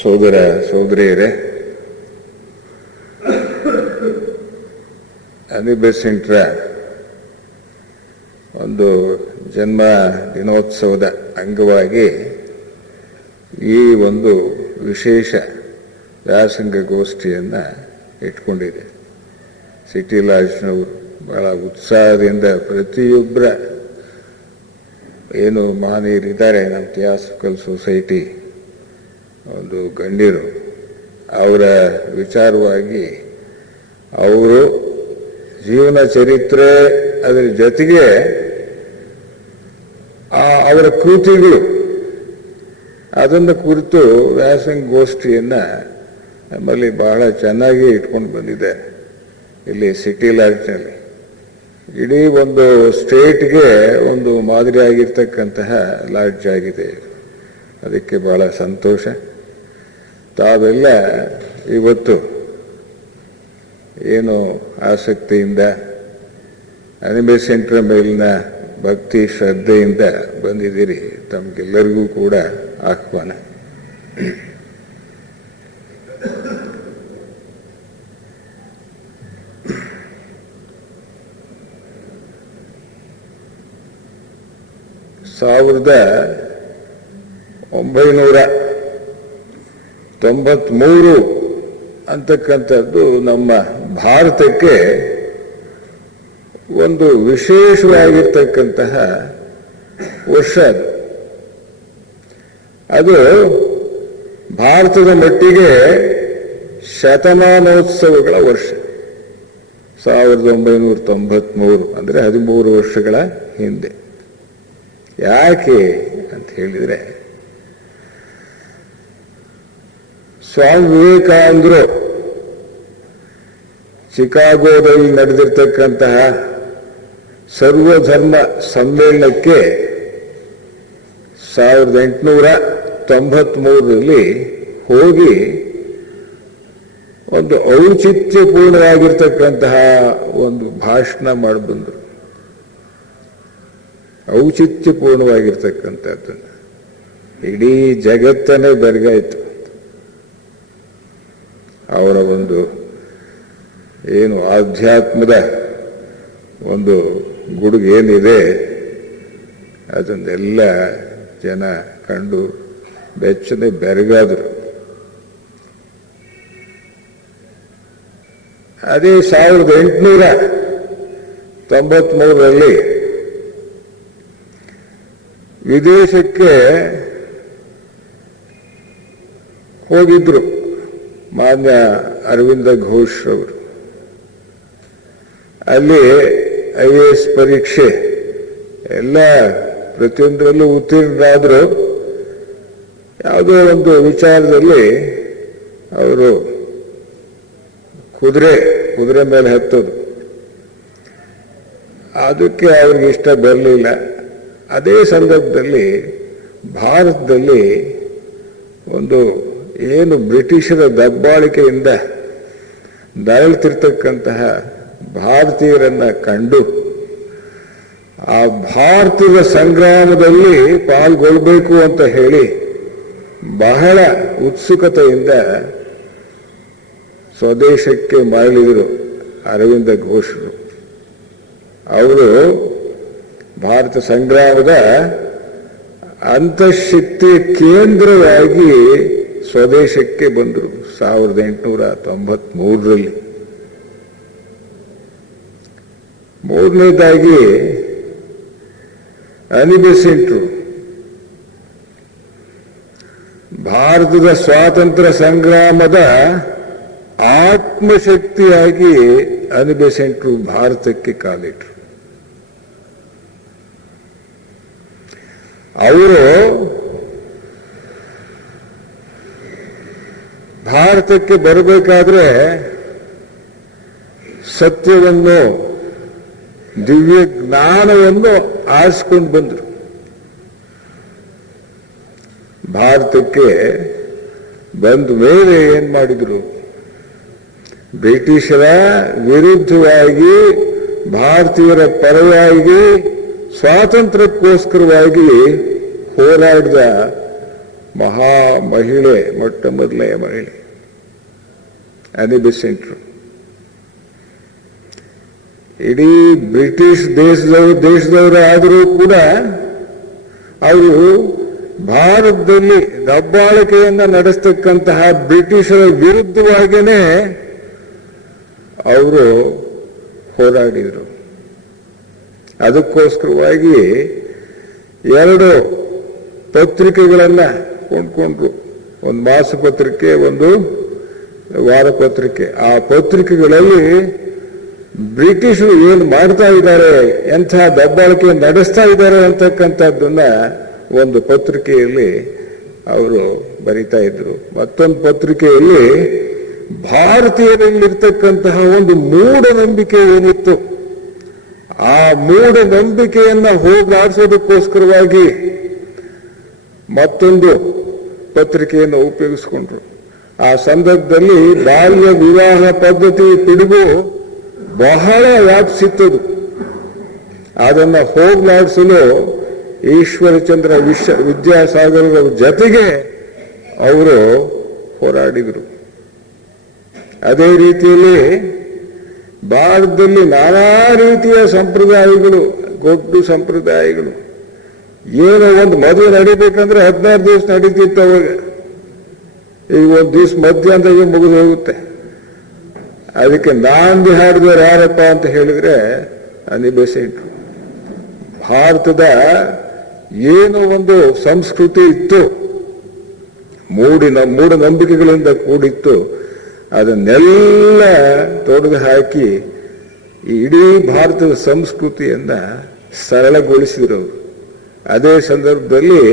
ಸೋದರ ಸೋದರಿಯರೇ, ಅನಿ ಬೆಸೆಂಟ್ರ ಒಂದು ಜನ್ಮ ದಿನೋತ್ಸವದ ಅಂಗವಾಗಿ ಈ ಒಂದು ವಿಶೇಷ ವ್ಯಾಸಂಗ ಗೋಷ್ಠಿಯನ್ನು ಇಟ್ಕೊಂಡಿದೆ. ಸಿಟಿ ಲಾಡ್ಜ್ನವರು ಬಹಳ ಉತ್ಸಾಹದಿಂದ ಪ್ರತಿಯೊಬ್ಬರ ಏನು ಮಹನೀಯರಿದ್ದಾರೆ, ನಮ್ಮ ಥಿಯಾಸಫಿಕಲ್ ಸೊಸೈಟಿ ಒಂದು ಗಣ್ಯರು, ಅವರ ವಿಚಾರವಾಗಿ ಅವರು ಜೀವನ ಚರಿತ್ರೆ ಅದರ ಜೊತೆಗೆ ಅವರ ಕೃತಿಗಳು ಅದನ್ನು ಕುರಿತು ವ್ಯಾಸಂಗ ಗೋಷ್ಠಿಯನ್ನು ನಮ್ಮಲ್ಲಿ ಬಹಳ ಚೆನ್ನಾಗಿ ಇಟ್ಕೊಂಡು ಬಂದಿದೆ. ಇಲ್ಲಿ ಸಿಟಿ ಲಾಡ್ಜ್ನಲ್ಲಿ ಇಡೀ ಒಂದು ಸ್ಟೇಟ್ಗೆ ಒಂದು ಮಾದರಿ ಆಗಿರ್ತಕ್ಕಂತಹ ಲಾಡ್ಜ್ ಆಗಿದೆ. ಅದಕ್ಕೆ ಬಹಳ ಸಂತೋಷ. ತಾವೆಲ್ಲ ಇವತ್ತು ಏನು ಆಸಕ್ತಿಯಿಂದ ಅನಿ ಬೆಸೆಂಟ್ರ ಮೇಲಿನ ಭಕ್ತಿ ಶ್ರದ್ಧೆಯಿಂದ ಬಂದಿದ್ದೀರಿ, ತಮಗೆಲ್ಲರಿಗೂ ಕೂಡ ಆಹ್ವಾನ. ಸಾವಿರದ 1993 ಅಂತಕ್ಕಂಥದ್ದು ನಮ್ಮ ಭಾರತಕ್ಕೆ ಒಂದು ವಿಶೇಷವಾಗಿರ್ತಕ್ಕಂತಹ ವರ್ಷ. ಅದು ಭಾರತದ ಮಟ್ಟಿಗೆ ಶತಮಾನೋತ್ಸವಗಳ ವರ್ಷ. 1993 ಅಂದರೆ 13 ವರ್ಷಗಳ ಹಿಂದೆ. ಯಾಕೆ ಅಂತ ಹೇಳಿದರೆ, ಸ್ವಾಮಿ ವಿವೇಕಾನಂದರು ಚಿಕಾಗೋದಲ್ಲಿ ನಡೆದಿರ್ತಕ್ಕಂತಹ ಸರ್ವಧರ್ಮ ಸಮ್ಮೇಳನಕ್ಕೆ 1893ರಲ್ಲಿ ಹೋಗಿ ಒಂದು ಔಚಿತ್ಯಪೂರ್ಣವಾಗಿರ್ತಕ್ಕಂತಹ ಒಂದು ಭಾಷಣ ಮಾಡಿ ಬಂದರು. ಔಚಿತ್ಯಪೂರ್ಣವಾಗಿರ್ತಕ್ಕಂಥದ್ದನ್ನು ಇಡೀ ಜಗತ್ತನ್ನೇ ಬೆರಗಾಯಿತು. ಅವರ ಒಂದು ಏನು ಆಧ್ಯಾತ್ಮದ ಒಂದು ಗುಡುಗೇನಿದೆ ಅದನ್ನೆಲ್ಲ ಜನ ಕಂಡು ಬೆಚ್ಚನೆ ಬೆರಗಾದರು. ಅದೇ 1893ರಲ್ಲಿ ವಿದೇಶಕ್ಕೆ ಹೋಗಿದ್ರು ಮಾನ್ಯ ಅರವಿಂದ ಘೋಷ್ ಅವರು. ಅಲ್ಲಿ IAS ಪರೀಕ್ಷೆ ಎಲ್ಲ ಪ್ರತಿಯೊಂದರಲ್ಲೂ ಉತ್ತೀರ್ಣರಾದರು. ಯಾವುದೋ ಒಂದು ವಿಚಾರದಲ್ಲಿ ಅವರು ಕುದುರೆ ಮೇಲೆ ಹತ್ತೋದು, ಅದಕ್ಕೆ ಅವ್ರಿಗೆ ಇಷ್ಟ ಬರಲಿಲ್ಲ. ಅದೇ ಸಂದರ್ಭದಲ್ಲಿ ಭಾರತದಲ್ಲಿ ಒಂದು ಏನು ಬ್ರಿಟಿಷರ ದಬ್ಬಾಳಿಕೆಯಿಂದ ನರಳುತ್ತಿರ್ತಕ್ಕಂತಹ ಭಾರತೀಯರನ್ನ ಕಂಡು ಆ ಭಾರತದ ಸಂಗ್ರಾಮದಲ್ಲಿ ಪಾಲ್ಗೊಳ್ಬೇಕು ಅಂತ ಹೇಳಿ ಬಹಳ ಉತ್ಸುಕತೆಯಿಂದ ಸ್ವದೇಶಕ್ಕೆ ಮರಳಿದರು ಅರವಿಂದ ಘೋಷರು. ಅವರು ಭಾರತ ಸಂಗ್ರಾಮದ ಅಂತಃಶಕ್ತಿಯ ಕೇಂದ್ರವಾಗಿ ಸ್ವದೇಶಕ್ಕೆ ಬಂದರು 1893ರಲ್ಲಿ. ಮೂರನೇದಾಗಿ ಅನಿ ಬೆಸೆಂಟ್ರು ಭಾರತದ ಸ್ವಾತಂತ್ರ್ಯ ಸಂಗ್ರಾಮದ ಆತ್ಮಶಕ್ತಿಯಾಗಿ ಅನಿ ಬೆಸೆಂಟ್ರು ಭಾರತಕ್ಕೆ ಕಾಲಿಟ್ರು. ಅವರು ಭಾರತಕ್ಕೆ ಬರಬೇಕಾದ್ರೆ ಸತ್ಯವನ್ನು, ದಿವ್ಯ ಜ್ಞಾನವನ್ನು ಆರಿಸ್ಕೊಂಡು ಬಂದರು. ಭಾರತಕ್ಕೆ ಬಂದ ಮೇಲೆ ಏನ್ ಮಾಡಿದ್ರು? ಬ್ರಿಟಿಷರ ವಿರುದ್ಧವಾಗಿ ಭಾರತೀಯರ ಪರವಾಗಿ ಸ್ವಾತಂತ್ರ್ಯಕ್ಕೋಸ್ಕರವಾಗಿ ಹೋರಾಡಿದ ಮಹಾ ಮಹಿಳೆ, ಮೊಟ್ಟ ಮೊದಲನೆಯ ಮಹಿಳೆ ಅನಿ ಬೆಸೆಂಟ್. ಇಡೀ ಬ್ರಿಟಿಷ್ ದೇಶದವರು ಆದರೂ ಕೂಡ ಅವರು ಭಾರತದಲ್ಲಿ ದಬ್ಬಾಳಿಕೆಯನ್ನು ನಡೆಸ್ತಕ್ಕಂತಹ ಬ್ರಿಟಿಷರ ವಿರುದ್ಧವಾಗಿಯೇ ಅವರು ಹೋರಾಡಿದರು. ಅದಕ್ಕೋಸ್ಕರವಾಗಿ 2 ಪತ್ರಿಕೆಗಳನ್ನು ಕೊಂಡ್ಕೊಂಡ್ರು. ಒಂದು ಮಾಸಪತ್ರಿಕೆ, ಒಂದು ವಾರಪತ್ರಿಕೆ. ಆ ಪತ್ರಿಕೆಗಳಲ್ಲಿ ಬ್ರಿಟಿಷರು ಏನು ಮಾಡ್ತಾ ಇದ್ದಾರೆ, ಎಂಥ ದಬ್ಬಾಳಿಕೆ ನಡೆಸ್ತಾ ಇದ್ದಾರೆ ಅಂತಕ್ಕಂಥದ್ದನ್ನ ಒಂದು ಪತ್ರಿಕೆಯಲ್ಲಿ ಅವರು ಬರಿತಾ ಇದ್ರು. ಮತ್ತೊಂದು ಪತ್ರಿಕೆಯಲ್ಲಿ ಭಾರತೀಯರಲ್ಲಿರ್ತಕ್ಕಂತಹ ಒಂದು ಮೂಢನಂಬಿಕೆ ಏನಿತ್ತು, ಆ ಮೂಢನಂಬಿಕೆಯನ್ನ ಹೋಗಲಾಡಿಸೋದಕ್ಕೋಸ್ಕರವಾಗಿ ಮತ್ತೊಂದು ಪತ್ರಿಕೆಯನ್ನು ಉಪಯೋಗಿಸಿಕೊಂಡ್ರು. ಆ ಸಂದರ್ಭದಲ್ಲಿ ಬಾಲ್ಯ ವಿವಾಹ ಪದ್ಧತಿ ಪಿಡುಗು ಬಹಳ ವ್ಯಾಪಿಸಿತ್ತದು. ಅದನ್ನು ಹೋಗಲಾಡಿಸಲು ಈಶ್ವರಚಂದ್ರ ವಿದ್ಯಾಸಾಗರರ ಜೊತೆಗೆ ಅವರು ಹೋರಾಡಿದರು. ಅದೇ ರೀತಿಯಲ್ಲಿ ಭಾರತದಲ್ಲಿ ನಾನಾ ರೀತಿಯ ಸಂಪ್ರದಾಯಗಳು, ಗೊಡ್ಡು ಸಂಪ್ರದಾಯಗಳು. ಏನೋ ಒಂದು ಮದುವೆ ನಡಿಬೇಕಂದ್ರೆ 16 ದಿವಸ ನಡೀತಿತ್ತು ಅವಾಗ. ಈಗ ಒಂದು ದಿವಸ ಮಧ್ಯಾಹ್ನದಾಗೆ ಮುಗಿದು ಹೋಗುತ್ತೆ. ಅದಕ್ಕೆ ನಾಂದಿ ಹಾಡಿದವರು ಯಾರಪ್ಪ ಅಂತ ಹೇಳಿದ್ರೆ ಅನಿ ಬೆಸೆಂಟ್. ಭಾರತದ ಏನೋ ಒಂದು ಸಂಸ್ಕೃತಿ ಇತ್ತು, ಮೂಢನಂಬಿಕೆಗಳಿಂದ ಕೂಡಿತ್ತು, ಅದನ್ನೆಲ್ಲ ತೊಡೆದು ಹಾಕಿ ಇಡೀ ಭಾರತದ ಸಂಸ್ಕೃತಿಯನ್ನ ಸರಳಗೊಳಿಸಿದರು. ಅದೇ ಸಂದರ್ಭದಲ್ಲಿ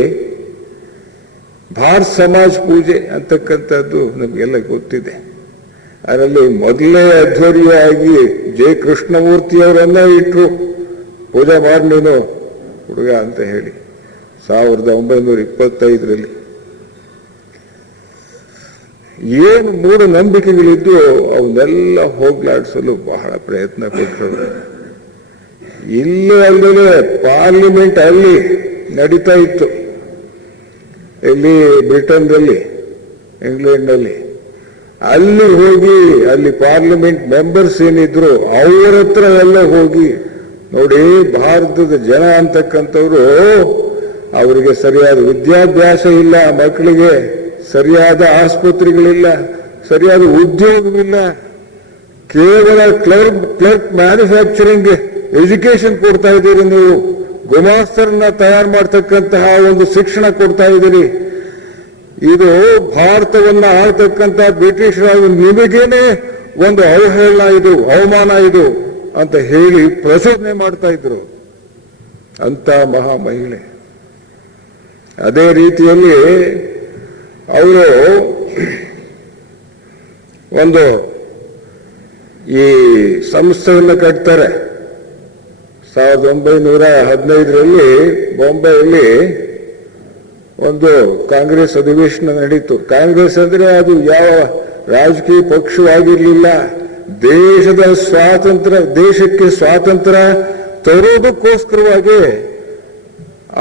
ಭಾರತ ಸಮಾಜ ಪೂಜೆ ಅಂತಕ್ಕಂಥದ್ದು ನಮಗೆಲ್ಲ ಗೊತ್ತಿದೆ. ಅದರಲ್ಲಿ ಮೊದಲನೇ ಅಧ್ವರ್ಯಾಗಿ ಜೆ ಕೃಷ್ಣಮೂರ್ತಿಯವರನ್ನ ಇಟ್ಟರು. ಪೂಜೆ ಮಾಡಿ ನೀನು ಹುಡುಗ ಅಂತ ಹೇಳಿ 1925ರಲ್ಲಿ. ಏನು ಮೂಢನಂಬಿಕೆಗಳಿದ್ದು ಅವನ್ನೆಲ್ಲ ಹೋಗ್ಲಾಡಿಸಲು ಬಹಳ ಪ್ರಯತ್ನ ಪಟ್ಟರು. ಇಲ್ಲೂ ಅಲ್ಲದೆ ಪಾರ್ಲಿಮೆಂಟ್ ಅಲ್ಲಿ ನಡೀತಾ ಇತ್ತು, ಇಲ್ಲಿ ಬ್ರಿಟನ್ದಲ್ಲಿ, ಇಂಗ್ಲೆಂಡ್ನಲ್ಲಿ. ಅಲ್ಲಿ ಹೋಗಿ ಅಲ್ಲಿ ಪಾರ್ಲಿಮೆಂಟ್ ಮೆಂಬರ್ಸ್ ಏನಿದ್ರು ಅವರ ಹತ್ರ ಎಲ್ಲ ಹೋಗಿ ನೋಡಿ, ಭಾರತದ ಜನ ಅಂತಕ್ಕಂಥವ್ರು ಅವರಿಗೆ ಸರಿಯಾದ ವಿದ್ಯಾಭ್ಯಾಸ ಇಲ್ಲ, ಮಕ್ಕಳಿಗೆ ಸರಿಯಾದ ಆಸ್ಪತ್ರೆಗಳಿಲ್ಲ, ಸರಿಯಾದ ಉದ್ಯೋಗವಿಲ್ಲ, ಕೇವಲ ಕ್ಲರ್ಕ್ ಮ್ಯಾನುಫ್ಯಾಕ್ಚರಿಂಗ್ ಎಜುಕೇಶನ್ ಕೊಡ್ತಾ ಇದ್ದೀರಿ ನೀವು, ಗುಮಾಸ್ತರನ್ನ ತಯಾರು ಮಾಡ್ತಕ್ಕಂತಹ ಒಂದು ಶಿಕ್ಷಣ ಕೊಡ್ತಾ ಇದ್ದೀರಿ. ಇದು ಭಾರತವನ್ನ ಆಳ್ತಕ್ಕಂಥ ಬ್ರಿಟಿಷರ ನಿಮಗೇನೆ ಒಂದು ಅವಹೇಳನ, ಇದು ಅವಮಾನ ಇದು ಅಂತ ಹೇಳಿ ಪ್ರಚೋದನೆ ಮಾಡ್ತಾ ಇದ್ರು ಅಂತ ಮಹಾ ಮಹಿಳೆ. ಅದೇ ರೀತಿಯಲ್ಲಿ ಅವರು ಒಂದು ಈ ಸಂಸ್ಥೆಯನ್ನು ಕಟ್ತಾರೆ. 1915ರಲ್ಲಿ ಬಾಂಬೆಯಲ್ಲಿ ಒಂದು ಕಾಂಗ್ರೆಸ್ ಅಧಿವೇಶನ ನಡೀತು. ಕಾಂಗ್ರೆಸ್ ಅಂದ್ರೆ ಅದು ಯಾವ ರಾಜಕೀಯ ಪಕ್ಷವಾಗಿರಲಿಲ್ಲ. ದೇಶದ ಸ್ವಾತಂತ್ರ್ಯ, ದೇಶಕ್ಕೆ ಸ್ವಾತಂತ್ರ್ಯ ತರೋದಕ್ಕೋಸ್ಕರವಾಗಿ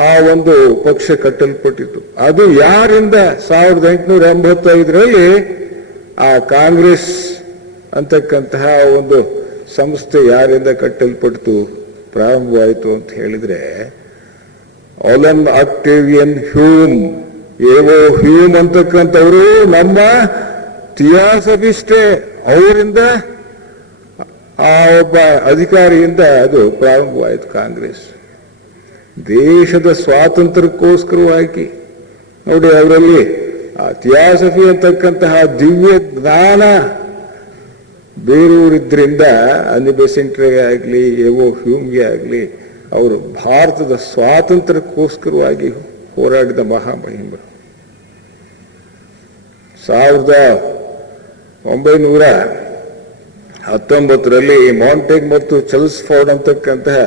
ಆ ಒಂದು ಪಕ್ಷ ಕಟ್ಟಲ್ಪಟ್ಟಿತ್ತು. ಅದು ಯಾರಿಂದ 1885ರಲ್ಲಿ ಆ ಕಾಂಗ್ರೆಸ್ ಅಂತಕ್ಕಂತಹ ಒಂದು ಸಂಸ್ಥೆ ಯಾರಿಂದ ಕಟ್ಟಲ್ಪಟ್ಟು ಪ್ರಾರಂಭವಾಯಿತು ಅಂತ ಹೇಳಿದ್ರೆ, ಆಲನ್ ಆಕ್ಟೇವಿಯನ್ ಹ್ಯೂಮ್, ಎವೋ ಹ್ಯೂಮ್ ಅಂತಕ್ಕಂಥವರು ನಮ್ಮ ಥಿಯಾಸಫಿಸ್ಟೇ, ಅವರಿಂದ ಆ ಒಬ್ಬ ಅಧಿಕಾರಿಯಿಂದ ಅದು ಪ್ರಾರಂಭವಾಯಿತು ಕಾಂಗ್ರೆಸ್. ದೇಶದ ಸ್ವಾತಂತ್ರ್ಯಕ್ಕೋಸ್ಕರವಾಗಿ ನೋಡಿ, ಅವರಲ್ಲಿ ಆ ಥಿಯಾಸಫಿ ಅಂತಕ್ಕಂತಹ ದಿವ್ಯ ಜ್ಞಾನ ಬೇರೆಯವರಿದ್ರಿಂದ ಅನಿ ಬೆಸೆಂಟ್ಗೆ ಆಗಲಿ, ಎವೋ ಹ್ಯೂಮ್ಗೆ ಆಗಲಿ, ಅವರು ಭಾರತದ ಸ್ವಾತಂತ್ರ್ಯಕ್ಕೋಸ್ಕರವಾಗಿ ಹೋರಾಡಿದ ಮಹಾಮಹಿಮರು. 1919ರಲ್ಲಿ ಮಾಂಟೆಗ್ ಮತ್ತು ಚೆಲ್ಸ್ಫೋರ್ಡ್ ಅಂತಕ್ಕಂತಹ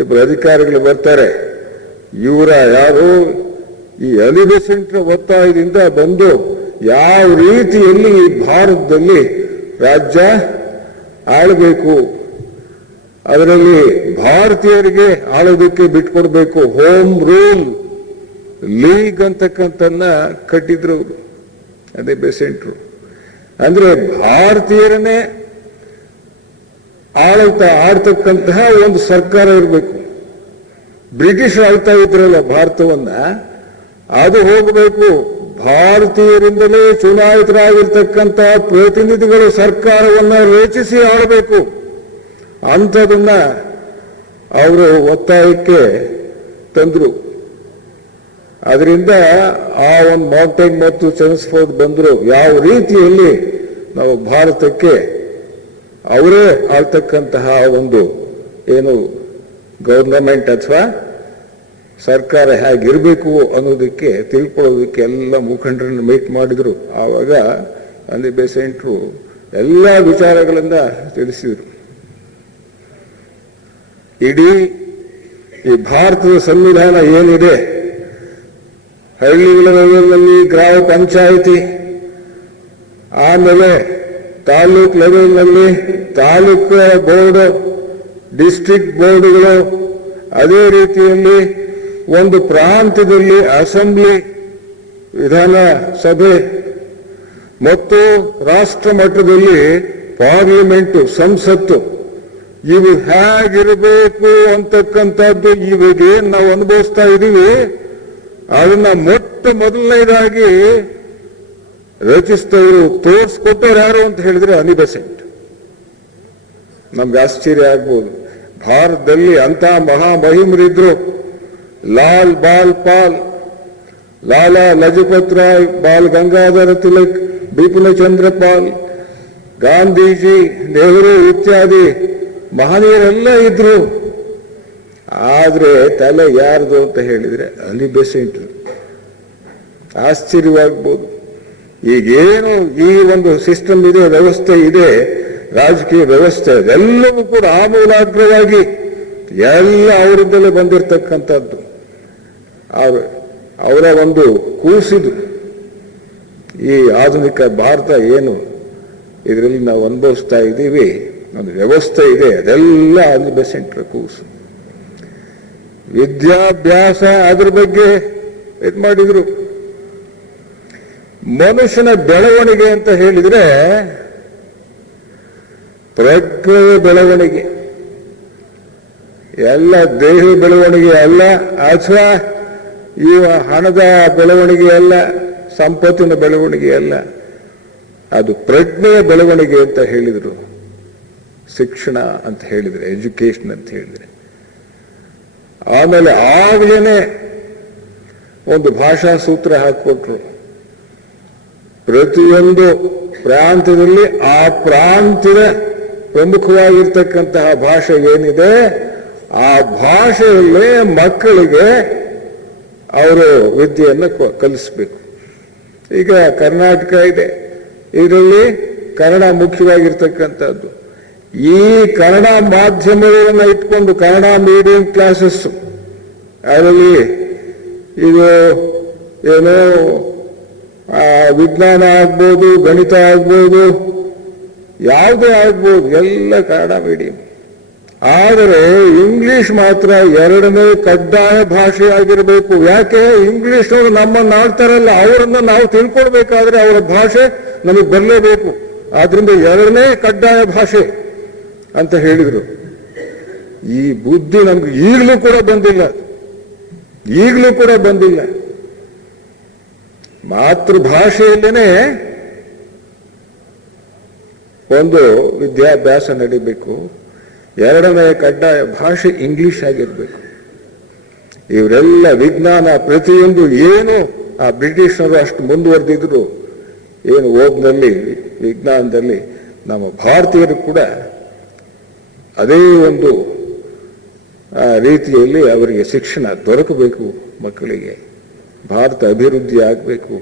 ಇಬ್ಬರು ಅಧಿಕಾರಿಗಳು ಬರ್ತಾರೆ. ಇವರ ಯಾರು ಈ ಅನಿ ಬೆಸೆಂಟ್ರ ಒತ್ತಾಯದಿಂದ ಬಂದು ಯಾವ ರೀತಿಯಲ್ಲಿ ಈ ಭಾರತದಲ್ಲಿ ರಾಜ್ಯ ಆಳಬೇಕು, ಅದರಲ್ಲಿ ಭಾರತೀಯರಿಗೆ ಆಳೋದಕ್ಕೆ ಬಿಟ್ಕೊಡ್ಬೇಕು, ಹೋಮ್ ರೂಲ್ ಲೀಗ್ ಅಂತಕ್ಕಂಥನ್ನ ಕಟ್ಟಿದ್ರು. ಅದೇ ಬೆಸೆಂಟ್ರು. ಅಂದ್ರೆ ಭಾರತೀಯರನ್ನೇ ಆಡ್ತಕ್ಕಂತಹ ಒಂದು ಸರ್ಕಾರ ಇರಬೇಕು. ಬ್ರಿಟಿಷ್ ಆಳ್ತಾ ಇದ್ರಲ್ಲ ಭಾರತವನ್ನ, ಅದು ಹೋಗಬೇಕು. ಭಾರತೀಯರಿಂದಲೇ ಚುನಾಯಿತರಾಗಿರ್ತಕ್ಕಂತಹ ಪ್ರತಿನಿಧಿಗಳು ಸರ್ಕಾರವನ್ನ ರಚಿಸಿ ಆಳಬೇಕು. ಅಂಥದನ್ನ ಅವರು ಒತ್ತಾಯಕ್ಕೆ ತಂದ್ರು. ಅದರಿಂದ ಆ ಒಂದು ಮೌಂಟೇನ್ ಮತ್ತು ಚೆಮ್ಸ್ಫೋರ್ಡ್ ಬಂದರು. ಯಾವ ರೀತಿಯಲ್ಲಿ ನಾವು ಭಾರತಕ್ಕೆ ಅವರೇ ಆಳ್ತಕ್ಕಂತಹ ಒಂದು ಏನು ಗವರ್ನಮೆಂಟ್ ಅಥವಾ ಸರ್ಕಾರ ಹೇಗಿರಬೇಕು ಅನ್ನೋದಕ್ಕೆ ತಿಳ್ಕೊಳ್ಳೋದಕ್ಕೆ ಎಲ್ಲ ಮುಖಂಡರನ್ನು ಮೀಟ್ ಮಾಡಿದ್ರು. ಆವಾಗ ಅಲ್ಲಿ ಬೆಸೆಂಟ್ರು ಎಲ್ಲ ವಿಚಾರಗಳನ್ನ ತಿಳಿಸಿದರು. ಇಡೀ ಈ ಭಾರತದ ಸಂವಿಧಾನ ಏನಿದೆ, ಹಳ್ಳಿಗಳ ಲೆವೆಲ್ನಲ್ಲಿ ಗ್ರಾಮ ಪಂಚಾಯಿತಿ, ಆಮೇಲೆ ತಾಲೂಕ್ ಲೆವೆಲ್ನಲ್ಲಿ ತಾಲೂಕು ಬೋರ್ಡ್, ಡಿಸ್ಟ್ರಿಕ್ಟ್ ಬೋರ್ಡ್ಗಳು, ಅದೇ ರೀತಿಯಲ್ಲಿ ಒಂದು ಪ್ರಾಂತ್ಯದಲ್ಲಿ ಅಸೆಂಬ್ಲಿ, ವಿಧಾನಸಭೆ ಮತ್ತು ರಾಷ್ಟ್ರ ಮಟ್ಟದಲ್ಲಿ ಪಾರ್ಲಿಮೆಂಟ್, ಸಂಸತ್ತು, ಇವು ಹೇಗಿರಬೇಕು ಅಂತಕ್ಕಂಥದ್ದು ಇವಾಗೇನು ನಾವು ಅನುಭವಿಸ್ತಾ ಇದ್ದೀವಿ, ಅದನ್ನ ಮೊದಲನೇದಾಗಿ ರಚಿಸಿದವರು, ತೋರಿಸ್ಕೊಟ್ಟವ್ರು ಯಾರು ಅಂತ ಹೇಳಿದ್ರೆ ಅನಿ ಬೆಸೆಂಟ್. ನಮ್ಗೆ ಆಶ್ಚರ್ಯ ಆಗ್ಬೋದು. ಭಾರತದಲ್ಲಿ ಅಂತ ಮಹಾಮಹಿಮರಿದ್ರು. ಲಾಲ್ ಬಾಲ್ ಪಾಲ್, ಲಾಲಾ ಲಜಪತ್ ರಾಯ್, ಬಾಲ್ ಗಂಗಾಧರ ತಿಲಕ್, ಬಿಪಿನ್ ಚಂದ್ರ ಪಾಲ್, ಗಾಂಧೀಜಿ, ನೆಹರು ಇತ್ಯಾದಿ ಮಹನೀಯರೆಲ್ಲ ಇದ್ರು. ಆದ್ರೆ ತಲೆ ಯಾರ್ದು ಅಂತ ಹೇಳಿದ್ರೆ ಅನಿ ಬೆಸೆಂಟ್. ಆಶ್ಚರ್ಯವಾಗ್ಬೋದು. ಈಗೇನು ಈ ಒಂದು ಸಿಸ್ಟಮ್ ಇದೆ, ವ್ಯವಸ್ಥೆ ಇದೆ, ರಾಜಕೀಯ ವ್ಯವಸ್ಥೆ, ಎಲ್ಲವೂ ಕೂಡ ಆಮೂಲಾಗ್ರವಾಗಿ ಎಲ್ಲ ಅವರಿಂದಲೇ ಬಂದಿರತಕ್ಕಂಥದ್ದು. ಅವರ ಒಂದು ಕೂಸಿದು ಈ ಆಧುನಿಕ ಭಾರತ ಏನು ಇದರಲ್ಲಿ ನಾವು ಅನುಭವಿಸ್ತಾ ಇದ್ದೀವಿ, ಒಂದು ವ್ಯವಸ್ಥೆ ಇದೆ, ಅದೆಲ್ಲ ಅನಿ ಬೆಸೆಂಟ್ರ ಕೂಸು. ವಿದ್ಯಾಭ್ಯಾಸ ಅದ್ರ ಬಗ್ಗೆ ಇದು ಮಾಡಿದ್ರು. ಮನುಷ್ಯನ ಬೆಳವಣಿಗೆ ಅಂತ ಹೇಳಿದ್ರೆ ಪ್ರಜ್ಞೆಯ ಬೆಳವಣಿಗೆ, ಎಲ್ಲ ದೇಹ ಬೆಳವಣಿಗೆ ಅಲ್ಲ, ಅಥವಾ ಈ ಹಣದ ಬೆಳವಣಿಗೆ ಅಲ್ಲ, ಸಂಪತ್ತಿನ ಬೆಳವಣಿಗೆ ಅಲ್ಲ, ಅದು ಪ್ರಜ್ಞೆಯ ಬೆಳವಣಿಗೆ ಅಂತ ಹೇಳಿದ್ರು. ಶಿಕ್ಷಣ ಅಂತ ಹೇಳಿದ್ರೆ, ಎಜುಕೇಶನ್ ಅಂತ ಹೇಳಿದ್ರೆ. ಆಮೇಲೆ ಆಗ್ಲೇನೆ ಒಂದು ಭಾಷಾ ಸೂತ್ರ ಹಾಕೊಟ್ರು. ಪ್ರತಿಯೊಂದು ಪ್ರಾಂತ್ಯದಲ್ಲಿ ಆ ಪ್ರಾಂತ್ಯದ ಪ್ರಮುಖವಾಗಿರ್ತಕ್ಕಂತಹ ಭಾಷೆ ಏನಿದೆ, ಆ ಭಾಷೆಯಲ್ಲೇ ಮಕ್ಕಳಿಗೆ ಅವರು ವಿದ್ಯೆಯನ್ನು ಕಲಿಸ್ಬೇಕು. ಈಗ ಕರ್ನಾಟಕ ಇದೆ, ಇದರಲ್ಲಿ ಕನ್ನಡ ಮುಖ್ಯವಾಗಿರ್ತಕ್ಕಂಥದ್ದು. ಈ ಕನ್ನಡ ಮಾಧ್ಯಮವನ್ನು ಇಟ್ಕೊಂಡು ಕನ್ನಡ ಮೀಡಿಯಂ ಕ್ಲಾಸಸ್, ಅದರಲ್ಲಿ ಇದು ಏನೋ ವಿಜ್ಞಾನ ಆಗ್ಬೋದು, ಗಣಿತ ಆಗ್ಬೋದು, ಯಾವುದೇ ಆಗ್ಬೋದು, ಎಲ್ಲ ಕನ್ನಡ ಮೀಡಿಯಂ. ಆದರೆ ಇಂಗ್ಲಿಷ್ ಮಾತ್ರ ಎರಡನೇ ಕಡ್ಡಾಯ ಭಾಷೆ ಆಗಿರಬೇಕು. ಯಾಕೆ? ಇಂಗ್ಲಿಷ್ ಅವರು ನಮ್ಮನ್ನು ಆಡ್ತಾರಲ್ಲ, ಅವರನ್ನ ನಾವು ತಿಳ್ಕೊಳ್ಬೇಕಾದ್ರೆ ಅವರ ಭಾಷೆ ನಮಗೆ ಬರಲೇಬೇಕು. ಆದ್ರಿಂದ ಎರಡನೇ ಕಡ್ಡಾಯ ಭಾಷೆ ಅಂತ ಹೇಳಿದ್ರು. ಈ ಬುದ್ಧಿ ನಮ್ಗೆ ಈಗಲೂ ಕೂಡ ಬಂದಿಲ್ಲ. ಮಾತೃಭಾಷೆಯಲ್ಲೇನೆ ಒಂದು ವಿದ್ಯಾಭ್ಯಾಸ ನಡೀಬೇಕು. ಎರಡನೇ ಕಡ್ಡಾಯ ಭಾಷೆ ಇಂಗ್ಲಿಷ್ ಆಗಿರ್ಬೇಕು. ಇವರೆಲ್ಲ ವಿಜ್ಞಾನ ಪ್ರತಿಯೊಂದು ಏನು ಆ ಬ್ರಿಟಿಷರು ಅಷ್ಟು ಮುಂದುವರೆದಿದ್ರು, ಏನು ಓದ್ನಲ್ಲಿ ವಿಜ್ಞಾನದಲ್ಲಿ ನಮ್ಮ ಭಾರತೀಯರು ಕೂಡ ಅದೇ ಒಂದು ರೀತಿಯಲ್ಲಿ ಅವರಿಗೆ ಶಿಕ್ಷಣ ದೊರಕಬೇಕು. ಮಕ್ಕಳಿಗೆ ಭಾರತ ಅಭಿವೃದ್ಧಿ ಆಗಬೇಕು,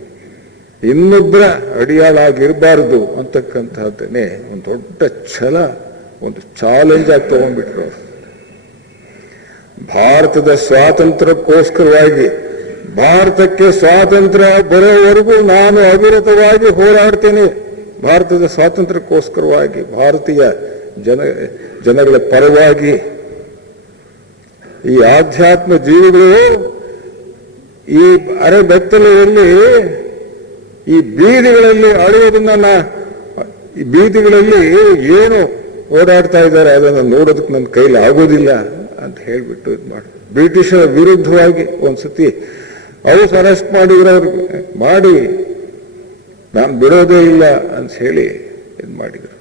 ಇನ್ನೊಬ್ಬರ ಅಡಿಯಾಳಾಗಿರಬಾರದು ಅಂತಕ್ಕಂಥದ್ದನ್ನೇ ಒಂದು ದೊಡ್ಡ ಛಲ, ಒಂದು ಚಾಲೆಂಜ್ ಆಗಿ ತಗೊಂಡ್ಬಿಟ್ರು. ಭಾರತದ ಸ್ವಾತಂತ್ರ್ಯಕ್ಕೋಸ್ಕರವಾಗಿ, ಭಾರತಕ್ಕೆ ಸ್ವಾತಂತ್ರ್ಯ ಬರೋವರೆಗೂ ನಾನು ಅವಿರತವಾಗಿ ಹೋರಾಡ್ತೇನೆ. ಭಾರತದ ಸ್ವಾತಂತ್ರ್ಯಕ್ಕೋಸ್ಕರವಾಗಿ, ಭಾರತೀಯ ಜನಗಳ ಪರವಾಗಿ. ಈ ಆಧ್ಯಾತ್ಮ ಜೀವಿಗಳು ಈ ಅರೆಬೆತ್ತಲೆಯಲ್ಲಿ ಈ ಬೀದಿಗಳಲ್ಲಿ ಅಳೆಯೋದನ್ನ ಈ ಬೀದಿಗಳಲ್ಲಿ ಏನು ಓಡಾಡ್ತಾ ಇದ್ದಾರೆ ಅದನ್ನು ನೋಡೋದಕ್ಕೆ ನನ್ನ ಕೈಲಿ ಆಗೋದಿಲ್ಲ ಅಂತ ಹೇಳ್ಬಿಟ್ಟು ಇದು ಮಾಡಿ ಬ್ರಿಟಿಷರ ವಿರುದ್ಧವಾಗಿ ಒಂದ್ಸತಿ ಹೌಸ್ ಅರೆಸ್ಟ್ ಮಾಡಿ ನಾನು ಬಿಡೋದೇ ಇಲ್ಲ ಅಂತ ಹೇಳಿ ಇದು ಮಾಡಿದರು.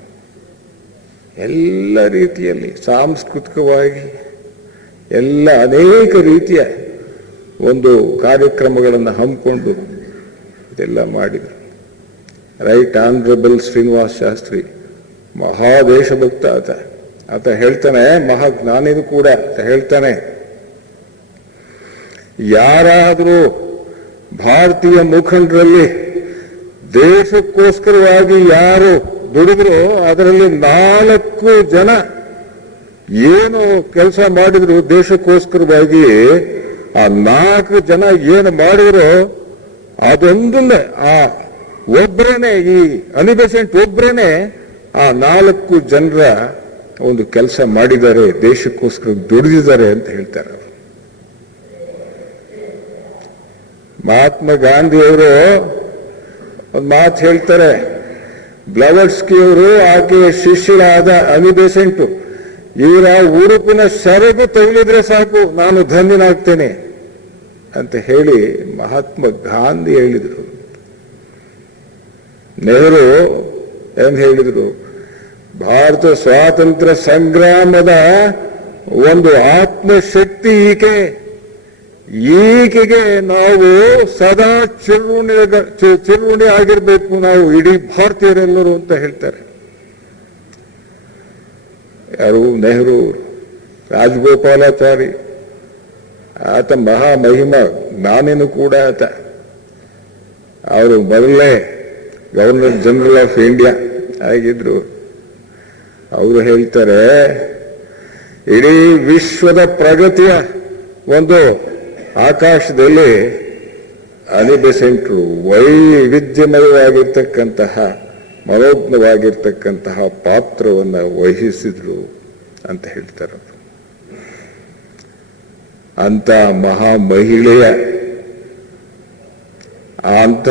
ಎಲ್ಲ ರೀತಿಯಲ್ಲಿ ಸಾಂಸ್ಕೃತಿಕವಾಗಿ ಎಲ್ಲ ಅನೇಕ ರೀತಿಯ ಒಂದು ಕಾರ್ಯಕ್ರಮಗಳನ್ನು ಹಮ್ಮಿಕೊಂಡು ಇದೆಲ್ಲ ಮಾಡಿದರು. ರೈಟ್ ಆನರಬಲ್ ಶ್ರೀನಿವಾಸ ಶಾಸ್ತ್ರಿ ಮಹಾದೇಶಭಕ್ತ ಆತ ಹೇಳ್ತಾನೆ, ಮಹಾಜ್ಞಾನಿನೂ ಕೂಡ ಅಂತ ಹೇಳ್ತಾನೆ, ಯಾರಾದರೂ ಭಾರತೀಯ ಮುಖಂಡರಲ್ಲಿ ದೇಶಕ್ಕೋಸ್ಕರವಾಗಿ ಯಾರು ದುಡಿದ್ರು ಅದರಲ್ಲಿ 4 ಜನ ಏನು ಕೆಲಸ ಮಾಡಿದ್ರು ದೇಶಕ್ಕೋಸ್ಕರವಾಗಿ, ಆ 4 ಜನ ಏನು ಮಾಡಿದ್ರು ಅದೊಂದನ್ನೇ ಆ ಒಬ್ಬರೇನೆ, ಈ ಅನಿ ಬೆಸೆಂಟ್ ಒಬ್ಬರೇನೆ ಆ 4 ಜನರ ಒಂದು ಕೆಲಸ ಮಾಡಿದ್ದಾರೆ, ದೇಶಕ್ಕೋಸ್ಕರ ದುಡಿದಿದ್ದಾರೆ ಅಂತ ಹೇಳ್ತಾರೆ. ಮಹಾತ್ಮ ಗಾಂಧಿಯವರು ಒಂದು ಮಾತು ಹೇಳ್ತಾರೆ, ಬ್ಲವರ್ಸ್ಕಿ ಅವರು ಆಕೆಯ ಶಿಷ್ಯರಾದ ಅನಿ ಬೆಸೆಂಟ್ ಇವರ ಉಡುಪಿನ ಸೆರಗು ತಗುಲಿದ್ರೆ ಸಾಕು ನಾನು ಧನ್ಯನಾಗ್ತೇನೆ ಅಂತ ಹೇಳಿ ಮಹಾತ್ಮ ಗಾಂಧಿ ಹೇಳಿದರು. ನೆಹರು ಏನ್ ಹೇಳಿದ್ರು, ಭಾರತ ಸ್ವಾತಂತ್ರ್ಯ ಸಂಗ್ರಾಮದ ಒಂದು ಆತ್ಮಶಕ್ತಿ ಈಕೆಗೆ ನಾವು ಸದಾ ಚಿರುಣಿ ಆಗಿರ್ಬೇಕು ನಾವು ಇಡೀ ಭಾರತೀಯರೆಲ್ಲರೂ ಅಂತ ಹೇಳ್ತಾರೆ. ಯಾರು? ನೆಹರು. ರಾಜಗೋಪಾಲಾಚಾರಿ ಆತ ಮಹಾಮಹಿಮ ಜ್ಞಾನಿನೂ ಕೂಡ ಆತ. ಅವರು ಮೊದಲನೇ ಗವರ್ನರ್ ಜನರಲ್ ಆಫ್ ಇಂಡಿಯಾ ಆಗಿದ್ರು. ಅವರು ಹೇಳ್ತಾರೆ, ಇಡೀ ವಿಶ್ವದ ಪ್ರಗತಿಯ ಒಂದು ಆಕಾಶದಲ್ಲಿ ಅನಿ ಬೆಸೆಂಟ್ರು ವೈವಿಧ್ಯಮಯವಾಗಿರ್ತಕ್ಕಂತಹ ಮನೋಜ್ಞವಾಗಿರ್ತಕ್ಕಂತಹ ಪಾತ್ರವನ್ನು ವಹಿಸಿದ್ರು ಅಂತ ಹೇಳ್ತಾರೆ. ಅಂತ ಮಹಾ ಮಹಿಳೆಯ ಅಂತ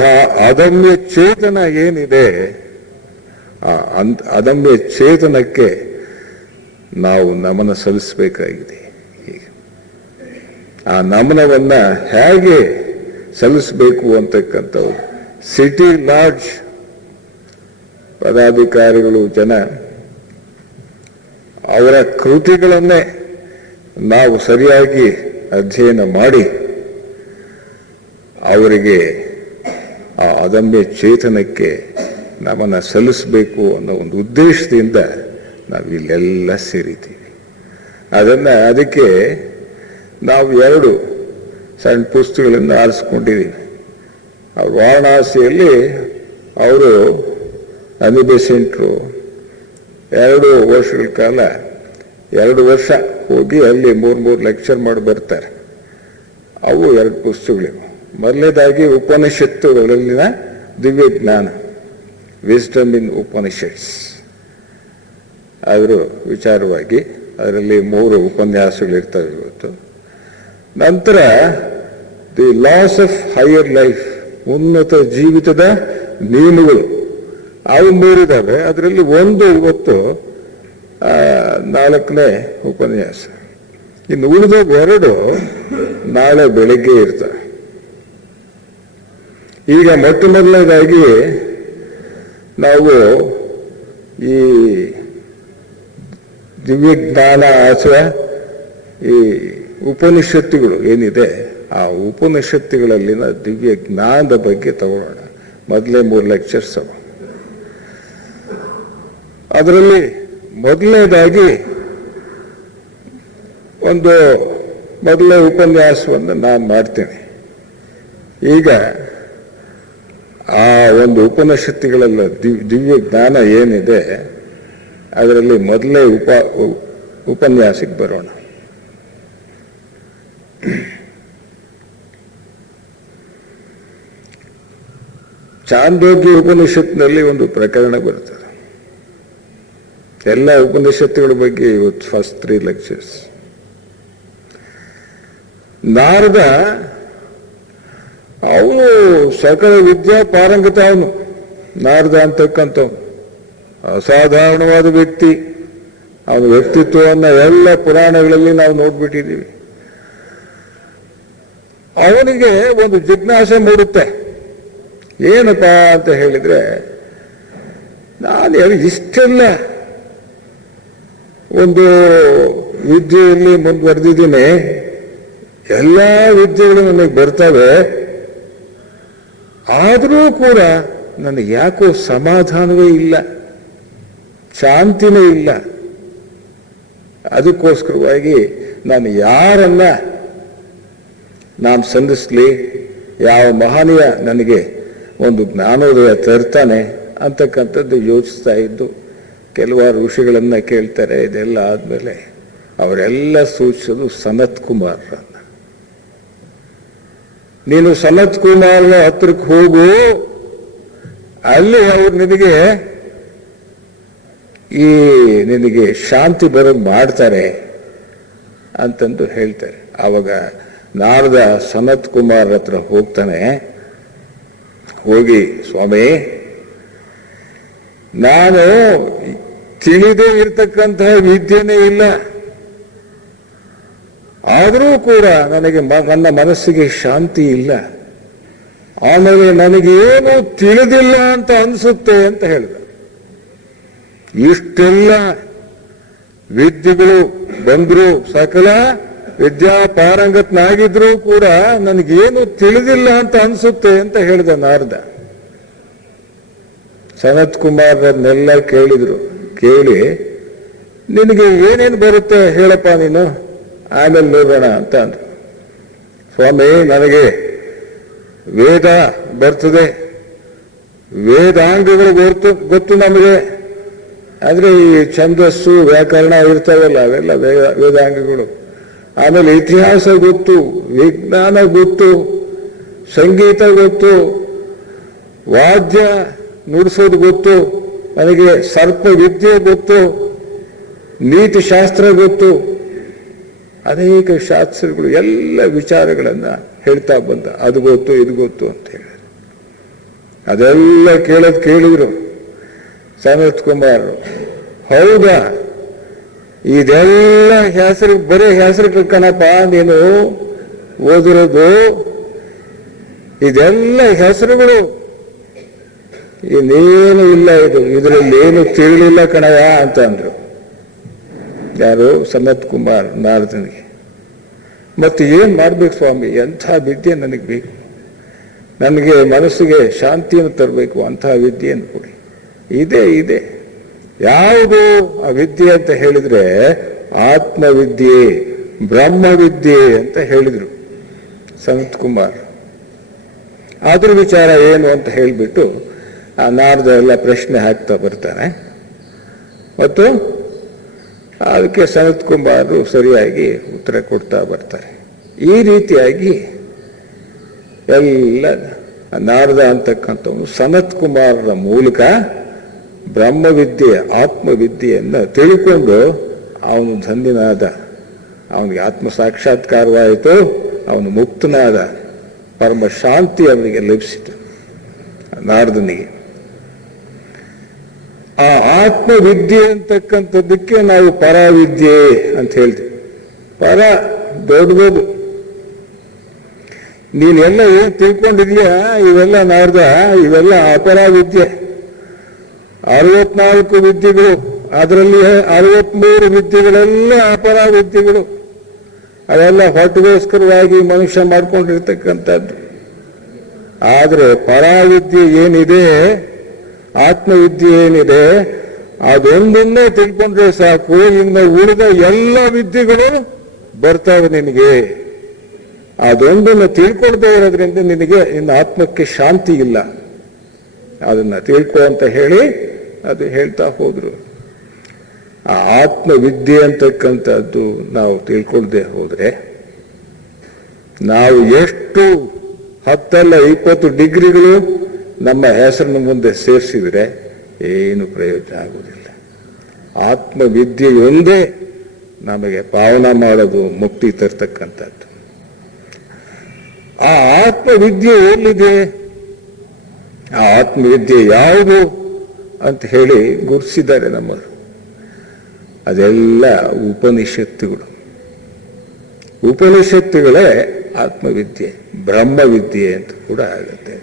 ಅದಮ್ಯ ಚೇತನ ಏನಿದೆ, ಆ ಅದಮ್ಯ ಚೇತನಕ್ಕೆ ನಾವು ನಮನ ಸಲ್ಲಿಸಬೇಕಾಗಿದೆ. ಆ ನಮನವನ್ನ ಹೇಗೆ ಸಲ್ಲಿಸಬೇಕು ಅಂತಕ್ಕಂಥವು ಸಿಟಿ ಲಾಡ್ಜ್ ಪದಾಧಿಕಾರಿಗಳು ಜನ ಅವರ ಕೃತಿಗಳನ್ನೇ ನಾವು ಸರಿಯಾಗಿ ಅಧ್ಯಯನ ಮಾಡಿ ಅವರಿಗೆ ಆ ಅದಮ್ಯ ಚೇತನಕ್ಕೆ ನಮನ ಸಲ್ಲಿಸಬೇಕು ಅನ್ನೋ ಒಂದು ಉದ್ದೇಶದಿಂದ ನಾವು ಇಲ್ಲೆಲ್ಲ ಸೇರಿದ್ದೀವಿ. ಅದಕ್ಕೆ ನಾವು 2 ಸಣ್ಣ ಪುಸ್ತಕಗಳನ್ನು ಆರಿಸ್ಕೊಂಡಿದ್ದೀವಿ. ಅವ್ರು ವಾರಣಾಸಿಯಲ್ಲಿ ಅವರು ಅನಿ ಬೆಸೆಂಟ್ರು 2 ವರ್ಷಗಳ ಕಾಲ 2 ವರ್ಷ ಹೋಗಿ ಅಲ್ಲಿ 3 ಲೆಕ್ಚರ್ ಮಾಡಿ ಬರ್ತಾರೆ. ಅವು 2 ಪುಸ್ತಕಗಳಿವೆ. ಮೊದಲನೇದಾಗಿ ಉಪನಿಷತ್ತುಗಳಲ್ಲಿನ ದಿವ್ಯ ಜ್ಞಾನ, ವಿಸ್ಡಮ್ ಇನ್ ಉಪನಿಷತ್ಸ್, ಅದರ ವಿಚಾರವಾಗಿ ಅದರಲ್ಲಿ 3 ಉಪನ್ಯಾಸಗಳಿರ್ತವೆ ಇವತ್ತು. ನಂತರ the laws of higher life, ಉನ್ನತ ಜೀವಿತದ ನಿಯಮಗಳು, ಅವು 3 ಇದ್ದಾವೆ. ಅದರಲ್ಲಿ ಒಂದು ಇವತ್ತು 4ನೇ ಉಪನ್ಯಾಸ. ಇನ್ನು ಉಳಿದ 2 ನಾಳೆ ಬೆಳಗ್ಗೆ ಇರ್ತವೆ. ಈಗ ಮೊದಲನೇದಾಗಿ ನಾವು ಈ ದಿವ್ಯ ಜ್ಞಾನ ಅಥವಾ ಈ ಉಪನಿಷತ್ತುಗಳು ಏನಿದೆ ಆ ಉಪನಿಷತ್ತುಗಳಲ್ಲಿನ ದಿವ್ಯ ಜ್ಞಾನದ ಬಗ್ಗೆ ತಗೊಳ್ಳೋಣ. ಮೊದಲೇ 3 ಲೆಕ್ಚರ್ಸ್ ಅವ. ಅದರಲ್ಲಿ ಮೊದಲನೇದಾಗಿ ಒಂದು ಮೊದಲನೇ ಉಪನ್ಯಾಸವನ್ನು ನಾನು ಮಾಡ್ತೇನೆ. ಈಗ ಆ ಒಂದು ಉಪನಿಷತ್ತುಗಳೆಲ್ಲ ದಿವ್ಯ ಜ್ಞಾನ ಏನಿದೆ ಅದರಲ್ಲಿ ಮೊದಲೇ ಉಪನ್ಯಾಸಕ್ಕೆ ಬರೋಣ. ಚಾಂದೋಗ್ಯ ಉಪನಿಷತ್ನಲ್ಲಿ ಒಂದು ಪ್ರಕರಣ ಬರ್ತದೆ. ಎಲ್ಲ ಉಪನಿಷತ್ತುಗಳ ಬಗ್ಗೆ ಇವತ್ತು ಫಸ್ಟ್ 3 ಲೆಕ್ಚರ್ಸ್. ನಾರದ ಅವನು ಸಕಲ ವಿದ್ಯಾ ಪಾರಂಗತ, ಅವನು ನಾರದ ಅಂತಕ್ಕಂಥವನು ಅಸಾಧಾರಣವಾದ ವ್ಯಕ್ತಿ. ಅವನ ವ್ಯಕ್ತಿತ್ವವನ್ನು ಎಲ್ಲ ಪುರಾಣಗಳಲ್ಲಿ ನಾವು ನೋಡ್ಬಿಟ್ಟಿದ್ದೀವಿ. ಅವನಿಗೆ ಒಂದು ಜಿಜ್ಞಾಸೆ ಮೂಡುತ್ತೆ. ಏನಪ್ಪ ಅಂತ ಹೇಳಿದ್ರೆ, ನಾನು ಇಷ್ಟೆಲ್ಲ ಒಂದು ವಿದ್ಯೆಯಲ್ಲಿ ಮುಂದುವರೆದಿದ್ದೀನಿ, ಎಲ್ಲ ವಿದ್ಯೆಗಳು ನನಗೆ ಬರ್ತವೆ, ಆದರೂ ಕೂಡ ನನಗೆ ಯಾಕೋ ಸಮಾಧಾನವೇ ಇಲ್ಲ, ಶಾಂತಿನೇ ಇಲ್ಲ. ಅದಕ್ಕೋಸ್ಕರವಾಗಿ ನಾನು ಯಾರನ್ನ ನಾನು ಸಂಧಿಸ್ಲಿ, ಯಾವ ಮಹನೀಯ ನನಗೆ ಒಂದು ಜ್ಞಾನೋದಯ ತರ್ತಾನೆ ಅಂತಕ್ಕಂಥದ್ದು ಯೋಚಿಸ್ತಾ ಇದ್ದು ಕೆಲವಾರು ವಿಷಯಗಳನ್ನ ಕೇಳ್ತಾರೆ. ಇದೆಲ್ಲ ಆದ್ಮೇಲೆ ಅವರೆಲ್ಲ ಸೂಚಿಸೋದು ಸನತ್ ಕುಮಾರ್ರನ್ನ. ನೀನು ಸನತ್ ಕುಮಾರ್ನ ಹತ್ರಕ್ಕೆ ಹೋಗು, ಅಲ್ಲಿ ಅವ್ರು ನಿನಗೆ ಶಾಂತಿ ಬರೋದು ಮಾಡ್ತಾರೆ ಅಂತಂದು ಹೇಳ್ತಾರೆ. ಆವಾಗ ನಾರದ ಸನತ್ ಕುಮಾರ್ ಹತ್ರ ಹೋಗ್ತಾನೆ. ಹೋಗಿ, ಸ್ವಾಮಿ, ನಾನು ತಿಳಿದೇ ಇರ್ತಕ್ಕಂತಹ ವಿದ್ಯೆನೇ ಇಲ್ಲ, ಆದರೂ ಕೂಡ ನನಗೆ ನನ್ನ ಮನಸ್ಸಿಗೆ ಶಾಂತಿ ಇಲ್ಲ, ಆಮೇಲೆ ನನಗೇನು ತಿಳಿದಿಲ್ಲ ಅಂತ ಅನಿಸುತ್ತೆ ಅಂತ ಹೇಳಿದ. ಇಷ್ಟೆಲ್ಲ ವಿದ್ಯೆಗಳು ಬಂದ್ರು, ಸಕಲ ವಿದ್ಯಾ ಪಾರಂಗತನಾಗಿದ್ರೂ ಕೂಡ ನನಗೇನು ತಿಳಿದಿಲ್ಲ ಅಂತ ಅನಿಸುತ್ತೆ ಅಂತ ಹೇಳಿದ ನಾರದ. ಸನತ್ ಕುಮಾರನ್ನೆಲ್ಲ ಕೇಳಿದ್ರು. ಕೇಳಿ, ನಿನಗೆ ಏನೇನು ಬರುತ್ತೆ ಹೇಳಪ್ಪ ನೀನು, ಆಮೇಲೆ ನೋಡೋಣ ಅಂತ ಅಂದ್ರು. ಸ್ವಾಮಿ, ನನಗೆ ವೇದ ಬರ್ತದೆ, ವೇದಾಂಗಗಳು ಗೊತ್ತು ನಮಗೆ. ಆದ್ರೆ ಈ ಛಂದಸ್ಸು ವ್ಯಾಕರಣ ಇರ್ತಾವಲ್ಲ, ಅವೆಲ್ಲ ವೇದಾಂಗಗಳು. ಆಮೇಲೆ ಇತಿಹಾಸ ಗೊತ್ತು, ವಿಜ್ಞಾನ ಗೊತ್ತು, ಸಂಗೀತ ಗೊತ್ತು, ವಾದ್ಯ ನುಡಿಸೋದು ಗೊತ್ತು, ನನಗೆ ಸರ್ಪ ವಿದ್ಯೆ ಗೊತ್ತು, ನೀತಿ ಶಾಸ್ತ್ರ ಗೊತ್ತು, ಅನೇಕ ಶಾಸ್ತ್ರಗಳು ಎಲ್ಲ ವಿಚಾರಗಳನ್ನ ಹೇಳ್ತಾ ಬಂದ. ಅದು ಗೊತ್ತು, ಇದು ಗೊತ್ತು ಅಂತ ಹೇಳಿ ಅದೆಲ್ಲ ಕೇಳಿದ್ರು ಸನತ್ ಕುಮಾರ್. ಹೌದಾ, ಇದೆಲ್ಲ ಹೆಸರು, ಬರೀ ಹೆಸರು ಕಣಪ್ಪ ನೀನು ಓದಿರೋದು, ಇದೆಲ್ಲ ಹೆಸರುಗಳು, ಇನ್ನೇನು ಇಲ್ಲ, ಇದರಲ್ಲಿ ಏನು ತಿಳಿಲಿಲ್ಲ ಕಣವ ಅಂತ ಅಂದ್ರು. ಯಾರು? ಸನತ್ ಕುಮಾರ್ ನಾರದನಿಗೆ. ಮತ್ತೆ ಏನ್ ಮಾಡ್ಬೇಕು ಸ್ವಾಮಿ, ಎಂಥ ವಿದ್ಯೆ ನನಗೆ ಬೇಕು, ನನಗೆ ಮನಸ್ಸಿಗೆ ಶಾಂತಿಯನ್ನು ತರಬೇಕು, ಅಂತಹ ವಿದ್ಯೆಯನ್ನು ಕೊಡಿ. ಇದೆ ಯಾವುದು ಆ ವಿದ್ಯೆ ಅಂತ ಹೇಳಿದ್ರೆ ಆತ್ಮವಿದ್ಯೆ, ಬ್ರಹ್ಮವಿದ್ಯೆ ಅಂತ ಹೇಳಿದ್ರು ಸನತ್ ಕುಮಾರ್. ಅದ್ರ ವಿಚಾರ ಏನು ಅಂತ ಹೇಳಿಬಿಟ್ಟು ಆ ನಾರದ ಎಲ್ಲ ಪ್ರಶ್ನೆ ಹಾಕ್ತಾ ಬರ್ತಾನೆ. ಮತ್ತು ಅದಕ್ಕೆ ಸನತ್ ಕುಮಾರ್ ಸರಿಯಾಗಿ ಉತ್ತರ ಕೊಡ್ತಾ ಬರ್ತಾರೆ. ಈ ರೀತಿಯಾಗಿ ಎಲ್ಲ ನಾರದ ಅಂತಕ್ಕಂಥವನು ಸನತ್ ಕುಮಾರರ ಮೂಲಕ ಬ್ರಹ್ಮವಿದ್ಯೆ, ಆತ್ಮವಿದ್ಯೆಯನ್ನು ತಿಳ್ಕೊಂಡು ಅವನು ಧನ್ಯನಾದ, ಅವನಿಗೆ ಆತ್ಮ ಸಾಕ್ಷಾತ್ಕಾರವಾಯಿತು, ಅವನು ಮುಕ್ತನಾದ, ಪರಮ ಶಾಂತಿ ಅವನಿಗೆ ಲಭಿಸಿತು ನಾರದನಿಗೆ. ಆ ಆತ್ಮವಿದ್ಯೆ ಅಂತಕ್ಕಂಥದ್ದಕ್ಕೆ ನಾವು ಪರಾವಿದ್ಯೆ ಅಂತ ಹೇಳ್ತೀವಿ. ಪರ ದೊಡ್ಡದು. ನೀನೆಲ್ಲ ಏನ್ ತಿಳ್ಕೊಂಡಿದ್ಯಾ ಇವೆಲ್ಲ ನಾರದ, ಇವೆಲ್ಲ ಅಪರಾವಿದ್ಯೆ. 64 ವಿದ್ಯೆಗಳು, ಅದರಲ್ಲಿ 63 ವಿದ್ಯೆಗಳೆಲ್ಲ ಅಪರಾವಿದ್ಯೆಗಳು. ಅವೆಲ್ಲ ಹೊಟ್ಟೆಗೋಸ್ಕರವಾಗಿ ಮನುಷ್ಯ ಮಾಡ್ಕೊಂಡಿರ್ತಕ್ಕಂಥದ್ದು. ಆದ್ರೆ ಪರಾವಿದ್ಯೆ ಏನಿದೆ, ಆತ್ಮವಿದ್ಯೆ ಏನಿದೆ, ಅದೊಂದನ್ನೇ ತಿಳ್ಕೊಂಡ್ರೆ ಸಾಕು, ಇನ್ನು ಉಳಿದ ಎಲ್ಲ ವಿದ್ಯೆಗಳು ಬರ್ತಾವೆ ನಿನಗೆ. ಅದೊಂದನ್ನು ತಿಳ್ಕೊಳ್ದೇ ಇರೋದ್ರಿಂದ ನಿನಗೆ ಇನ್ನು ಆತ್ಮಕ್ಕೆ ಶಾಂತಿ ಇಲ್ಲ. ಅದನ್ನ ತಿಳ್ಕೊ ಅಂತ ಹೇಳಿ ಅದು ಹೇಳ್ತಾ ಹೋದ್ರು. ಆ ಆತ್ಮವಿದ್ಯೆ ಅಂತಕ್ಕಂಥದ್ದು ನಾವು ತಿಳ್ಕೊಳ್ದೆ ಹೋದ್ರೆ, ನಾವು ಎಷ್ಟು 10 ಅಲ್ಲ 20 ಡಿಗ್ರಿಗಳು ನಮ್ಮ ಹೆಸರಿನ ಮುಂದೆ ಸೇರಿಸಿದ್ರೆ ಏನು ಪ್ರಯೋಜನ ಆಗುವುದಿಲ್ಲ. ಆತ್ಮವಿದ್ಯೆಯೊಂದೇ ನಮಗೆ ಪಾವನ ಮಾಡೋದು, ಮುಕ್ತಿ ತರ್ತಕ್ಕಂಥದ್ದು. ಆ ಆತ್ಮವಿದ್ಯೆ ಎಲ್ಲಿದೆ, ಆ ಆತ್ಮವಿದ್ಯೆ ಯಾವುದು ಅಂತ ಹೇಳಿ ಗುರುತಿಸಿದ್ದಾರೆ ನಮ್ಮವರು. ಅದೆಲ್ಲ ಉಪನಿಷತ್ತುಗಳು. ಉಪನಿಷತ್ತುಗಳೇ ಆತ್ಮವಿದ್ಯೆ, ಬ್ರಹ್ಮವಿದ್ಯೆ ಅಂತ ಕೂಡ ಆಗುತ್ತೆ.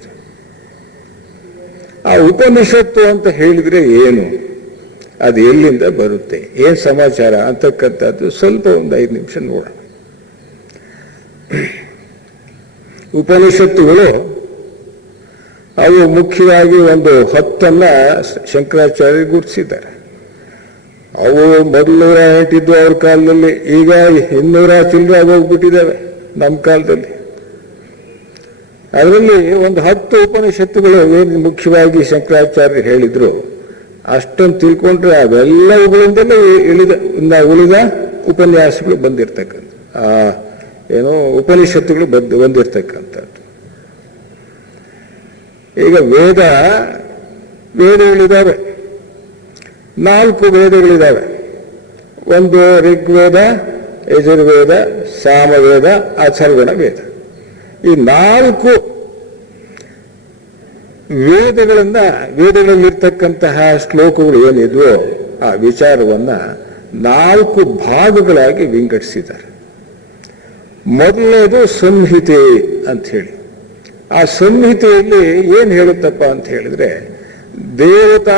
ಆ ಉಪನಿಷತ್ತು ಅಂತ ಹೇಳಿದ್ರೆ ಏನು, ಅದು ಎಲ್ಲಿಂದ ಬರುತ್ತೆ, ಏನ್ ಸಮಾಚಾರ ಅಂತಕ್ಕಂಥದ್ದು ಸ್ವಲ್ಪ ಒಂದು 5 ನಿಮಿಷ ನೋಡೋಣ. ಉಪನಿಷತ್ತುಗಳು ಅವು ಮುಖ್ಯವಾಗಿ ಒಂದು 10 ಶಂಕರಾಚಾರ್ಯ ಗುರುತಿಸಿದ್ದಾರೆ. ಅವು ಮೊದಲು 108 ಅವ್ರ ಕಾಲದಲ್ಲಿ, ಈಗ 200 ಚಿಲ್ಲರೆ ಹೋಗ್ಬಿಟ್ಟಿದ್ದಾವೆ ನಮ್ಮ ಕಾಲದಲ್ಲಿ. ಅದರಲ್ಲಿ ಒಂದು 10 ಉಪನಿಷತ್ತುಗಳು ಏನು ಮುಖ್ಯವಾಗಿ ಶಂಕರಾಚಾರ್ಯರು ಹೇಳಿದ್ರು ಅಷ್ಟೊಂದು ತಿಳ್ಕೊಂಡ್ರೆ ಅವೆಲ್ಲವುಗಳಿಂದಲೇ ಉಳಿದ ಉಪನ್ಯಾಸಗಳು ಬಂದಿರ್ತಕ್ಕಂಥ ಏನೋ ಉಪನಿಷತ್ತುಗಳು ಬಂದಿರ್ತಕ್ಕಂಥದ್ದು. ಈಗ ವೇದಗಳಿದ್ದಾವೆ, 4 ವೇದಗಳಿದ್ದಾವೆ. ಒಂದು ಋಗ್ವೇದ, ಯಜುರ್ವೇದ, ಸಾಮವೇದ, ಅಥರ್ವಣ ವೇದ. ಈ 4 ವೇದಗಳಲ್ಲಿರ್ತಕ್ಕಂತಹ ಶ್ಲೋಕಗಳು ಏನಿದ್ವೋ ಆ ವಿಚಾರವನ್ನ 4 ಭಾಗಗಳಾಗಿ ವಿಂಗಡಿಸಿದ್ದಾರೆ. ಮೊದಲನೇದು ಸಂಹಿತೆ ಅಂತ ಹೇಳಿ. ಆ ಸಂಹಿತೆಯಲ್ಲಿ ಏನ್ ಹೇಳುತ್ತಪ್ಪ ಅಂತ ಹೇಳಿದ್ರೆ, ದೇವತಾ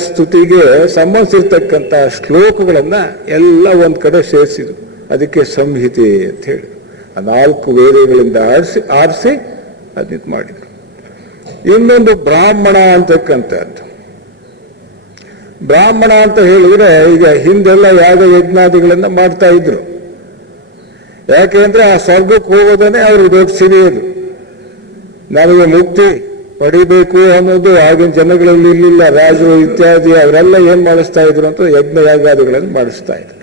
ಸ್ತುತಿಗೆ ಸಂಬಂಧಿಸಿರ್ತಕ್ಕಂಥ ಶ್ಲೋಕಗಳನ್ನ ಎಲ್ಲ ಒಂದ್ ಕಡೆ ಸೇರಿಸಿದ್ರು. ಅದಕ್ಕೆ ಸಂಹಿತೆ ಅಂತ ಹೇಳಿ ಆ 4 ವೇದಗಳಿಂದ ಆರಿಸಿ ಅದಿತ್ ಮಾಡಿದ್ರು. ಇನ್ನೊಂದು ಬ್ರಾಹ್ಮಣ ಅಂತಕ್ಕಂಥದ್ದು. ಬ್ರಾಹ್ಮಣ ಅಂತ ಹೇಳಿದ್ರೆ, ಈಗ ಹಿಂದೆಲ್ಲ ಯಾಗ ಯಜ್ಞಾದಿಗಳನ್ನ ಮಾಡ್ತಾ ಇದ್ರು. ಯಾಕೆಂದ್ರೆ ಆ ಸ್ವರ್ಗಕ್ಕೆ ಹೋಗೋದನ್ನೇ ಅವ್ರಿಗೆ ದೊಡ್ಡ ಸಿರಿಯೋದು. ನಮಗೆ ಮುಕ್ತಿ ಪಡಿಬೇಕು ಅನ್ನೋದು ಆಗಿನ ಜನಗಳಲ್ಲಿ ಇರಲಿಲ್ಲ. ರಾಜರು ಇತ್ಯಾದಿ ಅವರೆಲ್ಲ ಏನ್ ಮಾಡಿಸ್ತಾ ಇದ್ರು ಅಂತ ಯಜ್ಞ ಯಾಗಾದಿಗಳನ್ನು ಮಾಡಿಸ್ತಾ ಇದ್ರು.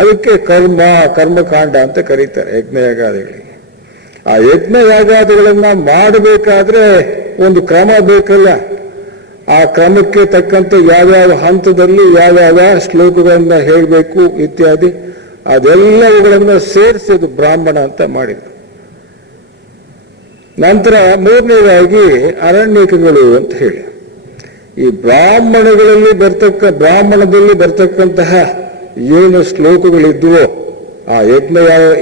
ಅದಕ್ಕೆ ಕರ್ಮಕಾಂಡ ಅಂತ ಕರೀತಾರೆ ಯಜ್ಞ ಯಾಗಾದಿಗಳಿಗೆ. ಆ ಯಜ್ಞ ಯಾಗಾದಿಗಳನ್ನ ಮಾಡಬೇಕಾದ್ರೆ ಒಂದು ಕ್ರಮ ಬೇಕಲ್ಲ. ಆ ಕ್ರಮಕ್ಕೆ ತಕ್ಕಂತೆ ಯಾವ್ಯಾವ ಹಂತದಲ್ಲಿ ಯಾವ್ಯಾವ ಶ್ಲೋಕಗಳನ್ನ ಹೇಳಬೇಕು ಇತ್ಯಾದಿ ಅದೆಲ್ಲವುಗಳನ್ನ ಸೇರಿಸೋದು ಬ್ರಾಹ್ಮಣ ಅಂತ ಮಾಡಿದ್ರು. ನಂತರ 3ನೇದಾಗಿ ಅರಣ್ಯಕಗಳು ಅಂತ ಹೇಳಿ, ಈ ಬ್ರಾಹ್ಮಣದಲ್ಲಿ ಬರ್ತಕ್ಕಂತಹ ಏನು ಶ್ಲೋಕಗಳಿದ್ವೋ ಆ ಯಜ್ಞ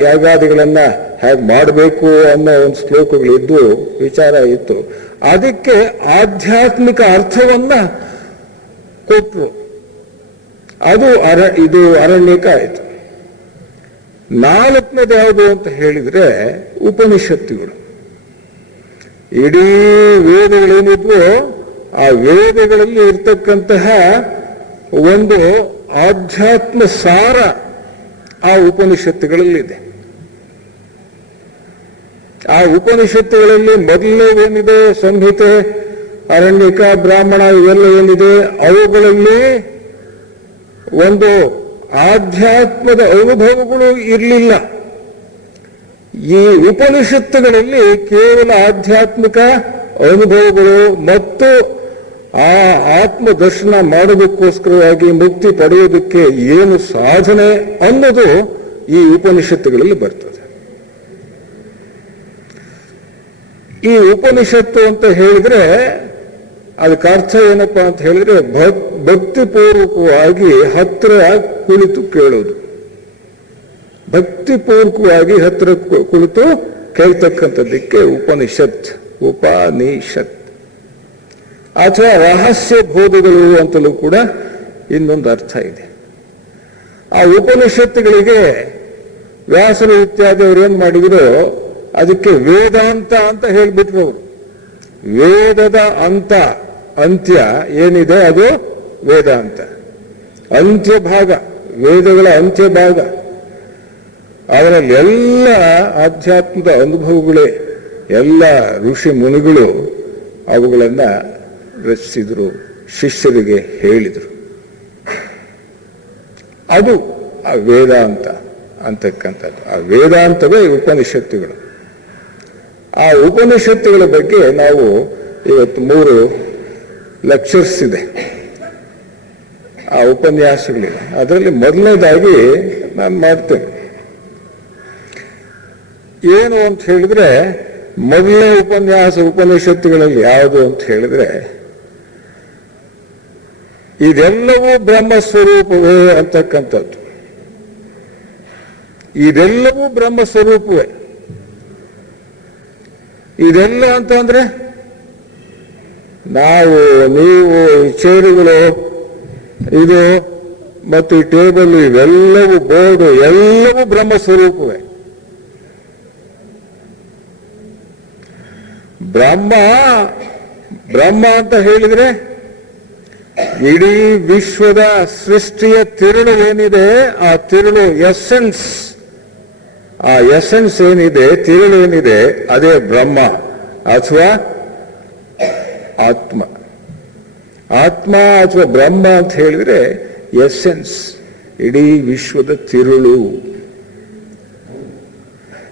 ಯಾಗಾದಿಗಳನ್ನ ಹೇಗೆ ಮಾಡಬೇಕು ಅನ್ನೋ ಒಂದು ಶ್ಲೋಕಗಳಿದ್ದು ವಿಚಾರ ಇತ್ತು. ಅದಕ್ಕೆ ಆಧ್ಯಾತ್ಮಿಕ ಅರ್ಥವನ್ನ ಕೊಟ್ಟರು. ಇದು ಅರಣ್ಯಕ ಆಯಿತು. 4ನೇದು ಯಾವುದು ಅಂತ ಹೇಳಿದ್ರೆ ಉಪನಿಷತ್ತುಗಳು. ಇಡೀ ವೇದಗಳೇನಿದ್ವೋ ಆ ವೇದಗಳಲ್ಲಿ ಇರ್ತಕ್ಕಂತಹ ಒಂದು ಆಧ್ಯಾತ್ಮ ಸಾರ ಆ ಉಪನಿಷತ್ತುಗಳಲ್ಲಿದೆ. ಆ ಉಪನಿಷತ್ತುಗಳಲ್ಲಿ ಮೊದಲನೇದೇನಿದೆ, ಸಂಹಿತೆ, ಅರಣ್ಯಕ, ಬ್ರಾಹ್ಮಣ ಇವೆಲ್ಲ ಏನಿದೆ ಅವುಗಳಲ್ಲಿ ಒಂದು ಆಧ್ಯಾತ್ಮದ ಅನುಭವಗಳು ಇರಲಿಲ್ಲ. ಈ ಉಪನಿಷತ್ತುಗಳಲ್ಲಿ ಕೇವಲ ಆಧ್ಯಾತ್ಮಿಕ ಅನುಭವಗಳು ಮತ್ತು ಆ ಆತ್ಮ ದರ್ಶನ ಮಾಡೋದಕ್ಕೋಸ್ಕರವಾಗಿ ಮುಕ್ತಿ ಪಡೆಯೋದಕ್ಕೆ ಏನು ಸಾಧನೆ ಅನ್ನೋದು ಈ ಉಪನಿಷತ್ತುಗಳಲ್ಲಿ ಬರ್ತದೆ. ಈ ಉಪನಿಷತ್ತು ಅಂತ ಹೇಳಿದ್ರೆ ಅದಕ್ಕೆ ಅರ್ಥ ಏನಪ್ಪಾ ಅಂತ ಹೇಳಿದ್ರೆ ಭಕ್ತಿಪೂರ್ವಕವಾಗಿ ಹತ್ರ ಕುಳಿತು ಕೇಳೋದು. ಭಕ್ತಿಪೂರ್ವಕವಾಗಿ ಹತ್ರ ಕುಳಿತು ಕೇಳ್ತಕ್ಕಂಥದ್ದಕ್ಕೆ ಉಪನಿಷತ್ ಅಥವಾ ರಹಸ್ಯ ಬೋಧಗಳು ಅಂತಲೂ ಕೂಡ ಇನ್ನೊಂದು ಅರ್ಥ ಇದೆ. ಆ ಉಪನಿಷತ್ತುಗಳಿಗೆ ವ್ಯಾಸರು ಇತ್ಯಾದಿ ಅವ್ರು ಏನ್ ಮಾಡಿದ್ರು, ಅದಕ್ಕೆ ವೇದಾಂತ ಅಂತ ಹೇಳ್ಬಿಟ್ರು ಅವರು. ವೇದದ ಅಂತ್ಯ ಏನಿದೆ ಅದು ವೇದಾಂತ. ಅಂತ್ಯ ಭಾಗ, ವೇದಗಳ ಅಂತ್ಯ ಭಾಗ. ಅದರಲ್ಲಿ ಎಲ್ಲ ಆಧ್ಯಾತ್ಮದ ಅನುಭವಗಳೇ, ಎಲ್ಲ ಋಷಿ ಮುನಿಗಳು ಅವುಗಳನ್ನ ರಚಿಸಿದ್ರು, ಶಿಷ್ಯರಿಗೆ ಹೇಳಿದರು. ಅದು ಆ ವೇದಾಂತ ಅಂತಕ್ಕಂಥದ್ದು. ಆ ವೇದಾಂತವೇ ಉಪನಿಷತ್ತುಗಳು. ಆ ಉಪನಿಷತ್ತುಗಳ ಬಗ್ಗೆ ನಾವು ಇವತ್ತು 3 ಲೆಕ್ಚರ್ಸ್ ಇದೆ, ಆ ಉಪನ್ಯಾಸಗಳಿವೆ. ಅದರಲ್ಲಿ ಮೊದಲನೇದಾಗಿ ನಾನು ಮಾಡ್ತೇನೆ. ಏನು ಅಂತ ಹೇಳಿದ್ರೆ, ಮೊದಲನೇ ಉಪನಿಷತ್ತುಗಳಲ್ಲಿ ಯಾವುದು ಅಂತ ಹೇಳಿದ್ರೆ, ಇದೆಲ್ಲವೂ ಬ್ರಹ್ಮಸ್ವರೂಪವೇ ಅಂತಕ್ಕಂಥದ್ದು. ಇದೆಲ್ಲವೂ ಬ್ರಹ್ಮಸ್ವರೂಪವೇ. ಇದೆಲ್ಲ ಅಂತಂದ್ರೆ ನಾವು, ನೀವು, ಈ ಚೇರುಗಳು, ಇದು ಮತ್ತು ಈ ಟೇಬಲ್, ಇವೆಲ್ಲವೂ, ಬೋರ್ಡು, ಎಲ್ಲವೂ ಬ್ರಹ್ಮಸ್ವರೂಪವೇ. ಬ್ರಹ್ಮ ಅಂತ ಹೇಳಿದ್ರೆ ಇಡೀ ವಿಶ್ವದ ಸೃಷ್ಟಿಯ ತಿರುಳು ಏನಿದೆ, ಆ ತಿರುಳು ಎಸೆನ್ಸ್, ಆ ಎಸೆನ್ಸ್ ಏನಿದೆ, ತಿರುಳು ಏನಿದೆ, ಅದೇ ಬ್ರಹ್ಮ ಅಥವಾ ಆತ್ಮ. ಆತ್ಮ ಅಥವಾ ಬ್ರಹ್ಮ ಅಂತ ಹೇಳಿದ್ರೆ ಎಸೆನ್ಸ್, ಇಡೀ ವಿಶ್ವದ ತಿರುಳು.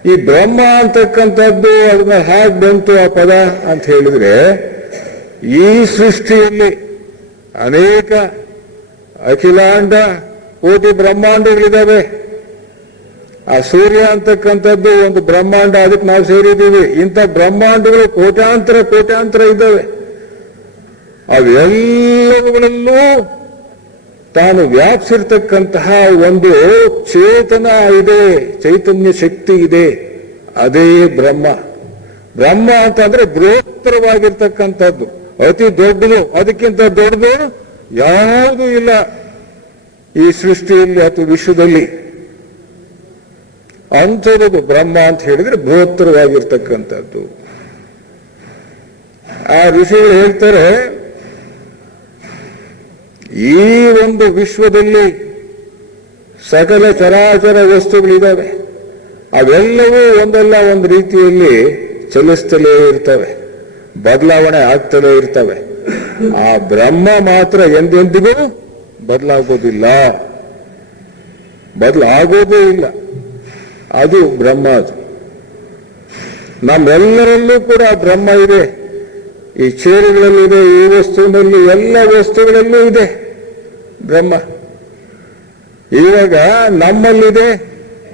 ಈ ಬ್ರಹ್ಮ ಅಂತಕ್ಕಂಥದ್ದು ಅದನ್ನ ಹೇಗೆ ಬಂತು ಆ ಪದ ಅಂತ ಹೇಳಿದ್ರೆ, ಈ ಸೃಷ್ಟಿಯಲ್ಲಿ ಅನೇಕ ಅಖಿಲಾಂಡ ಕೋಟಿ ಬ್ರಹ್ಮಾಂಡಗಳಿದ್ದಾವೆ. ಆ ಸೂರ್ಯ ಅಂತಕ್ಕಂಥದ್ದು ಒಂದು ಬ್ರಹ್ಮಾಂಡ, ಅದಕ್ಕೆ ನಾವು ಸೇರಿದ್ದೀವಿ. ಇಂಥ ಬ್ರಹ್ಮಾಂಡಗಳು ಕೋಟ್ಯಾಂತರ ಇದ್ದಾವೆ. ಅವೆಲ್ಲವುಗಳಲ್ಲೂ ತಾನು ವ್ಯಾಪಿಸಿರ್ತಕ್ಕಂತಹ ಒಂದು ಚೇತನ ಇದೆ, ಚೈತನ್ಯ ಶಕ್ತಿ ಇದೆ, ಅದೇ ಬ್ರಹ್ಮ. ಬ್ರಹ್ಮ ಅಂತಂದ್ರೆ ಬೃಹತ್ತರವಾಗಿರ್ತಕ್ಕಂಥದ್ದು, ಅತಿ ದೊಡ್ಡದು. ಅದಕ್ಕಿಂತ ದೊಡ್ಡದು ಯಾವುದೂ ಇಲ್ಲ ಈ ಸೃಷ್ಟಿಯಲ್ಲಿ ಅಥವಾ ವಿಶ್ವದಲ್ಲಿ. ಅಂಥದ್ದು ಬ್ರಹ್ಮ ಅಂತ ಹೇಳಿದ್ರೆ ಬೃಹತ್ತರವಾಗಿರ್ತಕ್ಕಂಥದ್ದು. ಆ ಋಷಿಗಳು ಹೇಳ್ತಾರೆ, ಈ ಒಂದು ವಿಶ್ವದಲ್ಲಿ ಸಕಲ ಚರಾಚರ ವಸ್ತುಗಳಿದ್ದಾವೆ. ಅವೆಲ್ಲವೂ ಒಂದಲ್ಲ ಒಂದು ರೀತಿಯಲ್ಲಿ ಚಲಿಸ್ತಲೇ ಇರ್ತವೆ, ಬದಲಾವಣೆ ಆಗ್ತಲೇ ಇರ್ತವೆ. ಆ ಬ್ರಹ್ಮ ಮಾತ್ರ ಎಂದೆಂದಿಗೂ ಬದಲಾಗೋದಿಲ್ಲ, ಬದಲಾಗೋದೇ ಇಲ್ಲ. ಅದು ಬ್ರಹ್ಮ. ಅದು ನಮ್ಮೆಲ್ಲರಲ್ಲೂ ಕೂಡ ಬ್ರಹ್ಮ ಇದೆ. ಈ ಚೇರುಗಳಲ್ಲಿದೆ, ಈ ವಸ್ತುವಿನಲ್ಲಿ, ಎಲ್ಲ ವಸ್ತುಗಳಲ್ಲೂ ಇದೆ ಬ್ರಹ್ಮ. ಇವಾಗ ನಮ್ಮಲ್ಲಿದೆ,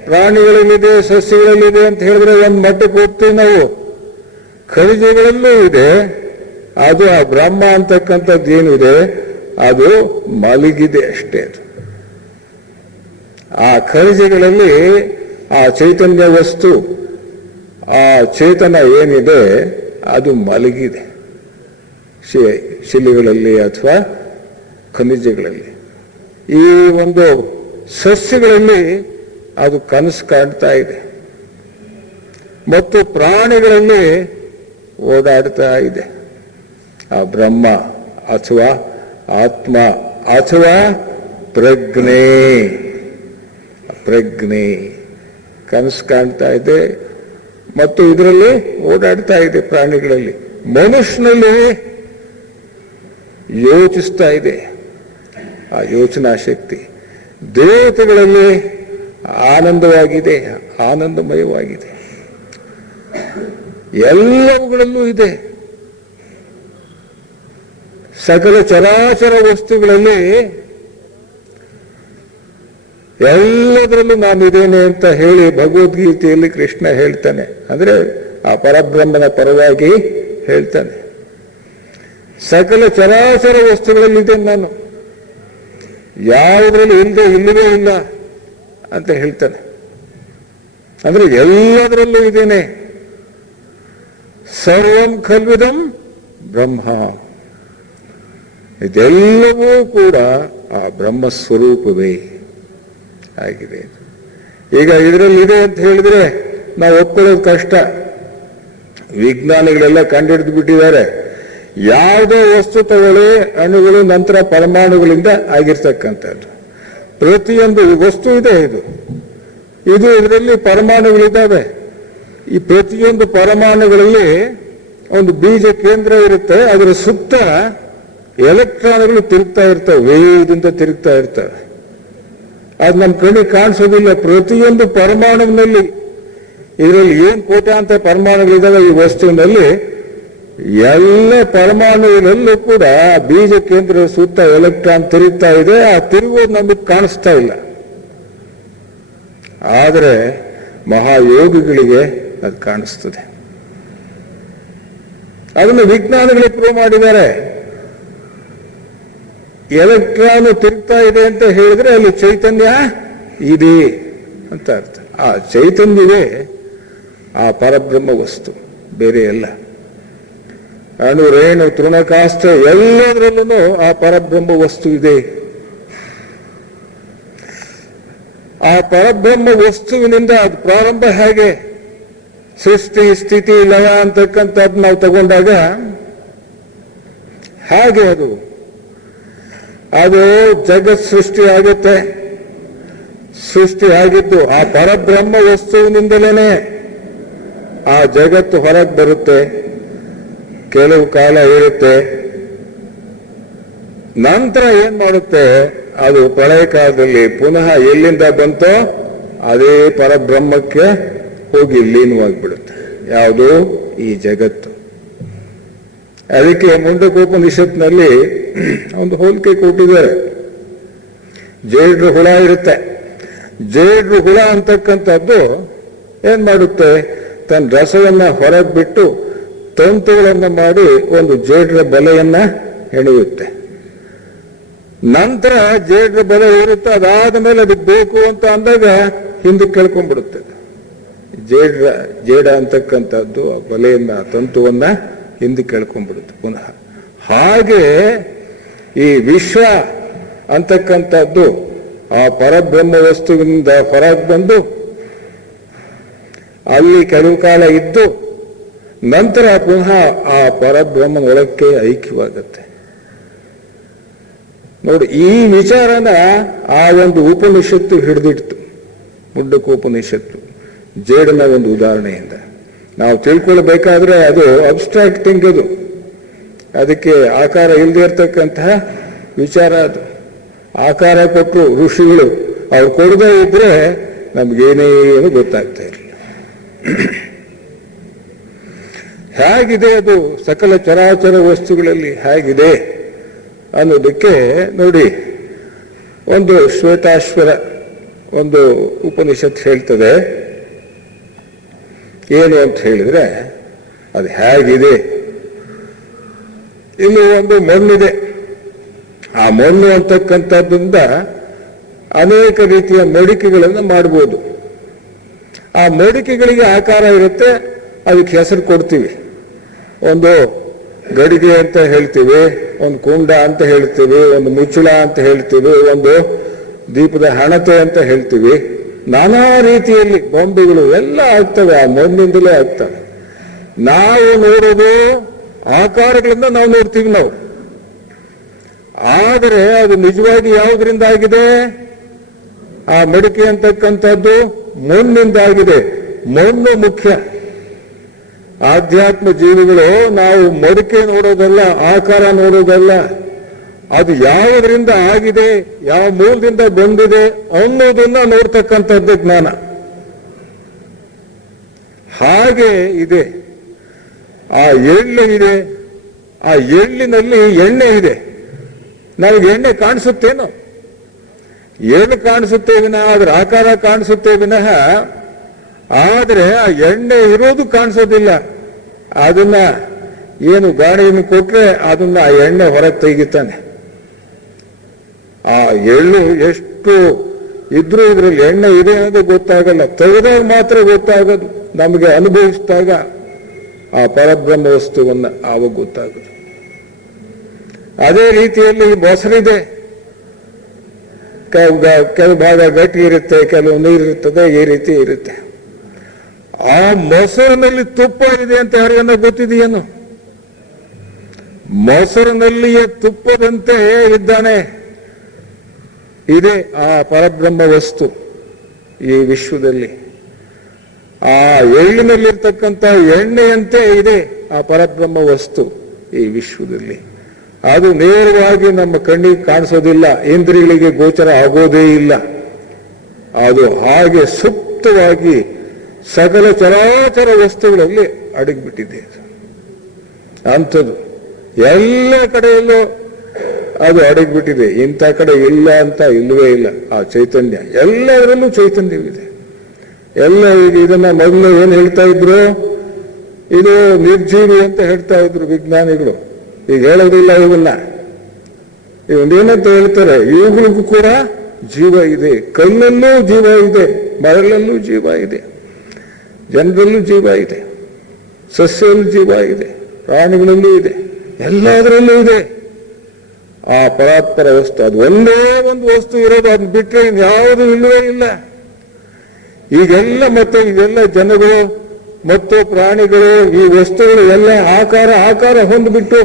ಪ್ರಾಣಿಗಳಲ್ಲಿದೆ, ಸಸ್ಯಗಳಲ್ಲಿದೆ ಅಂತ ಹೇಳಿದ್ರೆ ಒಂದು ಮಟ್ಟಕ್ಕೆ ಹೋಗ್ತೀವಿ ನಾವು. ಖನಿಜಗಳಲ್ಲೂ ಇದೆ. ಅದು ಆ ಬ್ರಹ್ಮ ಅಂತಕ್ಕಂಥದ್ದು ಏನಿದೆ, ಅದು ಮಲಗಿದೆ ಅಷ್ಟೇ. ಅದು ಆ ಖನಿಜಗಳಲ್ಲಿ ಆ ಚೈತನ್ಯ ವಸ್ತು, ಆ ಚೇತನ ಏನಿದೆ, ಅದು ಮಲಗಿದೆ ಶಿಲೆಗಳಲ್ಲಿ ಅಥವಾ ಖನಿಜಗಳಲ್ಲಿ. ಈ ಒಂದು ಸಸ್ಯಗಳಲ್ಲಿ ಅದು ಕನಸು ಕಾಣ್ತಾ ಇದೆ, ಮತ್ತು ಪ್ರಾಣಿಗಳಲ್ಲಿ ಓಡಾಡ್ತಾ ಇದೆ. ಆ ಬ್ರಹ್ಮ ಅಥವಾ ಆತ್ಮ ಅಥವಾ ಪ್ರಜ್ಞೆ ಕನಸು ಕಾಣ್ತಾ ಇದೆ ಮತ್ತು ಇದರಲ್ಲಿ ಓಡಾಡ್ತಾ ಇದೆ. ಪ್ರಾಣಿಗಳಲ್ಲಿ, ಮನುಷ್ಯನಲ್ಲಿ ಯೋಚಿಸ್ತಾ ಇದೆ, ಆ ಯೋಚನಾ ಶಕ್ತಿ. ದೇವತೆಗಳಲ್ಲಿ ಆನಂದವಾಗಿದೆ, ಆನಂದಮಯವಾಗಿದೆ. ಎಲ್ಲವುಗಳಲ್ಲೂ ಇದೆ. ಸಕಲ ಚರಾಚರ ವಸ್ತುಗಳಲ್ಲಿ ಎಲ್ಲದರಲ್ಲೂ ನಾನಿದ್ದೇನೆ ಅಂತ ಹೇಳಿ ಭಗವದ್ಗೀತೆಯಲ್ಲಿ ಕೃಷ್ಣ ಹೇಳ್ತಾನೆ. ಅಂದ್ರೆ ಆ ಪರಬ್ರಹ್ಮನ ಪರವಾಗಿ ಹೇಳ್ತಾನೆ, ಸಕಲ ಚರಾಚರ ವಸ್ತುಗಳಲ್ಲಿದೆ ನಾನು, ಯಾವುದರಲ್ಲಿ ಇಲ್ಲವೇ ಇಲ್ಲ ಅಂತ ಹೇಳ್ತಾನೆ. ಅಂದ್ರೆ ಎಲ್ಲದರಲ್ಲೂ ಇದ್ದೇನೆ. ಸರ್ವಂ ಖಲ್ವಿದಂ ಬ್ರಹ್ಮ. ಇದೆಲ್ಲವೂ ಕೂಡ ಆ ಬ್ರಹ್ಮ ಸ್ವರೂಪವೇ ಆಗಿದೆ. ಈಗ ಇದರಲ್ಲಿ ಇದೆ ಅಂತ ಹೇಳಿದ್ರೆ ನಾವು ಒಪ್ಕೊಳ್ಳೋದು ಕಷ್ಟ. ವಿಜ್ಞಾನಿಗಳೆಲ್ಲ ಕಂಡುಹಿಡಿದು ಬಿಟ್ಟಿದ್ದಾರೆ. ಯಾವುದೇ ವಸ್ತು ತಗೊಳ್ಳಿ, ಅಣುಗಳು, ನಂತರ ಪರಮಾಣುಗಳಿಂದ ಆಗಿರ್ತಕ್ಕಂಥದ್ದು. ಪ್ರತಿಯೊಂದು ವಸ್ತು ಇದೆ. ಇದು ಇದರಲ್ಲಿ ಪರಮಾಣುಗಳಿದ್ದಾವೆ. ಈ ಪ್ರತಿಯೊಂದು ಪರಮಾಣುಗಳಲ್ಲಿ ಒಂದು ಬೀಜ ಕೇಂದ್ರ ಇರುತ್ತೆ, ಅದರ ಸುತ್ತ ಎಲೆಕ್ಟ್ರಾನ್ಗಳು ತಿರುಗ್ತಾ ಇರ್ತವೆ, ವೇಗದಿಂದ ತಿರುಗ್ತಾ ಇರ್ತವೆ. ಅದು ನಮ್ಮ ಕಣ್ಣಿಗೆ ಕಾಣಿಸೋದಿಲ್ಲ. ಪ್ರತಿಯೊಂದು ಪರಮಾಣುವಿನಲ್ಲಿ, ಇದರಲ್ಲಿ ಏನ್ ಕೋಟ್ಯಾಂತರ ಪರಮಾಣುಗಳಿದ್ದಾವೆ ಈ ವಸ್ತುವಿನಲ್ಲಿ, ಎಲ್ಲ ಪರಮಾಣುವಿನಲ್ಲೂ ಕೂಡ ಬೀಜ ಕೇಂದ್ರ ಸುತ್ತ ಎಲೆಕ್ಟ್ರಾನ್ ತಿರುಗ್ತಾ ಇದೆ. ಆ ತಿರುಗೋದು ನಮಗೆ ಕಾಣಿಸ್ತಾ ಇಲ್ಲ. ಆದರೆ ಮಹಾಯೋಗಿಗಳಿಗೆ ಅದು ಕಾಣಿಸ್ತದೆ. ಅದನ್ನು ವಿಜ್ಞಾನಿಗಳು ಪ್ರೂವ್ ಮಾಡಿದ್ದಾರೆ. ಎಲೆಕ್ಟ್ರಾನ್ ತಿರುಗ್ತಾ ಇದೆ ಅಂತ ಹೇಳಿದ್ರೆ ಅಲ್ಲಿ ಚೈತನ್ಯ ಇದೆ ಅಂತ ಅರ್ಥ. ಆ ಚೈತನ್ಯವೇ ಆ ಪರಬ್ರಹ್ಮ ವಸ್ತು, ಬೇರೆ ಎಲ್ಲ. ಅಣು ರೇಣು ತೃಣಕಾಷ್ಟ ಎಲ್ಲದರಲ್ಲೂ ಆ ಪರಬ್ರಹ್ಮ ವಸ್ತು ಇದೆ. ಆ ಪರಬ್ರಹ್ಮ ವಸ್ತುವಿನಿಂದ ಅದು ಪ್ರಾರಂಭ ಹೇಗೆ, ಸೃಷ್ಟಿ ಸ್ಥಿತಿ ಲಯ ಅಂತಕ್ಕಂಥದ್ದು ನಾವು ತಗೊಂಡಾಗ ಹಾಗೆ ಅದು ಜಗತ್ ಸೃಷ್ಟಿ ಆಗುತ್ತೆ. ಸೃಷ್ಟಿ ಆಗಿದ್ದು ಆ ಪರಬ್ರಹ್ಮ ವಸ್ತುವಿನಿಂದಲೇ ಆ ಜಗತ್ತು ಹೊರಗೆ ಬರುತ್ತೆ. ಕೆಲವು ಕಾಲ ಇರುತ್ತೆ, ನಂತರ ಏನ್ ಮಾಡುತ್ತೆ, ಅದು ಪ್ರಳಯ ಕಾಲದಲ್ಲಿ ಪುನಃ ಎಲ್ಲಿಂದ ಬಂತೋ ಅದೇ ಪರಬ್ರಹ್ಮಕ್ಕೆ ಹೋಗಿ ಲೀನವಾಗಿಬಿಡುತ್ತೆ. ಯಾವುದು? ಈ ಜಗತ್ತು. ಅದಕ್ಕೆ ಮುಂಡಕೋಪನಿಷತ್ನಲ್ಲಿ ಒಂದು ಹೋಲಿಕೆ ಕೊಟ್ಟಿದ್ದಾರೆ. ಜೇಡ್ರ ಹುಳ ಇರುತ್ತೆ. ಜೇಡ್ರ ಹುಳ ಅಂತಕ್ಕಂಥದ್ದು ಏನ್ ಮಾಡುತ್ತೆ, ತನ್ನ ರಸವನ್ನ ಹೊರಗೆ ಬಿಟ್ಟು ತಂತುಗಳನ್ನು ಮಾಡಿ ಒಂದು ಜೇಡ್ರ ಬಲೆಯನ್ನ ಹೆಣೆಯುತ್ತೆ. ನಂತರ ಜೇಡ್ರ ಬಲೆ ಇರುತ್ತೆ, ಅದಾದ ಮೇಲೆ ಅದಕ್ಕೆ ಬೇಕು ಅಂತ ಅಂದಾಗ ಹಿಂದಕ್ಕೆ ಕೇಳ್ಕೊಂಡ್ಬಿಡುತ್ತೆ. ಜೇಡ ಅಂತಕ್ಕಂಥದ್ದು ಆ ಬಲೆಯನ್ನ, ತಂತುವನ್ನ ಹಿಂದಕ್ಕೆ ಕೇಳ್ಕೊಂಡ್ಬಿಡುತ್ತೆ ಪುನಃ. ಹಾಗೆ ಈ ವಿಶ್ವ ಅಂತಕ್ಕಂಥದ್ದು ಆ ಪರಬ್ರಹ್ಮ ವಸ್ತುವಿನಿಂದ ಹೊರಗೆ ಬಂದು ಅಲ್ಲಿ ಕೆಲವು ಕಾಲ ಇದ್ದು ನಂತರ ಪುನಃ ಆ ಪರಬ್ರಹ್ಮನೊಳಕ್ಕೆ ಐಕ್ಯವಾಗತ್ತೆ. ನೋಡಿ, ಈ ವಿಚಾರನ ಆ ಒಂದು ಉಪನಿಷತ್ತು ಹಿಡಿದಿಡ್ತು, ಮುಂಡಕೋಪನಿಷತ್ತು, ಜೇಡನ ಒಂದು ಉದಾಹರಣೆಯಿಂದ. ನಾವು ತಿಳ್ಕೊಳ್ಬೇಕಾದ್ರೆ ಅದು ಅಬ್ಸ್ಟ್ರಾಕ್ಟಿಂಗ್, ಅದು ಅದಕ್ಕೆ ಆಕಾರ ಇಲ್ಲದೆ ಇರ್ತಕ್ಕಂತಹ ವಿಚಾರ. ಅದು ಆಕಾರ ಕೊಟ್ಟರು ಋಷಿಗಳು, ಅವ್ರು ಕೊಡದೇ ಇದ್ರೆ ನಮ್ಗೇನೇನು ಗೊತ್ತಾಗ್ತಾ ಇರಲಿಲ್ಲ. ಹೇಗಿದೆ ಅದು ಸಕಲ ಚರಾಚರ ವಸ್ತುಗಳಲ್ಲಿ ಹೇಗಿದೆ ಅನ್ನೋದಕ್ಕೆ ನೋಡಿ, ಒಂದು ಶ್ವೇತಾಶ್ವರ ಒಂದು ಉಪನಿಷತ್ ಹೇಳ್ತದೆ. ಏನು ಅಂತ ಹೇಳಿದ್ರೆ ಅದು ಹೇಗಿದೆ, ಇಲ್ಲಿ ಒಂದು ಮಣ್ಣಿದೆ. ಆ ಮಣ್ಣು ಅಂತಕ್ಕಂಥದ್ರಿಂದ ಅನೇಕ ರೀತಿಯ ಮಡಿಕೆಗಳನ್ನು ಮಾಡ್ಬೋದು. ಆ ಮಡಿಕೆಗಳಿಗೆ ಆಕಾರ ಇರುತ್ತೆ, ಅದಕ್ಕೆ ಹೆಸರು ಕೊಡ್ತೀವಿ. ಒಂದು ಗಡಿಗೆ ಅಂತ ಹೇಳ್ತೀವಿ, ಒಂದು ಕುಂಡ ಅಂತ ಹೇಳ್ತೀವಿ, ಒಂದು ಮುಚ್ಚಳ ಅಂತ ಹೇಳ್ತೀವಿ, ಒಂದು ದೀಪದ ಹಣತೆ ಅಂತ ಹೇಳ್ತೀವಿ. ನಾನಾ ರೀತಿಯಲ್ಲಿ ಬೊಂಬೆಗಳು ಎಲ್ಲ ಆಗ್ತವೆ, ಆ ಮಣ್ಣಿಂದಲೇ ಆಗ್ತವೆ. ನಾವು ನೋಡೋದು ಆಕಾರಗಳಿಂದ ನಾವು ನೋಡ್ತೀವಿ ನಾವು. ಆದರೆ ಅದು ನಿಜವಾಗಿ ಯಾವುದರಿಂದ ಆಗಿದೆ? ಆ ಮಡಿಕೆ ಅಂತಕ್ಕಂಥದ್ದು ಮಣ್ಣಿಂದ ಆಗಿದೆ. ಮಣ್ಣು ಮುಖ್ಯ. ಆಧ್ಯಾತ್ಮ ಜೀವಿಗಳು ನಾವು ಮಡಿಕೆ ನೋಡೋದಲ್ಲ, ಆಕಾರ ನೋಡೋದಲ್ಲ, ಅದು ಯಾವುದರಿಂದ ಆಗಿದೆ, ಯಾವ ಮೂಲದಿಂದ ಬಂದಿದೆ ಅನ್ನೋದನ್ನ ನೋಡ್ತಕ್ಕಂಥದ್ದು ಜ್ಞಾನ. ಹಾಗೆ ಇದೆ. ಆ ಎಳ್ಳು ಇದೆ, ಆ ಎಳ್ಳಿನಲ್ಲಿ ಎಣ್ಣೆ ಇದೆ. ನಮಗೆ ಎಣ್ಣೆ ಕಾಣಿಸುತ್ತೇನೋ? ಎಳ್ಳು ಕಾಣಿಸುತ್ತೆ ವಿನಃ, ಅದ್ರ ಆಕಾರ ಕಾಣಿಸುತ್ತೆ ವಿನಃ, ಆದರೆ ಆ ಎಣ್ಣೆ ಇರೋದು ಕಾಣಿಸೋದಿಲ್ಲ. ಅದನ್ನ ಏನು ಗಾಳಿಯನ್ನು ಕೊಟ್ರೆ ಅದನ್ನ ಆ ಎಣ್ಣೆ ಹೊರಗೆ ತೆಗಿತಾನೆ. ಆ ಎಳ್ಳು ಎಷ್ಟು ಇದ್ರೂ ಇದ್ರಲ್ಲಿ ಎಣ್ಣೆ ಇದೆ ಅನ್ನೋದು ಗೊತ್ತಾಗಲ್ಲ. ತೆಗೆದಾಗ ಮಾತ್ರ ಗೊತ್ತಾಗೋದು, ನಮಗೆ ಅನುಭವಿಸಿದಾಗ ಆ ಪರಬ್ರಹ್ಮ ವಸ್ತುವನ್ನ ಆವಾಗ ಗೊತ್ತಾಗೋದು. ಅದೇ ರೀತಿಯಲ್ಲಿ ಮೊಸರಿದೆ. ಕೆಲವು ಭಾಗ ಗಟ್ಟಿ ಇರುತ್ತೆ, ಕೆಲವು ನೀರಿರುತ್ತದೆ, ಈ ರೀತಿ ಇರುತ್ತೆ. ಆ ಮೊಸರಿನಲ್ಲಿ ತುಪ್ಪ ಇದೆ ಅಂತ ಯಾರಿಗನ್ನ ಗೊತ್ತಿದೆಯೇನು? ಮೊಸರಿನಲ್ಲಿಯೇ ತುಪ್ಪದಂತೆ ಇದ್ದಾನೆ. ಇದೆ ಆ ಪರಬ್ರಹ್ಮ ವಸ್ತು ಈ ವಿಶ್ವದಲ್ಲಿ. ಆ ಎಳ್ಳಿನಲ್ಲಿರ್ತಕ್ಕಂಥ ಎಣ್ಣೆಯಂತೆ ಇದೆ ಆ ಪರಬ್ರಹ್ಮ ವಸ್ತು ಈ ವಿಶ್ವದಲ್ಲಿ. ಅದು ನೇರವಾಗಿ ನಮ್ಮ ಕಣ್ಣಿಗೆ ಕಾಣಿಸೋದಿಲ್ಲ, ಇಂದ್ರಿಯಗಳಿಗೆ ಗೋಚರ ಆಗೋದೇ ಇಲ್ಲ. ಅದು ಹಾಗೆ ಸುಪ್ತವಾಗಿ ಸಕಲ ಚರಾಚರ ವಸ್ತುಗಳಲ್ಲಿ ಅಡಗಿಬಿಟ್ಟಿದೆ. ಅಂಥದ್ದು ಎಲ್ಲ ಕಡೆಯಲ್ಲೂ ಅದು ಅಡಗಿಬಿಟ್ಟಿದೆ. ಇಂಥ ಕಡೆ ಇಲ್ಲ ಅಂತ ಇಲ್ಲವೇ ಇಲ್ಲ. ಆ ಚೈತನ್ಯ ಎಲ್ಲದರಲ್ಲೂ ಚೈತನ್ಯವಿದೆ. ಎಲ್ಲ ಈಗ ಇದನ್ನ ಮೊದಲು ಏನು ಹೇಳ್ತಾ ಇದ್ರು, ಇದು ನಿರ್ಜೀವಿ ಅಂತ ಹೇಳ್ತಾ ಇದ್ರು ವಿಜ್ಞಾನಿಗಳು. ಈಗ ಹೇಳೋದಿಲ್ಲ ಇವನ್ನ. ಇವನ್ನೇನಂತ ಹೇಳ್ತಾರೆ, ಇವುಗಳಿಗೂ ಕೂಡ ಜೀವ ಇದೆ. ಕಲ್ಲಲ್ಲೂ ಜೀವ ಇದೆ, ಮರಳಲ್ಲೂ ಜೀವ ಇದೆ, ಜನರಲ್ಲೂ ಜೀವ ಇದೆ, ಸಸ್ಯಲ್ಲೂ ಜೀವ ಇದೆ, ಪ್ರಾಣಿಗಳಲ್ಲೂ ಇದೆ, ಎಲ್ಲದರಲ್ಲೂ ಇದೆ. ಆ ಪರಾತ್ಪರ ವಸ್ತು ಅದು ಒಂದೇ ಒಂದು ವಸ್ತು ಇರೋದು, ಅದನ್ನ ಬಿಟ್ಟರೆ ಇನ್ಯಾವುದು ಇಲ್ಲವೇ ಇಲ್ಲ. ಈಗೆಲ್ಲ ಮತ್ತೆ ಇದೆಲ್ಲ ಜನಗಳು ಮತ್ತು ಪ್ರಾಣಿಗಳು ಈ ವಸ್ತುಗಳು ಎಲ್ಲ ಆಕಾರ ಹೊಂದ್ಬಿಟ್ಟು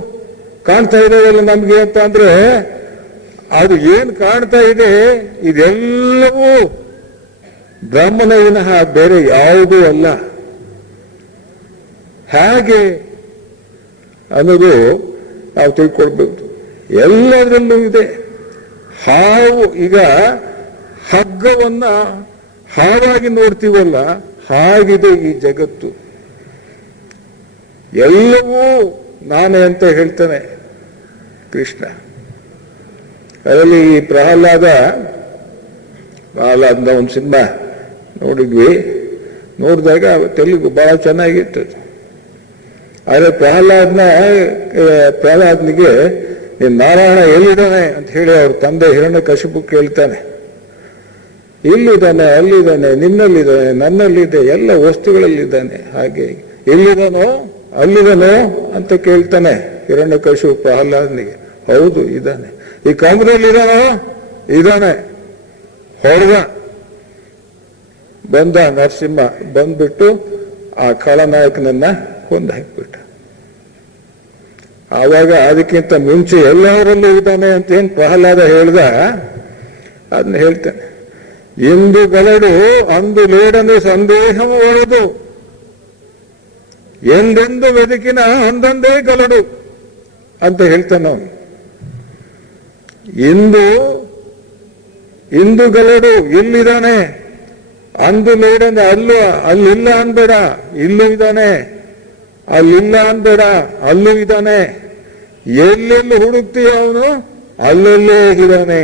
ಕಾಣ್ತಾ ಇದಾವಲ್ಲ ನಮ್ಗೆ ಅಂತ ಅಂದ್ರೆ, ಅದು ಏನು ಕಾಣ್ತಾ ಇದೆ ಇದೆಲ್ಲವೂ ಬ್ರಹ್ಮನ ವಿನಃ ಬೇರೆ ಯಾವುದೂ ಅಲ್ಲ. ಹೇಗೆ ಅನ್ನೋದು ನಾವು ತಿಳ್ಕೊಳ್ಬೇಕು. ಎಲ್ಲದರಲ್ಲೂ ಇದೆ. ಹಾವು, ಈಗ ಹಗ್ಗವನ್ನ ಹಾವಾಗಿ ನೋಡ್ತೀವಲ್ಲ, ಹಾಗಿದೆ ಈ ಜಗತ್ತು. ಎಲ್ಲವೂ ನಾನೇ ಅಂತ ಹೇಳ್ತಾನೆ ಕೃಷ್ಣ. ಅದರಲ್ಲಿ ಈ ಪ್ರಹ್ಲಾದನ ಒಂದು ಸಿನಿಮಾ ನೋಡಿದ್ವಿ. ನೋಡಿದಾಗ ತೆಲುಗು ಬಹಳ ಚೆನ್ನಾಗಿತ್ತು. ಆದರೆ ಪ್ರಹ್ಲಾದನಿಗೆ ನಾರಾಯಣ ಎಲ್ಲಿದ್ದಾನೆ ಅಂತ ಹೇಳಿ ಅವ್ರ ತಂದೆ ಹಿರಣ್ಯಕಶಿಪು ಕೇಳ್ತಾನೆ. ಇಲ್ಲಿದ್ದಾನೆ, ಅಲ್ಲಿದ್ದಾನೆ, ನಿನ್ನಲ್ಲಿದ್ದಾನೆ, ನನ್ನಲ್ಲಿದೆ, ಎಲ್ಲ ವಸ್ತುಗಳಲ್ಲಿದ್ದಾನೆ. ಹಾಗೆ ಎಲ್ಲಿದ್ದಾನೋ ಅಲ್ಲಿದ್ದಾನೋ ಅಂತ ಕೇಳ್ತಾನೆ ಹಿರಣ್ಯಕಶಿಪು ಪ್ರಹ್ಲಾದನಿಗೆ. ಹೌದು ಇದ್ದಾನೆ. ಈ ಕಂಬದಲ್ಲಿದ್ದಾನೋ ಇದ್ದಾನೆ. ಹೊಡೆದ, ಬಂದ ನರಸಿಂಹ, ಬಂದ್ಬಿಟ್ಟು ಆ ಖಳನಾಯಕನನ್ನ ಕೊಂದು ಹಾಕಿಬಿಟ್ಟ. ಆವಾಗ ಅದಕ್ಕಿಂತ ಮುಂಚೆ ಎಲ್ಲರಲ್ಲೂ ಇದ್ದಾನೆ ಅಂತ ಏನ್ ಪ್ರಹ್ಲಾದ ಹೇಳ್ದ, ಅದನ್ನ ಹೇಳ್ತಾನೆ. ಇಂದು ಗಲಡು ಅಂದು ಲೇಡನು ಸಂದೇಹವು ಒಳದು, ಎಂದೆಂದು ವೆದಕಿನ ಅಂದಂದೇ ಗಲಡು ಅಂತ ಹೇಳ್ತಾನ ಅವನು. ಇಂದು ಗಲಡು ಇಲ್ಲಿದ್ದಾನೆ, ಅಂದು ಲೇಡನೆ ಅಲ್ಲಿಲ್ಲ ಅನ್ಬೇಡ, ಇಲ್ಲೂ ಇದ್ದಾನೆ. ಅಲ್ಲಿಲ್ಲ ಅನ್ಬೇಡ, ಅಲ್ಲೂ ಇದ್ದಾನೆ. ಎಲ್ಲೆಲ್ಲಿ ಹುಡುಕ್ತೀಯ ಅವನು ಅಲ್ಲಲ್ಲೇ ಇದ್ದಾನೆ.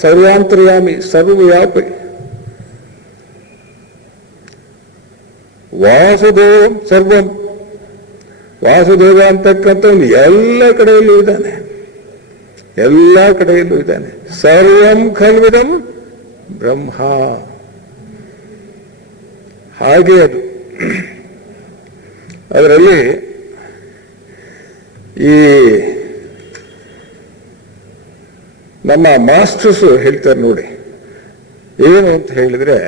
ಸರ್ವಾಂತರ್ಯಾಮಿ, ಸರ್ವವ್ಯಾಪಿ. ವಾಸುದೇವಂ ಸರ್ವಂ, ವಾಸುದೇವ ಅಂತಕ್ಕಂಥವ್ನು ಎಲ್ಲ ಕಡೆಯಲ್ಲೂ ಇದ್ದಾನೆ, ಎಲ್ಲ ಕಡೆಯಲ್ಲೂ ಇದ್ದಾನೆ. ಸರ್ವಂ ಖಲ್ವಿದಂ ಬ್ರಹ್ಮ. ಹಾಗೆ ಅದು. ಅದರಲ್ಲಿ ಈ ನಮ್ಮ ಮಾಸ್ಟರ್ಸ್ ಹೇಳ್ತಾರೆ ನೋಡಿ, ಏನು ಅಂತ ಹೇಳಿದ್ರೆ,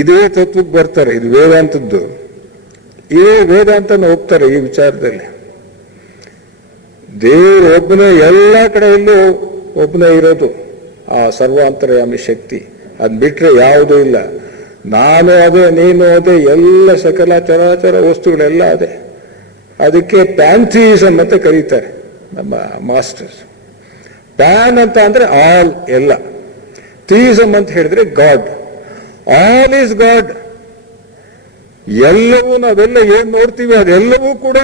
ಇದೇ ತತ್ವಕ್ಕೆ ಬರ್ತಾರೆ. ಇದು ವೇದಾಂತದ್ದು. ಇದೇ ವೇದಾಂತನ ಹೋಗ್ತಾರೆ ಈ ವಿಚಾರದಲ್ಲಿ. ದೇವರು ಒಬ್ಬನೇ, ಎಲ್ಲ ಕಡೆಯಲ್ಲೂ ಒಬ್ಬನೇ ಇರೋದು. ಆ ಸರ್ವಾಂತರ್ಯಾಮಿ ಶಕ್ತಿ. ಅದ್ ಬಿಟ್ರೆ ಯಾವುದೂ ಇಲ್ಲ. ನಾನು ಅದೇ, ನೀನು ಅದೇ, ಎಲ್ಲ ಸಕಲ ಚರಾಚರ ವಸ್ತುಗಳೆಲ್ಲ ಅದೇ. ಅದಕ್ಕೆ ಪ್ಯಾಂಥಿಯಿಸಮ್ ಅಂತ ಕರೀತಾರೆ ನಮ್ಮ ಮಾಸ್ಟರ್ಸ್. ಪ್ಯಾನ್ ಅಂತ ಅಂದ್ರೆ ಆಲ್, ಎಲ್ಲ. ಥಿಯಿಸಮ್ ಅಂತ ಹೇಳಿದ್ರೆ ಗಾಡ್. All is god. ಎಲ್ಲವೂ ನಾವೆಲ್ಲ ಏನ್ ನೋಡ್ತೀವಿ ಅದೆಲ್ಲವೂ ಕೂಡ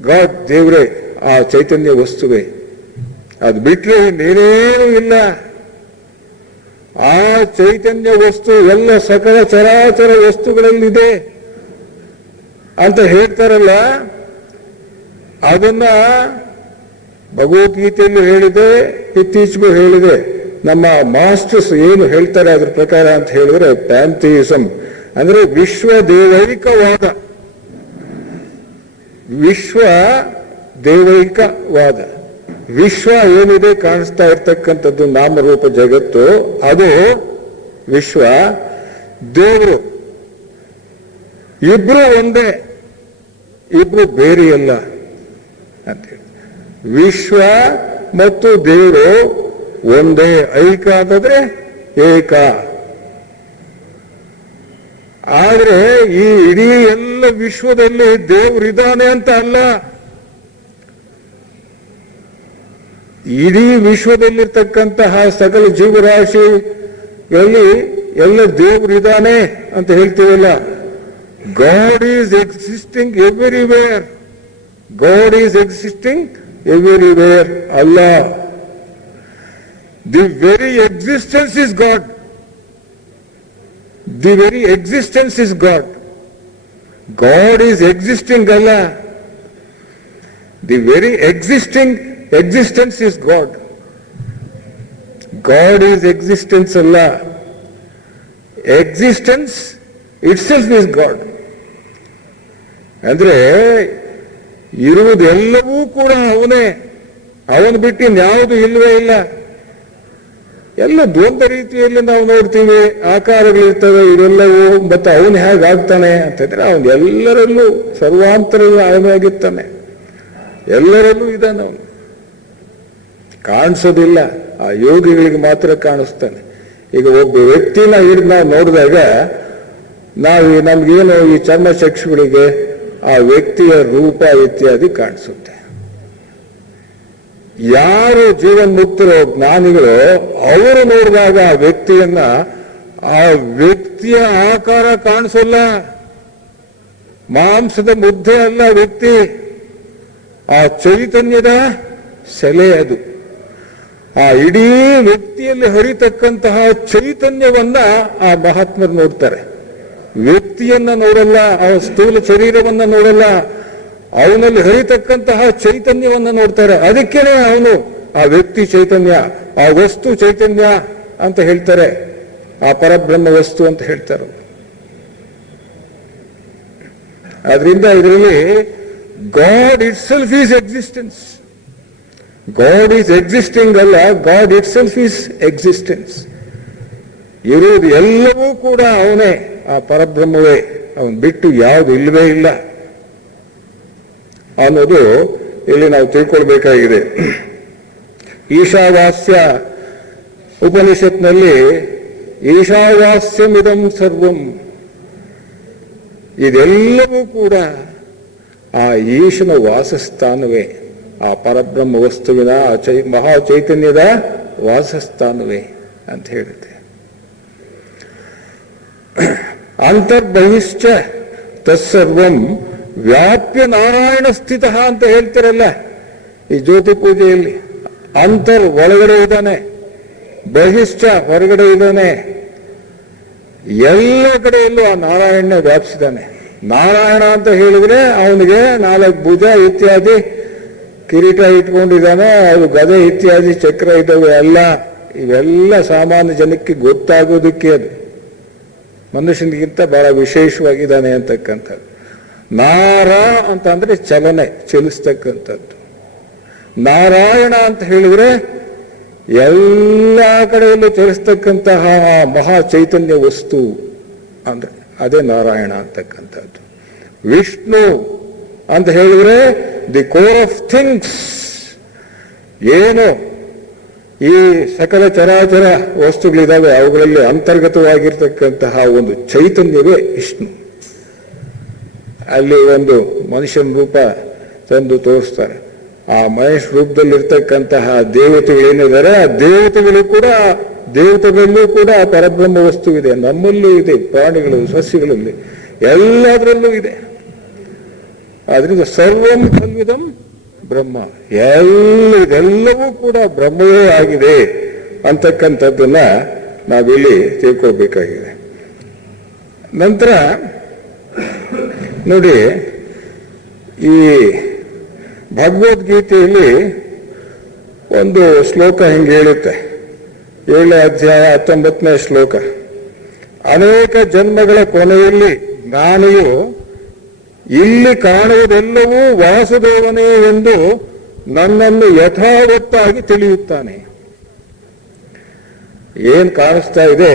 ಗಾಡ್, ದೇವ್ರೇ, ಆ ಚೈತನ್ಯ ವಸ್ತುವೇ. ಅದು ಬಿಟ್ರೆ ಇನ್ನೇನೇನೂ ಇಲ್ಲ. ಆ ಚೈತನ್ಯ ವಸ್ತು ಎಲ್ಲ ಸಕಲ ಚರಾಚರ ವಸ್ತುಗಳಲ್ಲಿದೆ ಅಂತ ಹೇಳ್ತಾರಲ್ಲ, ಅದನ್ನ ಭಗವದ್ಗೀತೆಯಲ್ಲೂ ಹೇಳಿದೆ, ಇತ್ತೀಚೆಗೂ ಹೇಳಿದೆ. ನಮ್ಮ ಮಾಸ್ಟರ್ಸ್ ಏನು ಹೇಳ್ತಾರೆ ಅದ್ರ ಪ್ರಕಾರ ಅಂತ ಹೇಳಿದ್ರೆ, ಪ್ಯಾಂಥಿಯಿಸಮ್ ಅಂದ್ರೆ ವಿಶ್ವ ದೇವೈಕವಾದ. ವಿಶ್ವ ದೇವೈಕವಾದ. ವಿಶ್ವ ಏನಿದೆ ಕಾಣಿಸ್ತಾ ಇರ್ತಕ್ಕಂಥದ್ದು ನಾಮರೂಪ ಜಗತ್ತು, ಅದು ವಿಶ್ವ. ದೇವರು ಇಬ್ರು ಒಂದೇ, ಇಬ್ರು ಬೇರೆಯಲ್ಲ ಅಂತ ಹೇಳಿ. ವಿಶ್ವ ಮತ್ತು ದೇವರು ಒಂದೇ. ಐಕ ಅಂತಂದ್ರೆ ಏಕ. ಆದ್ರೆ ಈ ಇಡೀ ಎಲ್ಲ ವಿಶ್ವದಲ್ಲಿ ದೇವರಿದ್ದಾನೆ ಅಂತ ಅಲ್ಲ. ಇಡೀ ವಿಶ್ವದಲ್ಲಿರ್ತಕ್ಕಂತಹ ಸಕಲ ಜೀವರಾಶಿಯಲ್ಲಿ ಎಲ್ಲ ದೇವರಿದ್ದಾನೆ ಅಂತ ಹೇಳ್ತೀವಲ್ಲ. God is existing everywhere. God is existing everywhere ಅಲ್ಲ. The very existence is God. The very existence is God. God is existing ಅಲ್ಲ. The very existence is God. God is existence ಅಲ್ಲ. Existence itself is God. ಅಂದ್ರೆ ಇರುವುದೆಲ್ಲವೂ ಕೂಡ ಅವನೇ. ಅವನು ಬಿಟ್ಟು ಇನ್ಯಾವುದು ಇಲ್ಲವೇ ಇಲ್ಲ. ಎಲ್ಲ ದ್ವಂದ್ವ ರೀತಿಯಲ್ಲಿ ನಾವು ನೋಡ್ತೀವಿ, ಆಕಾರಗಳಿರ್ತವೆ ಇದೆಲ್ಲವೂ. ಮತ್ತೆ ಅವನು ಹೇಗಾಗ್ತಾನೆ ಅಂತಂದ್ರೆ ಅವನು ಎಲ್ಲರಲ್ಲೂ ಸರ್ವಾಂತರದ ಅವನಾಗಿರ್ತಾನೆ, ಎಲ್ಲರಲ್ಲೂ ಇದ್ದಾನೆ. ಅವನು ಕಾಣಿಸೋದಿಲ್ಲ, ಆ ಯೋಗಿಗಳಿಗೆ ಮಾತ್ರ ಕಾಣಿಸ್ತಾನೆ. ಈಗ ಒಬ್ಬ ವ್ಯಕ್ತಿನ ಹಿಡಿದು ನಾವು ನೋಡಿದಾಗ ನಮ್ಗೇನು ಈ ಚರ್ಮ ಚಕ್ಷುಗಳಿಗೆ ಆ ವ್ಯಕ್ತಿಯ ರೂಪ ಇತ್ಯಾದಿ ಕಾಣಿಸುತ್ತೆ. ಯಾರು ಜೀವನ್ಮುಕ್ತರೋ ಜ್ಞಾನಿಗಳು ಅವರು ನೋಡಿದಾಗ ಆ ವ್ಯಕ್ತಿಯನ್ನ, ಆ ವ್ಯಕ್ತಿಯ ಆಕಾರ ಕಾಣಿಸಲ್ಲ. ಮಾಂಸದ ಮುದ್ದೆ ಅಲ್ಲ ವ್ಯಕ್ತಿ, ಆ ಚೈತನ್ಯದ ಸೆಲೆ ಅದು. ಆ ಇಡೀ ವ್ಯಕ್ತಿಯಲ್ಲಿ ಹರಿತಕ್ಕಂತಹ ಚೈತನ್ಯವನ್ನ ಆ ಮಹಾತ್ಮರು ನೋಡ್ತಾರೆ. ವ್ಯಕ್ತಿಯನ್ನ ನೋಡಲ್ಲ, ಆ ಸ್ಥೂಲ ಶರೀರವನ್ನ ನೋಡಲ್ಲ, ಅವನಲ್ಲಿ ಹರಿತಕ್ಕಂತಹ ಚೈತನ್ಯವನ್ನ ನೋಡ್ತಾರೆ. ಅದಕ್ಕೇನೆ ಅವನು ಆ ವ್ಯಕ್ತಿ ಚೈತನ್ಯ, ಆ ವಸ್ತು ಚೈತನ್ಯ ಅಂತ ಹೇಳ್ತಾರೆ, ಆ ಪರಬ್ರಹ್ಮ ವಸ್ತು ಅಂತ ಹೇಳ್ತಾರೆ. ಆದ್ರಿಂದ ಇದರಲ್ಲಿ God itself is existence. God is existing ಅಲ್ಲ, God itself is existence. ಇರುವುದು ಎಲ್ಲವೂ ಕೂಡ ಅವನೇ, ಆ ಪರಬ್ರಹ್ಮವೇ. ಅವನು ಬಿಟ್ಟು ಯಾವುದು ಇಲ್ಲವೇ ಇಲ್ಲ ಅನ್ನೋದು ಇಲ್ಲಿ ನಾವು ತಿಳ್ಕೊಳ್ಬೇಕಾಗಿದೆ. ಈಶಾವಾಸ್ಯ ಉಪನಿಷತ್ನಲ್ಲಿ ಈಶಾವಾಸ್ಯಮಿದಂ ಸರ್ವಂ, ಇದೆಲ್ಲವೂ ಕೂಡ ಆ ಈಶನ ವಾಸಸ್ಥಾನವೇ, ಆ ಪರಬ್ರಹ್ಮ ವಸ್ತುವಿನ ಮಹಾ ಚೈತನ್ಯದ ವಾಸಸ್ಥಾನವೇ ಅಂತ ಹೇಳುತ್ತೆ. ಅಂತರ್ಬಹಿಶ್ಚ ತತ್ಸರ್ವಂ ವ್ಯಾಪ್ಯ ನಾರಾಯಣ ಸ್ಥಿತ ಅಂತ ಹೇಳ್ತಿರಲ್ಲ ಈ ಜ್ಯೋತಿ ಪೂಜೆಯಲ್ಲಿ. ಅಂತರ್ ಒಳಗಡೆ ಇದ್ದಾನೆ, ಬಹಿಶ್ಚ ಹೊರಗಡೆ ಇದ್ದಾನೆ, ಎಲ್ಲ ಕಡೆಯಲ್ಲೂ ಆ ನಾರಾಯಣ ವ್ಯಾಪಿಸಿದ್ದಾನೆ. ನಾರಾಯಣ ಅಂತ ಹೇಳಿದ್ರೆ ಅವನಿಗೆ 4 ಭುಜ ಇತ್ಯಾದಿ ಕಿರೀಟ ಇಟ್ಕೊಂಡಿದ್ದಾನೆ, ಅದು ಗದೆ ಇತ್ಯಾದಿ ಚಕ್ರ ಇದ್ದಾವೆ ಅಲ್ಲ. ಇವೆಲ್ಲ ಸಾಮಾನ್ಯ ಜನಕ್ಕೆ ಗೊತ್ತಾಗೋದಕ್ಕೆ ಅದು ಮನುಷ್ಯನಿಗಿಂತ ಬಹಳ ವಿಶೇಷವಾಗಿದ್ದಾನೆ ಅಂತಕ್ಕಂಥದ್ದು. ನಾರ ಅಂತ ಅಂದ್ರೆ ಚಲನೆ, ಚಲಿಸ್ತಕ್ಕಂಥದ್ದು. ನಾರಾಯಣ ಅಂತ ಹೇಳಿದ್ರೆ ಎಲ್ಲ ಕಡೆಯಲ್ಲೂ ಚಲಿಸ್ತಕ್ಕಂತಹ ಮಹಾ ಚೈತನ್ಯ ವಸ್ತು ಅಂದ್ರೆ ಅದೇ ನಾರಾಯಣ ಅಂತಕ್ಕಂಥದ್ದು. ವಿಷ್ಣು ಅಂತ ಹೇಳಿದ್ರೆ ದಿ ಕೋರ್ ಆಫ್ ಥಿಂಗ್ಸ್. ಏನು ಈ ಸಕಲ ಚರಾಚರ ವಸ್ತುಗಳಿದ್ದಾವೆ ಅವುಗಳಲ್ಲಿ ಅಂತರ್ಗತವಾಗಿರ್ತಕ್ಕಂತಹ ಒಂದು ಚೈತನ್ಯವೇ ವಿಷ್ಣು. ಅಲ್ಲಿ ಒಂದು ಮನುಷ್ಯನ ರೂಪ ತಂದು ತೋರಿಸ್ತಾರೆ. ಆ ಮನುಷ್ಯ ರೂಪದಲ್ಲಿರ್ತಕ್ಕಂತಹ ದೇವತೆಗಳೇನಿದ್ದಾರೆ, ಆ ದೇವತೆಗಳಲ್ಲೂ ಕೂಡ ಪರಬ್ರಹ್ಮ ವಸ್ತು ಇದೆ. ನಮ್ಮಲ್ಲೂ ಇದೆ, ಪ್ರಾಣಿಗಳು, ಸಸ್ಯಗಳಲ್ಲಿ ಎಲ್ಲದರಲ್ಲೂ ಇದೆ. ಆದ್ರಿಂದ ಸರ್ವಂ ಖಲ್ವಿದಂ ಬ್ರಹ್ಮ, ಇದೆಲ್ಲವೂ ಕೂಡ ಬ್ರಹ್ಮವೇ ಆಗಿದೆ ಅಂತಕ್ಕಂಥದ್ದನ್ನ ನಾವಿಲ್ಲಿ ತಿಳ್ಕೊಳ್ಬೇಕಾಗಿದೆ. ನಂತರ ನೋಡಿ, ಈ ಭಗವದ್ಗೀತೆಯಲ್ಲಿ ಒಂದು ಶ್ಲೋಕ ಹಿಂಗೆ ಹೇಳುತ್ತೆ, 7ನೇ ಅಧ್ಯಾಯ 19ನೇ ಶ್ಲೋಕ. ಅನೇಕ ಜನ್ಮಗಳ ಕೊನೆಯಲ್ಲಿ ಜ್ಞಾನಿಯು ಇಲ್ಲಿ ಕಾಣುವುದೆಲ್ಲವೂ ವಾಸುದೇವನೇ ಎಂದು ನನ್ನನ್ನು ಯಥಾವತ್ತಾಗಿ ತಿಳಿಯುತ್ತಾನೆ. ಏನ್ ಕಾಣಿಸ್ತಾ ಇದೆ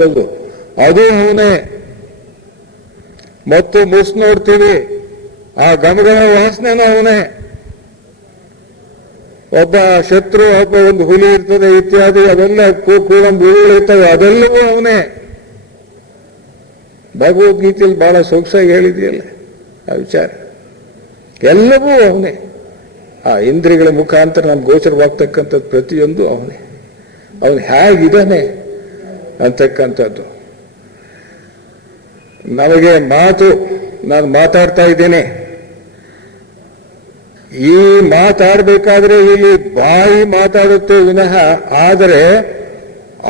ಅದು ಅವನೇ. ಮತ್ತು ಮುಸ್ ನೋಡ್ತೀವಿ, ಆ ಗಮಗಮ ವಾಸನೆನೂ ಅವನೇ. ಒಬ್ಬ ಶತ್ರು, ಒಬ್ಬ ಒಂದು ಹುಲಿ ಇರ್ತದೆ ಇತ್ಯಾದಿ, ಅದೆಲ್ಲ ಇರ್ತವೆ, ಅದೆಲ್ಲವೂ ಅವನೇ. ಭಗವದ್ಗೀತೆಯಲ್ಲಿ ಬಹಳ ಸೊಗಸಾಗಿ ಹೇಳಿದೆಯಲ್ಲ ಆ ವಿಚಾರ. ಎಲ್ಲವೂ ಅವನೇ. ಆ ಇಂದ್ರಿಯಗಳ ಮುಖಾಂತರ ನಮ್ಗೆ ಗೋಚರವಾಗ್ತಕ್ಕಂಥದ್ದು ಪ್ರತಿಯೊಂದು ಅವನೇ. ಅವನು ಹೇಗಿದ್ದಾನೆ ಅಂತಕ್ಕಂಥದ್ದು ನಮಗೆ ನಾನು ಮಾತಾಡ್ತಾ ಇದ್ದೇನೆ, ಈ ಮಾತಾಡಬೇಕಾದ್ರೆ ಇಲ್ಲಿ ಬಾಯಿ ಮಾತಾಡುತ್ತೆ ವಿನಃ, ಆದರೆ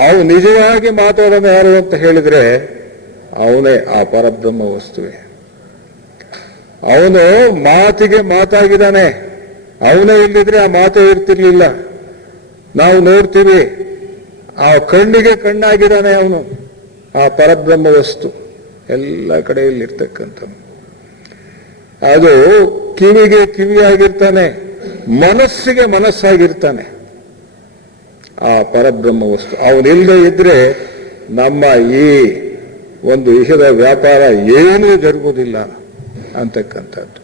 ಅವು ನಿಜವಾಗಿ ಮಾತಾಡೋದು ಯಾರು ಅಂತ ಹೇಳಿದ್ರೆ ಅವನೇ ಆ ಪರಬ್ರಹ್ಮ ವಸ್ತುವೆ. ಅವನು ಮಾತಿಗೆ ಮಾತಾಗಿದ್ದಾನೆ. ಅವನೇ ಇಲ್ಲಿದ್ರೆ ಆ ಮಾತೇ ಇರ್ತಿರ್ಲಿಲ್ಲ. ನಾವು ನೋಡ್ತೀವಿ, ಆ ಕಣ್ಣಿಗೆ ಕಣ್ಣಾಗಿದ್ದಾನೆ ಅವನು, ಆ ಪರಬ್ರಹ್ಮ ವಸ್ತು ಎಲ್ಲ ಕಡೆಯಲ್ಲಿರ್ತಕ್ಕಂಥ. ಅದು ಕಿವಿಗೆ ಕಿವಿಯಾಗಿರ್ತಾನೆ, ಮನಸ್ಸಿಗೆ ಮನಸ್ಸಾಗಿರ್ತಾನೆ ಆ ಪರಬ್ರಹ್ಮ ವಸ್ತು. ಅವನಿಲ್ಲದೆ ಇದ್ರೆ ನಮ್ಮ ಈ ಒಂದು ಇಹದ ವ್ಯಾಪಾರ ಏನೂ ಜರುಗುವುದಿಲ್ಲ ಅಂತಕ್ಕಂಥದ್ದು.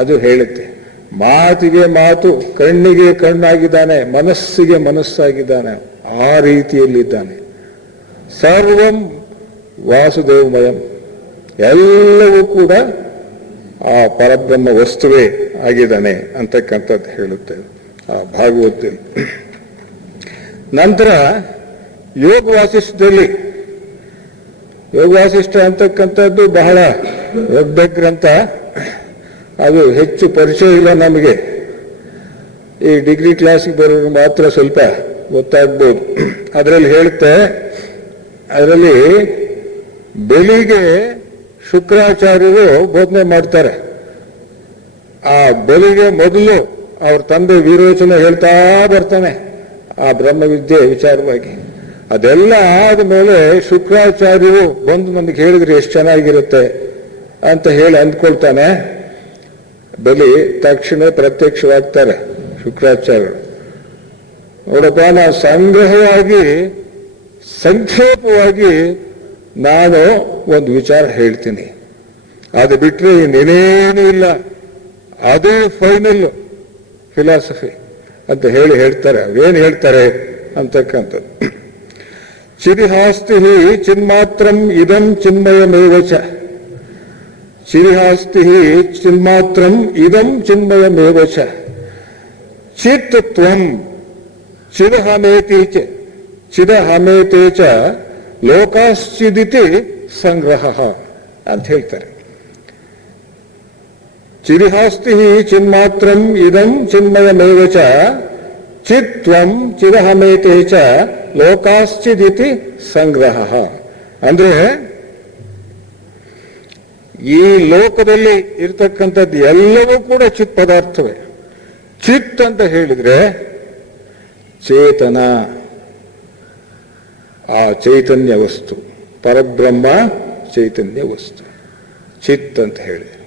ಅದು ಹೇಳುತ್ತೆ, ಮಾತಿಗೆ ಮಾತು, ಕಣ್ಣಿಗೆ ಕಣ್ಣಾಗಿದ್ದಾನೆ, ಮನಸ್ಸಿಗೆ ಮನಸ್ಸಾಗಿದ್ದಾನೆ, ಆ ರೀತಿಯಲ್ಲಿದ್ದಾನೆ. ಸರ್ವಂ ವಾಸುದೇವಮಯಂ, ಎಲ್ಲವೂ ಕೂಡ ಆ ಪರಬ್ರಹ್ಮ ವಸ್ತುವೇ ಆಗಿದ್ದಾನೆ ಅಂತಕ್ಕಂಥದ್ದು ಹೇಳುತ್ತೆ ಆ ಭಾಗವತದಲ್ಲಿ. ನಂತರ ಯೋಗ ವಾಸಿಷ್ಠದಲ್ಲಿ, ಯೋಗ ವಾಸಿಷ್ಠ ಅಂತಕ್ಕಂಥದ್ದು ಬಹಳ ದೊಡ್ಡ ಗ್ರಂಥ. ಅದು ಹೆಚ್ಚು ಪರಿಚಯ ಇಲ್ಲ ನಮಗೆ, ಈ ಡಿಗ್ರಿ ಕ್ಲಾಸಿಗೆ ಬರೋರು ಮಾತ್ರ ಸ್ವಲ್ಪ ಗೊತ್ತಾಗ್ಬೋದು. ಅದರಲ್ಲಿ ಹೇಳುತ್ತೆ, ಅದರಲ್ಲಿ ಬೆಳಿಗ್ಗೆ ಶುಕ್ರಾಚಾರ್ಯರು ಬೋಧನೆ ಮಾಡ್ತಾರೆ. ಆ ಬೆಳಿಗ್ಗೆ ಮೊದಲು ಅವ್ರ ತಂದೆ ವಿರೋಚನ ಹೇಳ್ತಾ ಬರ್ತಾನೆ ಆ ಬ್ರಹ್ಮವಿದ್ಯೆ ವಿಚಾರವಾಗಿ. ಅದೆಲ್ಲ ಆದಮೇಲೆ ಶುಕ್ರಾಚಾರ್ಯರು ಬಂದು ನಮಗೆ ಹೇಳಿದ್ರೆ ಎಷ್ಟು ಚೆನ್ನಾಗಿರುತ್ತೆ ಅಂತ ಹೇಳಿ ಅಂದ್ಕೊಳ್ತಾನೆ. ಬಲಿ ತಕ್ಷಣ ಪ್ರತ್ಯಕ್ಷವಾಗ್ತಾರೆ ಶುಕ್ರಾಚಾರ್ಯರು. ನೋಡಪ್ಪ, ನಾನು ಸಂಗ್ರಹವಾಗಿ ಸಂಕ್ಷೇಪವಾಗಿ ನಾನು ಒಂದು ವಿಚಾರ ಹೇಳ್ತೀನಿ, ಅದು ಬಿಟ್ಟರೆ ಇನ್ನೇನೇನೂ ಇಲ್ಲ, ಅದೇ ಫೈನಲ್ ಫಿಲಾಸಫಿ ಅಂತ ಹೇಳ್ತಾರೆ. ಅವೇನು ಹೇಳ್ತಾರೆ ಅಂತಕ್ಕಂಥದ್ದು, ಚಿರಿಹಾಸ್ತಿ ಚಿನ್ಮಾತ್ರಂ ಇದಂ ಚಿನ್ಮಯಮೇವಚ, ಚಿರಿಹಾಸ್ತಿ ಚಿನ್ಮಾತ್ರಂ ಇದಂ ಚಿನ್ಮಯಮೇವಚ, ಚಿತ್ ತ್ವಂ ಚಿದಹಮೇತಿ ಚಿದಹಮೇತೆ ಚ ಲೋಕಾಶ್ಚಿದಿತಿ ಸಂಗ್ರಹ ಅಂತ ಹೇಳ್ತಾರೆ. ಚಿರಿಹಾಸ್ತಿ ಚಿನ್ಮಾತ್ರಂ ಇದಂ ಚಿನ್ಮಯಮೇವಚ ಚಿತ್ವಂ ಚಿರಹಮೇತೆ ಚ ಲೋಕಾಶ್ಚಿದಿತಿ ಸಂಗ್ರಹ. ಅಂದ್ರೆ ಈ ಲೋಕದಲ್ಲಿ ಇರ್ತಕ್ಕಂಥದ್ದು ಎಲ್ಲವೂ ಕೂಡ ಚಿತ್ ಪದಾರ್ಥವೇ. ಚಿತ್ ಅಂತ ಹೇಳಿದ್ರೆ ಚೇತನ, ಆ ಚೈತನ್ಯ ವಸ್ತು, ಪರಬ್ರಹ್ಮ ಚೈತನ್ಯ ವಸ್ತು ಚಿತ್ ಅಂತ ಹೇಳಿದ್ರೆ.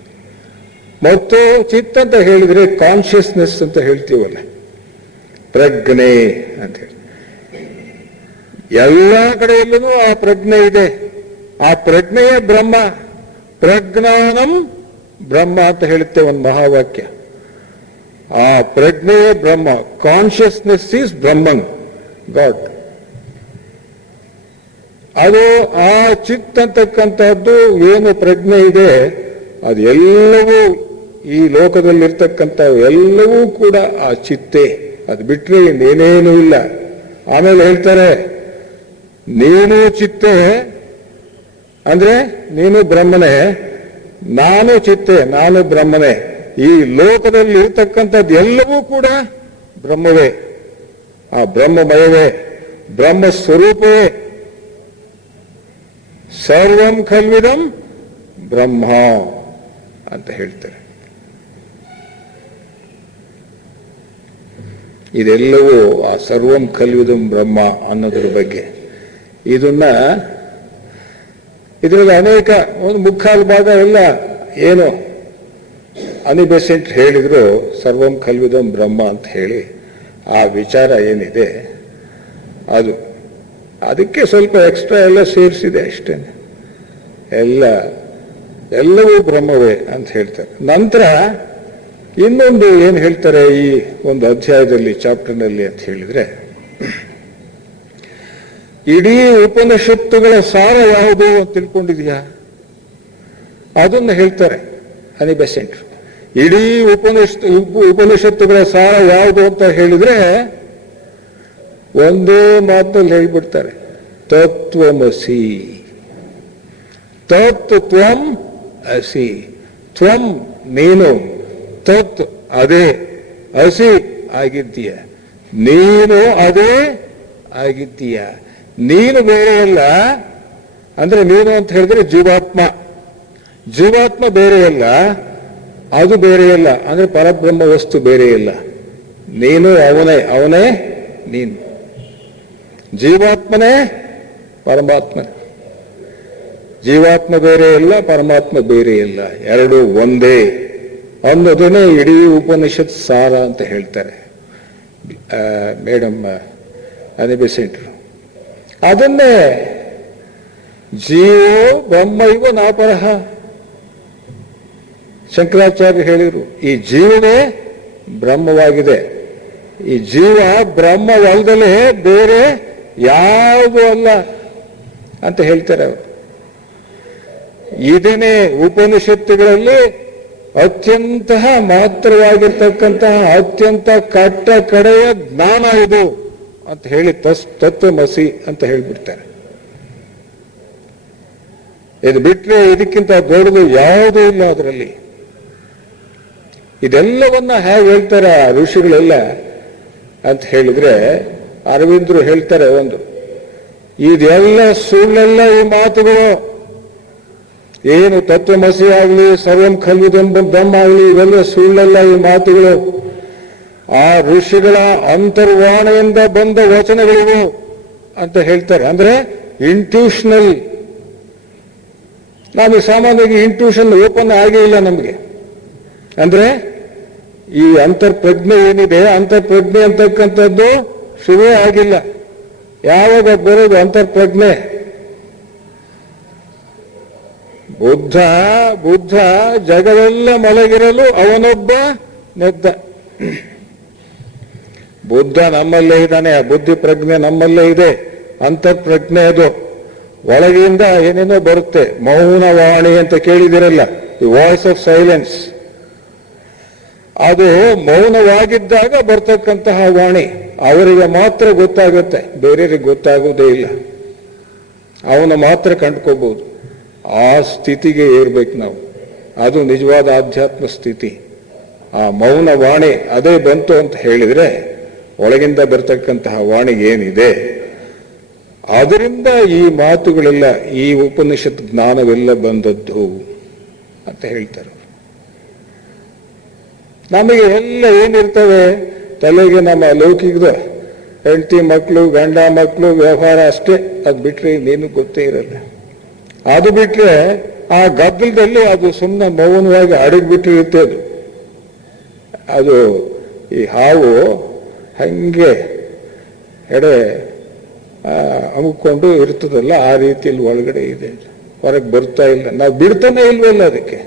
ಮತ್ತು ಚಿತ್ ಅಂತ ಹೇಳಿದ್ರೆ ಕಾನ್ಷಿಯಸ್ನೆಸ್ ಅಂತ ಹೇಳ್ತೀವಲ್ಲ, ಪ್ರಜ್ಞೆ ಅಂತ ಹೇಳಿ. ಎಲ್ಲ ಕಡೆಯಲ್ಲೂ ಆ ಪ್ರಜ್ಞೆ ಇದೆ. ಆ ಪ್ರಜ್ಞೆಯೇ ಬ್ರಹ್ಮ. ಪ್ರಜ್ಞಾನಂ ಬ್ರಹ್ಮ ಅಂತ ಹೇಳುತ್ತೆ ಒಂದು ಮಹಾವಾಕ್ಯ. ಆ ಪ್ರಜ್ಞೆಯೇ ಬ್ರಹ್ಮ. Consciousness is Brahman, God. ಅದು ಆ ಚಿತ್ ಅಂತಕ್ಕಂಥದ್ದು ಏನು ಪ್ರಜ್ಞೆ ಇದೆ, ಅದು ಎಲ್ಲವೂ ಈ ಲೋಕದಲ್ಲಿರ್ತಕ್ಕಂಥ ಎಲ್ಲವೂ ಕೂಡ ಆ ಚಿತ್ತೇ. ಅದು ಬಿಟ್ಟರೆ ಇನ್ನೇನೇನೂ ಇಲ್ಲ. ಆಮೇಲೆ ಹೇಳ್ತಾರೆ, ನೀನು ಚಿತ್ತೆ ಅಂದ್ರೆ ನೀನು ಬ್ರಹ್ಮನೇ, ನಾನು ಚಿತ್ತೆ ನಾನು ಬ್ರಹ್ಮನೇ. ಈ ಲೋಕದಲ್ಲಿ ಇರ್ತಕ್ಕಂಥದ್ದು ಎಲ್ಲವೂ ಕೂಡ ಬ್ರಹ್ಮವೇ, ಆ ಬ್ರಹ್ಮಮಯವೇ, ಬ್ರಹ್ಮ ಸ್ವರೂಪವೇ. ಸರ್ವಂ ಖಲ್ವಿದಂ ಬ್ರಹ್ಮ ಅಂತ ಹೇಳ್ತಾರೆ. ಇದೆಲ್ಲವೂ ಆ ಸರ್ವಂ ಖಲ್ವಿದಂ ಬ್ರಹ್ಮ ಅನ್ನೋದ್ರ ಬಗ್ಗೆ. ಇದರಲ್ಲಿ ಅನೇಕ ಒಂದು ಮುಕ್ಕಾಲು ಭಾಗ ಎಲ್ಲ ಏನು ಅನಿಬೆಸೆಂಟ್ ಹೇಳಿದ್ರು ಸರ್ವಂ ಖಲ್ವಿದಂ ಬ್ರಹ್ಮ ಅಂತ ಹೇಳಿ ಆ ವಿಚಾರ ಏನಿದೆ ಅದು ಅದಕ್ಕೆ ಸ್ವಲ್ಪ ಎಕ್ಸ್ಟ್ರಾ ಎಲ್ಲ ಸೇರಿಸಿದೆ ಅಷ್ಟೇ. ಎಲ್ಲವೂ ಬ್ರಹ್ಮವೇ ಅಂತ ಹೇಳ್ತಾರೆ. ನಂತರ ಇನ್ನೊಂದು ಏನು ಹೇಳ್ತಾರೆ ಈ ಒಂದು ಅಧ್ಯಾಯದಲ್ಲಿ, ಚಾಪ್ಟರ್ನಲ್ಲಿ ಅಂತ ಹೇಳಿದ್ರೆ, ಇಡೀ ಉಪನಿಷತ್ತುಗಳ ಸಾರ ಯಾವುದು ಅಂತ ತಿಳ್ಕೊಂಡಿದೆಯಾ ಅದನ್ನು ಹೇಳ್ತಾರೆ ಅನಿಬೆಸೆಂಟ್. ಇಡೀ ಉಪನಿಷತ್ತುಗಳ ಸಾರ ಯಾವುದು ಅಂತ ಹೇಳಿದ್ರೆ ಒಂದೇ ಮಾತಲ್ಲಿ ಹೇಳ್ಬಿಡ್ತಾರೆ, ತತ್ವಮಸಿ. ತತ್ ತ್ವಂ ಅಸಿ. ತ್ವಂ ನೀನು, ತತ್ ಅದೇ ಹಸಿ ಆಗಿದ್ದೀಯ, ನೀನು ಅದೇ ಆಗಿದ್ದೀಯ. ನೀನು ಬೇರೆ ಅಲ್ಲ ಅಂದ್ರೆ ನೀನು ಅಂತ ಹೇಳಿದ್ರೆ ಜೀವಾತ್ಮ, ಜೀವಾತ್ಮ ಬೇರೆ ಅಲ್ಲ, ಅದು ಬೇರೆ ಅಲ್ಲ ಅಂದ್ರೆ ಪರಬ್ರಹ್ಮ ವಸ್ತು ಬೇರೆ ಇಲ್ಲ. ನೀನು ಅವನೇ, ಅವನೇ ನೀನು. ಜೀವಾತ್ಮನೇ ಪರಮಾತ್ಮನೇ. ಜೀವಾತ್ಮ ಬೇರೆ ಇಲ್ಲ, ಪರಮಾತ್ಮ ಬೇರೆ ಇಲ್ಲ, ಎರಡು ಒಂದೇ ಅನ್ನೋದನ್ನೇ ಇಡೀ ಉಪನಿಷತ್ ಸಾರ ಅಂತ ಹೇಳ್ತಾರೆ ಮೇಡಮ್ ಅನಿಬೆಸೆಂಟ್ರು. ಅದನ್ನೇ ಜೀವೋ ಬ್ರಹ್ಮೈವ ನಾಪರಹ ಶಂಕರಾಚಾರ್ಯ ಹೇಳಿದರು. ಈ ಜೀವನೇ ಬ್ರಹ್ಮವಾಗಿದೆ. ಈ ಜೀವ ಬ್ರಹ್ಮವಲ್ಲದಲೇ ಬೇರೆ ಯಾವುದೂ ಅಲ್ಲ ಅಂತ ಹೇಳ್ತಾರೆ ಅವರು. ಇದನ್ನೇ ಉಪನಿಷತ್ತುಗಳಲ್ಲಿ ಅತ್ಯಂತ ಮಹತ್ತರವಾಗಿರ್ತಕ್ಕಂತಹ ಅತ್ಯಂತ ಕಟ್ಟ ಕಡೆಯ ಜ್ಞಾನ ಇದು ಅಂತ ಹೇಳಿ ತತ್ವಮಸಿ ಅಂತ ಹೇಳಿಬಿಡ್ತಾರೆ. ಇದು ಬಿಟ್ಟರೆ ಇದಕ್ಕಿಂತ ದೊಡ್ಡದು ಯಾವುದೂ ಇಲ್ಲ ಅದರಲ್ಲಿ. ಇದೆಲ್ಲವನ್ನ ಹೇಗೆ ಹೇಳ್ತಾರೆ ಆ ಋಷಿಗಳೆಲ್ಲ ಅಂತ ಹೇಳಿದ್ರೆ, ಅರವಿಂದರು ಹೇಳ್ತಾರೆ ಒಂದು, ಇದೆಲ್ಲ ಸುಳ್ಳೆಲ್ಲ ಈ ಮಾತುಗಳು. ಏನು ತತ್ವಮಸಿ ಆಗಲಿ, ಸರ್ವಂ ಖಲ್ವಿದಂ ಬ್ರಹ್ಮ ಆಗಲಿ, ಇವೆಲ್ಲ ಸುಳ್ಳೆಲ್ಲ ಈ ಮಾತುಗಳು. ಆ ಋಷಿಗಳ ಅಂತರ್ವಾಣೆಯಿಂದ ಬಂದ ವಚನಗಳಿವು ಅಂತ ಹೇಳ್ತಾರೆ. ಅಂದ್ರೆ ಇಂಟ್ಯೂಷನಲ್. ನಮಗೆ ಸಾಮಾನ್ಯವಾಗಿ ಇಂಟ್ಯೂಷನ್ ಓಪನ್ ಆಗೇ ಇಲ್ಲ ನಮಗೆ. ಅಂದ್ರೆ ಈ ಅಂತರ್ಪ್ರಜ್ಞೆ ಏನಿದೆ, ಅಂತರ್ಪ್ರಜ್ಞೆ ಅಂತಕ್ಕಂಥದ್ದು ಶುರುವೇ ಆಗಿಲ್ಲ. ಯಾವಾಗ ಬರೋದು ಅಂತರ್ಪ್ರಜ್ಞೆ? ಬುದ್ಧ ಜಗವೆಲ್ಲ ಮಲಗಿರಲು ಅವನೊಬ್ಬ ನೆದ್ದ. ಬುದ್ಧ ನಮ್ಮಲ್ಲೇ ಇದ್ದಾನೆ, ಆ ಬುದ್ಧಿ ಪ್ರಜ್ಞೆ ನಮ್ಮಲ್ಲೇ ಇದೆ. ಅಂತರ್ಪ್ರಜ್ಞೆ ಅದು ಒಳಗಿಂದ ಏನೇನೋ ಬರುತ್ತೆ. ಮೌನವಾಣಿ ಅಂತ ಕೇಳಿದಿರಲ್ಲ, ದಿ ವಾಯ್ಸ್ ಆಫ್ ಸೈಲೆನ್ಸ್. ಅದು ಮೌನವಾಗಿದ್ದಾಗ ಬರ್ತಕ್ಕಂತಹ ವಾಣಿ ಅವರಿಗೆ ಮಾತ್ರ ಗೊತ್ತಾಗುತ್ತೆ, ಬೇರೆಯವರಿಗೆ ಗೊತ್ತಾಗುವುದೇ ಇಲ್ಲ. ಅವನ ಮಾತ್ರ ಕಂಡ್ಕೋಬಹುದು. ಆ ಸ್ಥಿತಿಗೆ ಏರ್ಬೇಕು ನಾವು. ಅದು ನಿಜವಾದ ಆಧ್ಯಾತ್ಮ ಸ್ಥಿತಿ. ಆ ಮೌನ ವಾಣಿ ಅದೇ ಬಂತು ಅಂತ ಹೇಳಿದ್ರೆ, ಒಳಗಿಂದ ಬರ್ತಕ್ಕಂತಹ ವಾಣಿಗೆ ಏನಿದೆ ಅದರಿಂದ ಈ ಮಾತುಗಳೆಲ್ಲ, ಈ ಉಪನಿಷತ್ ಜ್ಞಾನವೆಲ್ಲ ಬಂದದ್ದು ಅಂತ ಹೇಳ್ತಾರೆ. ನಮಗೆ ಎಲ್ಲ ಏನಿರ್ತವೆ ತಲೆಗೆ, ನಮ್ಮ ಲೌಕಿಕದ ಹೆಂಡತಿ ಮಕ್ಕಳು, ಗಂಡ ಮಕ್ಕಳು, ವ್ಯವಹಾರ ಅಷ್ಟೇ. ಅದು ಬಿಟ್ರೆ ಇನ್ನೇನು ಗೊತ್ತೇ ಇರಲ್ಲ. ಅದು ಬಿಟ್ರೆ ಆ ಗದ್ದಲದಲ್ಲಿ ಅದು ಸುಮ್ಮನೆ ಮೌನವಾಗಿ ಅಡಗಿಬಿಟ್ಟಿರುತ್ತೆ. ಅದು ಈ ಹಾವು ಹಂಗೆ ಎಡೆ ಅಮ್ಕೊಂಡು ಇರ್ತದಲ್ಲ, ಆ ರೀತಿಯಲ್ಲಿ ಒಳಗಡೆ ಇದೆ, ಹೊರಗೆ ಬರ್ತಾ ಇಲ್ಲ. ನಾವು ಬಿಡ್ತಾನೆ ಇಲ್ವಲ್ಲ, ಅದಕ್ಕೆ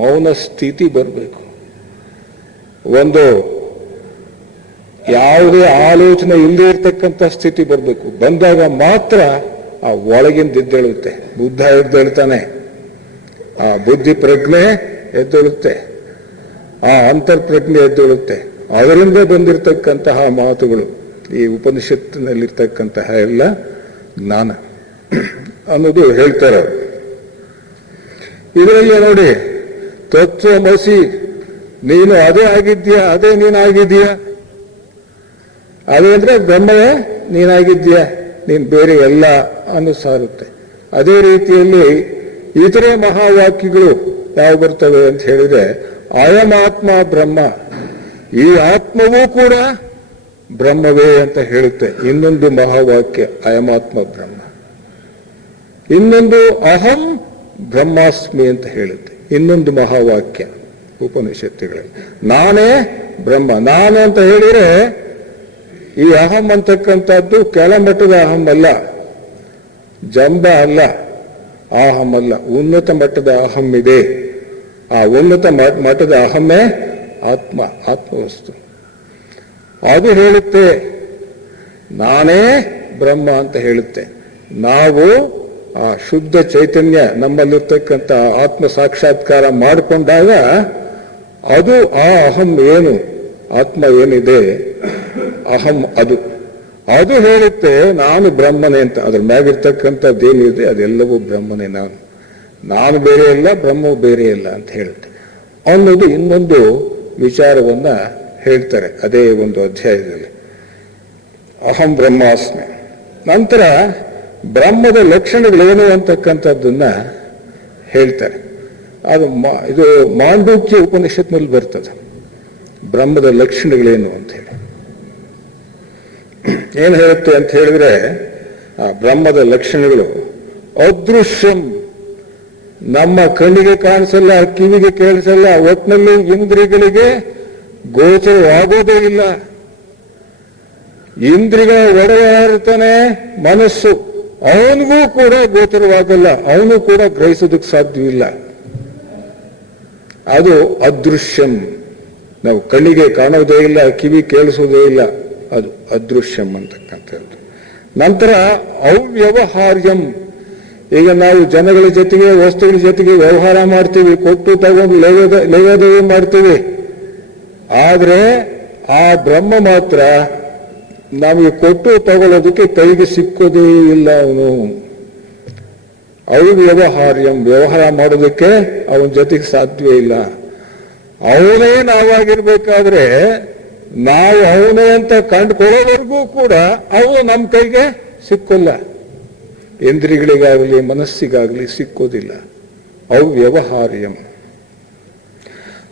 ಮೌನ ಸ್ಥಿತಿ ಬರಬೇಕು. ಒಂದು ಯಾವುದೇ ಆಲೋಚನೆ ಇಲ್ಲದೆ ಇರ್ತಕ್ಕಂಥ ಸ್ಥಿತಿ ಬರಬೇಕು. ಬಂದಾಗ ಮಾತ್ರ ಆ ಒಳಗಿಂದ ಎದ್ದೇಳುತ್ತೆ. ಬುದ್ಧ ಎದ್ದೇಳ್ತಾನೆ, ಆ ಬುದ್ಧಿ ಪ್ರಜ್ಞೆ ಎದ್ದೇಳುತ್ತೆ, ಆ ಅಂತರ್ಪ್ರಜ್ಞೆ ಎದ್ದೇಳುತ್ತೆ. ಅದರಿಂದ ಬಂದಿರತಕ್ಕಂತಹ ಮಾತುಗಳು ಈ ಉಪನಿಷತ್ತಿನಲ್ಲಿರ್ತಕ್ಕಂತಹ ಎಲ್ಲ ಜ್ಞಾನ ಅನ್ನೋದು ಹೇಳ್ತಾರೆ. ಇದರಲ್ಲಿ ನೋಡಿ, ತತ್ವಮಸಿ, ನೀನು ಅದೇ ಆಗಿದ್ಯಾ, ಅದೇ ನೀನಾಗಿದ್ದೀಯಾ. ಅದೇ ಅಂದ್ರೆ ಬ್ರಹ್ಮವೇ ನೀನಾಗಿದ್ದೀಯಾ, ನೀನು ಬೇರೆ ಎಲ್ಲ ಅನ್ನೋ ಸಾರುತ್ತೆ. ಅದೇ ರೀತಿಯಲ್ಲಿ ಇತರೆ ಮಹಾವಾಕ್ಯಗಳು ಯಾವ ಬರ್ತವೆ ಅಂತ ಹೇಳಿದ್ರೆ, ಅಯಮಾತ್ಮ ಬ್ರಹ್ಮ, ಈ ಆತ್ಮವೂ ಕೂಡ ಬ್ರಹ್ಮವೇ ಅಂತ ಹೇಳುತ್ತೆ. ಇನ್ನೊಂದು ಮಹಾವಾಕ್ಯ ಅಯಮಾತ್ಮ ಬ್ರಹ್ಮ. ಇನ್ನೊಂದು ಅಹಂ ಬ್ರಹ್ಮಾಸ್ಮಿ ಅಂತ ಹೇಳುತ್ತೆ. ಇನ್ನೊಂದು ಮಹಾವಾಕ್ಯ ಉಪನಿಷತ್ತುಗಳಲ್ಲಿ ನಾನೇ ಬ್ರಹ್ಮ. ನಾನು ಅಂತ ಹೇಳಿದ್ರೆ ಈ ಅಹಂ ಅಂತಕ್ಕಂಥದ್ದು ಕೆಳಮಟ್ಟದ ಅಹಂ ಅಲ್ಲ, ಜಂಬ ಅಲ್ಲ, ಅಹಂ ಅಲ್ಲ, ಉನ್ನತ ಮಟ್ಟದ ಅಹಂ ಇದೆ. ಆ ಉನ್ನತ ಮಟ್ಟದ ಅಹಮ್ಮೇ ಆತ್ಮ, ಆತ್ಮವಸ್ತು. ಅದು ಹೇಳುತ್ತೆ ನಾನೇ ಬ್ರಹ್ಮ ಅಂತ ಹೇಳುತ್ತೆ. ನಾವು ಆ ಶುದ್ಧ ಚೈತನ್ಯ ನಮ್ಮಲ್ಲಿರ್ತಕ್ಕಂಥ ಆತ್ಮ ಸಾಕ್ಷಾತ್ಕಾರ ಮಾಡಿಕೊಂಡಾಗ ಅದು ಆ ಅಹಂ ಏನು, ಆತ್ಮ ಏನಿದೆ ಅಹಂ, ಅದು ಹೇಳುತ್ತೆ ನಾನು ಬ್ರಹ್ಮನೇ ಅಂತ. ಅದ್ರ ಮ್ಯಾಗಿರ್ತಕ್ಕಂಥದ್ದೇನಿದೆ ಅದೆಲ್ಲವೂ ಬ್ರಹ್ಮನೇ. ನಾನು ಬೇರೆ ಇಲ್ಲ, ಬ್ರಹ್ಮವು ಬೇರೆ ಇಲ್ಲ ಅಂತ ಹೇಳುತ್ತೆ ಅನ್ನೋದು ಇನ್ನೊಂದು ವಿಚಾರವನ್ನ ಹೇಳ್ತಾರೆ ಅದೇ ಒಂದು ಅಧ್ಯಾಯದಲ್ಲಿ. ಅಹಂ ಬ್ರಹ್ಮಾಸ್ಮಿ. ನಂತರ ಬ್ರಹ್ಮದ ಲಕ್ಷಣಗಳೇನು ಅಂತಕ್ಕಂಥದ್ದನ್ನ ಹೇಳ್ತಾರೆ. ಇದು ಮಾಂಡೂಕ್ಯ ಉಪನಿಷತ್ನಲ್ಲಿ ಬರ್ತದೆ. ಬ್ರಹ್ಮದ ಲಕ್ಷಣಗಳೇನು ಅಂತ ಹೇಳಿ ಏನು ಹೇಳುತ್ತೆ ಅಂತ ಹೇಳಿದ್ರೆ, ಆ ಬ್ರಹ್ಮದ ಲಕ್ಷಣಗಳು ಅದೃಶ್ಯಂ, ನಮ್ಮ ಕಣ್ಣಿಗೆ ಕಾಣಿಸಲ್ಲ, ಕಿವಿಗೆ ಕೇಳಿಸಲ್ಲ, ಒಟ್ಟಿನಲ್ಲಿ ಇಂದ್ರಿಯಗಳಿಗೆ ಗೋಚರವಾಗೋದೇ ಇಲ್ಲ. ಇಂದ್ರಿಯ ಒಡೆಯಾರ್ತಾನೆ ಮನಸ್ಸು, ಅವನಿಗೂ ಕೂಡ ಗೋಚರವಾಗಲ್ಲ, ಅವನು ಕೂಡ ಗ್ರಹಿಸೋದಕ್ಕೆ ಸಾಧ್ಯವಿಲ್ಲ. ಅದು ಅದೃಶ್ಯಂ, ನಾವು ಕಣ್ಣಿಗೆ ಕಾಣೋದೇ ಇಲ್ಲ, ಕಿವಿ ಕೇಳಿಸೋದೇ ಇಲ್ಲ, ಅದು ಅದೃಶ್ಯಂ ಅಂತಕ್ಕಂಥದ್ದು. ನಂತರ ಅವ್ಯವಹಾರ್ಯಂ, ಈಗ ನಾವು ಜನಗಳ ಜೊತೆಗೆ ವಸ್ತುಗಳ ಜೊತೆಗೆ ವ್ಯವಹಾರ ಮಾಡ್ತೀವಿ, ಕೊಟ್ಟು ತಗೊಂಡು ಲೇವಾದೇವಿ ಮಾಡ್ತೀವಿ. ಆದ್ರೆ ಆ ಬ್ರಹ್ಮ ಮಾತ್ರ ನಮಗೆ ಕೊಟ್ಟು ತಗೊಳ್ಳೋದಕ್ಕೆ ಕೈಗೆ ಸಿಕ್ಕೋದೇ ಇಲ್ಲ. ಅವನು ಅವ್ಯವಹಾರ್ಯಂ, ವ್ಯವಹಾರ ಮಾಡೋದಕ್ಕೆ ಅವನ ಜೊತೆಗೆ ಸಾಧ್ಯವೇ ಇಲ್ಲ. ಅವನೇ ನಾವಾಗಿರ್ಬೇಕಾದ್ರೆ ನಾವು ಅವನೇ ಅಂತ ಕಂಡುಕೊಳ್ಳೋವರೆಗೂ ಕೂಡ ಅವನು ನಮ್ಮ ಕೈಗೆ ಸಿಕ್ಕೋಲ್ಲ, ಇಂದ್ರಿಯಗಳಿಗಾಗಲಿ ಮನಸ್ಸಿಗಾಗಲಿ ಸಿಕ್ಕೋದಿಲ್ಲ. ಅವ್ಯವಹಾರ್ಯಂ.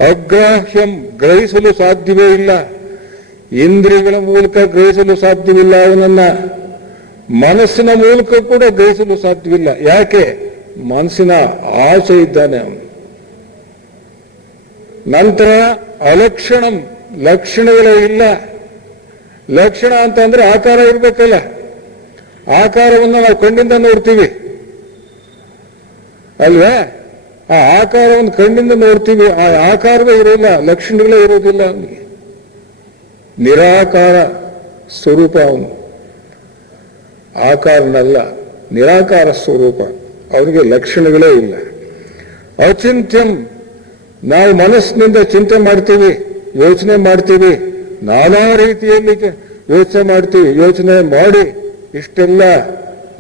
ಅಗ್ರಾಹ್ಯಂ, ಗ್ರಹಿಸಲು ಸಾಧ್ಯವೇ ಇಲ್ಲ, ಇಂದ್ರಿಯಗಳ ಮೂಲಕ ಗ್ರಹಿಸಲು ಸಾಧ್ಯವಿಲ್ಲ ಅವನನ್ನ, ಮನಸ್ಸಿನ ಮೂಲಕ ಕೂಡ ಗ್ರಹಿಸಲು ಸಾಧ್ಯವಿಲ್ಲ. ಯಾಕೆ? ಮನಸ್ಸಿನ ಆಚೆ ಇದ್ದಾನೆ ಅವನು. ನಂತರ ಅಲಕ್ಷಣಂ, ಲಕ್ಷಣಗಳೇ ಇಲ್ಲ. ಲಕ್ಷಣ ಅಂತಂದ್ರೆ ಆಕಾರ ಇರ್ಬೇಕಲ್ಲ, ಆಕಾರವನ್ನು ನಾವು ಕಣ್ಣಿಂದ ನೋಡ್ತೀವಿ ಅಲ್ವೇ? ಆ ಆಕಾರವನ್ನು ಕಣ್ಣಿಂದ ನೋಡ್ತೀವಿ, ಆ ಆಕಾರವೇ ಇರೋಲ್ಲ, ಲಕ್ಷಣಗಳೇ ಇರೋದಿಲ್ಲ ಅವನಿಗೆ. ನಿರಾಕಾರ ಸ್ವರೂಪ ಅವನು, ಆಕಾರನಲ್ಲ, ನಿರಾಕಾರ ಸ್ವರೂಪ, ಅವನಿಗೆ ಲಕ್ಷಣಗಳೇ ಇಲ್ಲ. ಅಚಿಂತ್ಯಂ, ನಾವು ಮನಸ್ಸಿನಿಂದ ಚಿಂತೆ ಮಾಡ್ತೀವಿ, ಯೋಚನೆ ಮಾಡ್ತೀವಿ, ನಾನಾ ರೀತಿಯಲ್ಲಿ ಯೋಚನೆ ಮಾಡ್ತೀವಿ. ಯೋಚನೆ ಮಾಡಿ ಇಷ್ಟೆಲ್ಲ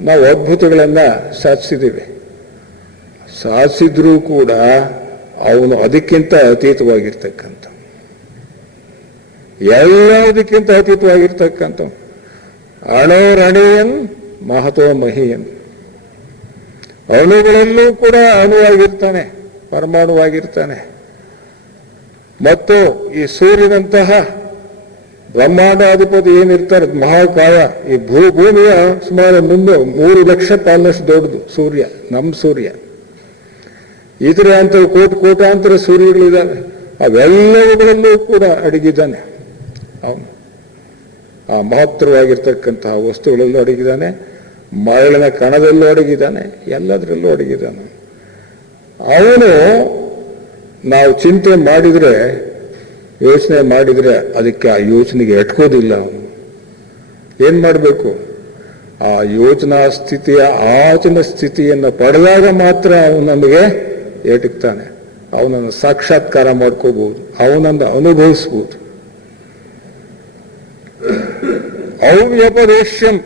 ನಾವು ಅದ್ಭುತಗಳನ್ನ ಸಾಧಿಸಿದ್ದೀವಿ. ಸಾಧಿಸಿದ್ರೂ ಕೂಡ ಅವನು ಅದಕ್ಕಿಂತ ಅತೀತವಾಗಿರ್ತಕ್ಕಂಥ, ಎಲ್ಲದಕ್ಕಿಂತ ಅತೀತವಾಗಿರ್ತಕ್ಕಂಥ. ಅಣೋರಣೀಯನ್ ಮಹತೋ ಮಹಿಯನ್, ಅಣುಗಳಲ್ಲೂ ಕೂಡ ಅಣುವಾಗಿರ್ತಾನೆ, ಪರಮಾಣುವಾಗಿರ್ತಾನೆ. ಮತ್ತು ಈ ಸೂರ್ಯನಂತಹ ಬ್ರಹ್ಮಾಂಡಾಧಿಪತಿ ಏನಿರ್ತಾರೆ ಮಹಾಕಾಯ, ಈ ಭೂಮಿಯ ಸುಮಾರು 3 ಲಕ್ಷ ಪಾಲನಷ್ಟು ದೊಡ್ಡದು ಸೂರ್ಯ, ನಮ್ಮ ಸೂರ್ಯ. ಇತರ ಅಂತ ಕೋಟಾಂತರ ಸೂರ್ಯಗಳಿದ್ದಾವೆ, ಅವೆಲ್ಲವುಗಳಲ್ಲೂ ಕೂಡ ಅಡಗಿದ್ದಾನೆ ಅವನು. ಆ ಮಹತ್ತರವಾಗಿರ್ತಕ್ಕಂತಹ ವಸ್ತುಗಳಲ್ಲೂ ಅಡಗಿದ್ದಾನೆ, ಮರಳಿನ ಕಣದಲ್ಲೂ ಅಡಗಿದ್ದಾನೆ, ಎಲ್ಲದರಲ್ಲೂ ಅಡಗಿದ್ದಾನೆ ಅವನು. ನಾವು ಚಿಂತೆ ಮಾಡಿದ್ರೆ, ಯೋಚನೆ ಮಾಡಿದ್ರೆ ಅದಕ್ಕೆ ಆ ಯೋಚನೆಗೆ ಎಟ್ಕೋದಿಲ್ಲ ಅವನು. ಏನ್ ಮಾಡಬೇಕು? ಆ ಯೋಚನಾ ಸ್ಥಿತಿಯ ಆಚನ ಸ್ಥಿತಿಯನ್ನು ಪಡೆದಾಗ ಮಾತ್ರ ಅವನು ನಮಗೆ ಎಟಕ್ತಾನೆ, ಅವನನ್ನು ಸಾಕ್ಷಾತ್ಕಾರ ಮಾಡ್ಕೋಬಹುದು, ಅವನನ್ನು ಅನುಭವಿಸಬಹುದು. ಅವ್ಯಪದೇಶ್ಯಂ,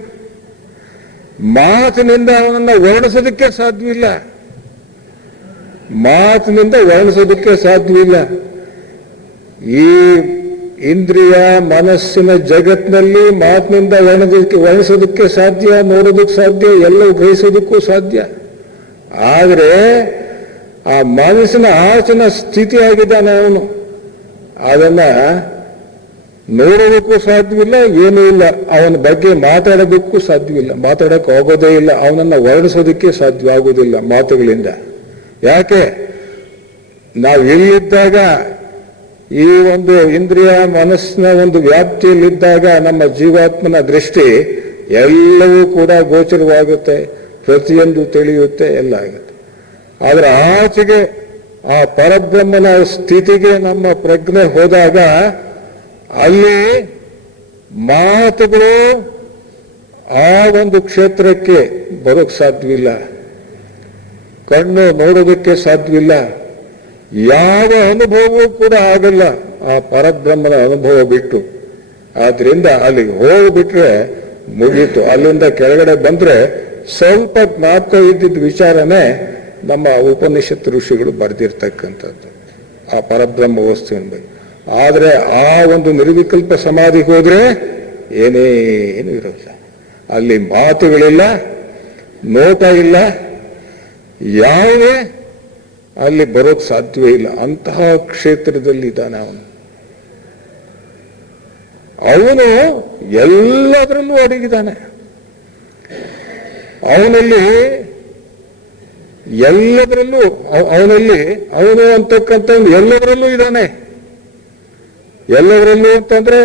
ಮಾತಿನಿಂದ ಅವನನ್ನು ವರ್ಣಿಸೋದಕ್ಕೆ ಸಾಧ್ಯವಿಲ್ಲ, ಮಾತಿನಿಂದ ವರ್ಣಿಸೋದಕ್ಕೆ ಸಾಧ್ಯವಿಲ್ಲ. ಈ ಇಂದ್ರಿಯ ಮನಸ್ಸಿನ ಜಗತ್ತಿನಲ್ಲಿ ಮಾತಿನಿಂದ ವರ್ಣಿಸೋದಕ್ಕೆ ಸಾಧ್ಯ, ನೋಡೋದಕ್ಕೆ ಸಾಧ್ಯ, ಎಲ್ಲವೂ ಗ್ರಹಿಸೋದಕ್ಕೂ ಸಾಧ್ಯ. ಆದರೆ ಆ ಮನಸ್ಸಿನ ಆಚನ ಸ್ಥಿತಿ ಆಗಿದ್ದಾನೆ ಅವನು, ಅದನ್ನ ನೋಡೋದಕ್ಕೂ ಸಾಧ್ಯವಿಲ್ಲ, ಏನೂ ಇಲ್ಲ. ಅವನ ಬಗ್ಗೆ ಮಾತಾಡೋದಕ್ಕೂ ಸಾಧ್ಯವಿಲ್ಲ, ಮಾತಾಡೋಕೆ ಆಗೋದೇ ಇಲ್ಲ, ಅವನನ್ನ ವರ್ಣಿಸೋದಕ್ಕೆ ಸಾಧ್ಯವಾಗುವುದಿಲ್ಲ ಮಾತುಗಳಿಂದ. ಯಾಕೆ? ನಾವು ಎಲ್ಲಿದ್ದಾಗ, ಈ ಒಂದು ಇಂದ್ರಿಯ ಮನಸ್ಸಿನ ಒಂದು ವ್ಯಾಪ್ತಿಯಲ್ಲಿದ್ದಾಗ ನಮ್ಮ ಜೀವಾತ್ಮನ ದೃಷ್ಟಿ ಎಲ್ಲವೂ ಕೂಡ ಗೋಚರವಾಗುತ್ತೆ, ಪ್ರತಿಯೊಂದು ತಿಳಿಯುತ್ತೆ, ಎಲ್ಲ ಆಗುತ್ತೆ. ಆದರೆ ಆಚೆಗೆ ಆ ಪರಬ್ರಹ್ಮನ ಸ್ಥಿತಿಗೆ ನಮ್ಮ ಪ್ರಜ್ಞೆ ಹೋದಾಗ ಅಲ್ಲಿ ಮಾತುಗಳು ಆ ಒಂದು ಕ್ಷೇತ್ರಕ್ಕೆ ಬರೋಕ್ ಸಾಧ್ಯವಿಲ್ಲ, ಕಣ್ಣು ನೋಡೋದಕ್ಕೆ ಸಾಧ್ಯವಿಲ್ಲ, ಯಾವ ಅನುಭವವೂ ಕೂಡ ಆಗಲ್ಲ ಆ ಪರಬ್ರಹ್ಮನ ಅನುಭವ ಬಿಟ್ಟು. ಆದ್ರಿಂದ ಅಲ್ಲಿಗೆ ಹೋಗ್ಬಿಟ್ರೆ ಮುಗೀತು. ಅಲ್ಲಿಂದ ಕೆಳಗಡೆ ಬಂದ್ರೆ ಸ್ವಲ್ಪ ಜ್ಞಾಪಕ ಇದ್ದಿದ್ದ ವಿಚಾರನೇ ನಮ್ಮ ಉಪನಿಷತ್ ಋಷಿಗಳು ಬರೆದಿರ್ತಕ್ಕಂಥದ್ದು ಆ ಪರಬ್ರಹ್ಮ ವಸ್ತುವಿನ ಬಗ್ಗೆ. ಆದರೆ ಆ ಒಂದು ನಿರ್ವಿಕಲ್ಪ ಸಮಾಧಿಗೆ ಹೋದ್ರೆ ಏನೇನು ಇರೋಲ್ಲ. ಅಲ್ಲಿ ಮಾತುಗಳಿಲ್ಲ, ನೋಟ ಇಲ್ಲ, ಯಾವುದೇ ಅಲ್ಲಿ ಬರೋಕ್ ಸಾಧ್ಯವೇ ಇಲ್ಲ. ಅಂತಹ ಕ್ಷೇತ್ರದಲ್ಲಿ ಇದ್ದಾನೆ ಅವನು. ಅವನು ಎಲ್ಲದರಲ್ಲೂ ಅಡಗಿದ್ದಾನೆ. ಅವನಲ್ಲಿ ಎಲ್ಲದರಲ್ಲೂ ಅವನು ಅಂತಕ್ಕಂಥ ಎಲ್ಲದರಲ್ಲೂ ಇದ್ದಾನೆ. ಎಲ್ಲದರಲ್ಲೂ ಅಂತಂದ್ರೆ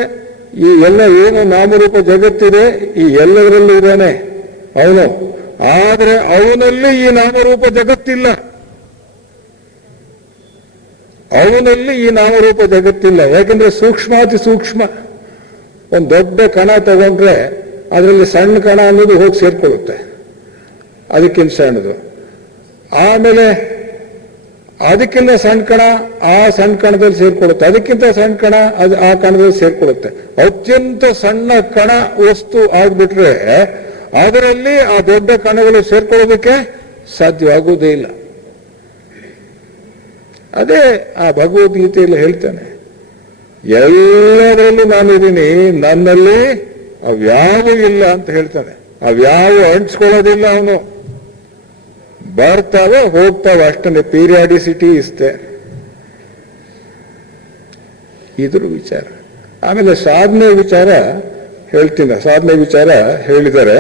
ಈ ಎಲ್ಲ ಏನು ನಾಮರೂಪ ಜಗತ್ತಿದೆ ಈ ಎಲ್ಲದರಲ್ಲೂ ಇದ್ದಾನೆ ಅವನು. ಆದರೆ ಅವನಲ್ಲಿ ಈ ನಾಮರೂಪ ಜಗತ್ತಿಲ್ಲ. ಅವನಲ್ಲಿ ಈ ನಾಮರೂಪ ಜಗತ್ತಿಲ್ಲ. ಯಾಕಂದ್ರೆ ಸೂಕ್ಷ್ಮಾತಿ ಸೂಕ್ಷ್ಮ. ಒಂದು ದೊಡ್ಡ ಕಣ ತಗೊಂಡ್ರೆ ಅದರಲ್ಲಿ ಸಣ್ಣ ಕಣ ಅನ್ನೋದು ಹೋಗಿ ಸೇರ್ಕೊಳ್ಳುತ್ತೆ, ಅದಕ್ಕಿಂತ ಸಣ್ಣದು. ಆಮೇಲೆ ಅದಕ್ಕಿಂತ ಸಣ್ಣ ಕಣ ಆ ಸಣ್ಣ ಕಣದಲ್ಲಿ ಸೇರ್ಕೊಳ್ಳುತ್ತೆ, ಅದಕ್ಕಿಂತ ಸಣ್ಣ ಕಣ ಅದು ಆ ಕಣದಲ್ಲಿ ಸೇರ್ಕೊಳ್ಳುತ್ತೆ. ಅತ್ಯಂತ ಸಣ್ಣ ಕಣ ವಸ್ತು ಆಗ್ಬಿಟ್ರೆ ಅದರಲ್ಲಿ ಆ ದೊಡ್ಡ ಕಣಗಳು ಸೇರ್ಕೊಳ್ಳೋದಕ್ಕೆ ಸಾಧ್ಯವಾಗುವುದೇ ಇಲ್ಲ. ಅದೇ ಆ ಭಗವದ್ಗೀತೆಯಲ್ಲಿ ಹೇಳ್ತಾನೆ, ಎಲ್ಲದರಲ್ಲೂ ನಾನಿದ್ದೀನಿ, ನನ್ನಲ್ಲಿ ಅವ್ಯಾವೂ ಇಲ್ಲ ಅಂತ ಹೇಳ್ತಾನೆ. ಅವ್ಯಾವು ಅಂಟಿಸ್ಕೊಳ್ಳೋದಿಲ್ಲ. ಅವನು ಬರ್ತಾವೆ ಹೋಗ್ತಾವೆ ಅಷ್ಟೇ. ಪೀರಿಯಾಡಿಸಿಟಿ ಇಷ್ಟೇ ಇದ್ರ ವಿಚಾರ. ಆಮೇಲೆ ಸಾಧನೆ ವಿಚಾರ ಹೇಳ್ತೀನಿ. ಸಾಧನೆ ವಿಚಾರ ಹೇಳಿದ್ದಾರೆ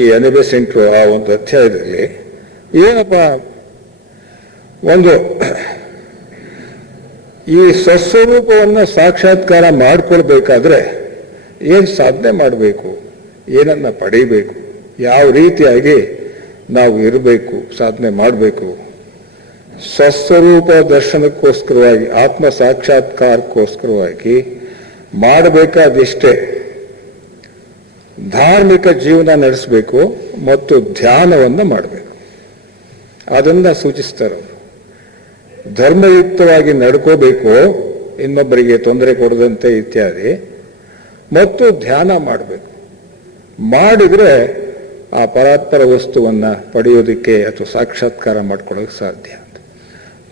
ಈ ಅನಿಬೆಸೆಂಟ್ರು ಆ ಒಂದು ಅಧ್ಯಾಯದಲ್ಲಿ. ಏನಪ್ಪ, ಒಂದು ಈ ಸ್ವಸ್ವರೂಪವನ್ನು ಸಾಕ್ಷಾತ್ಕಾರ ಮಾಡಿಕೊಳ್ಬೇಕಾದ್ರೆ ಏನು ಸಾಧನೆ ಮಾಡಬೇಕು, ಏನನ್ನ ಪಡೀಬೇಕು, ಯಾವ ರೀತಿಯಾಗಿ ನಾವು ಇರಬೇಕು, ಸಾಧನೆ ಮಾಡಬೇಕು. ಸ್ವಸ್ವರೂಪ ದರ್ಶನಕ್ಕೋಸ್ಕರವಾಗಿ, ಆತ್ಮ ಸಾಕ್ಷಾತ್ಕಾರಕ್ಕೋಸ್ಕರವಾಗಿ ಮಾಡಬೇಕಾದಿಷ್ಟೇ. ಧಾರ್ಮಿಕ ಜೀವನ ನಡೆಸಬೇಕು ಮತ್ತು ಧ್ಯಾನವನ್ನು ಮಾಡಬೇಕು. ಅದನ್ನ ಸೂಚಿಸ್ತಾರೆ ಅವರು. ಧರ್ಮಯುಕ್ತವಾಗಿ ನಡ್ಕೋಬೇಕು, ಇನ್ನೊಬ್ಬರಿಗೆ ತೊಂದರೆ ಕೊಡದಂತೆ ಇತ್ಯಾದಿ, ಮತ್ತು ಧ್ಯಾನ ಮಾಡಬೇಕು. ಮಾಡಿದ್ರೆ ಆ ಪರಾತ್ಪರ ವಸ್ತುವನ್ನ ಪಡೆಯೋದಕ್ಕೆ ಅಥವಾ ಸಾಕ್ಷಾತ್ಕಾರ ಮಾಡ್ಕೊಳ್ಳೋಕೆ ಸಾಧ್ಯ ಅಂತ.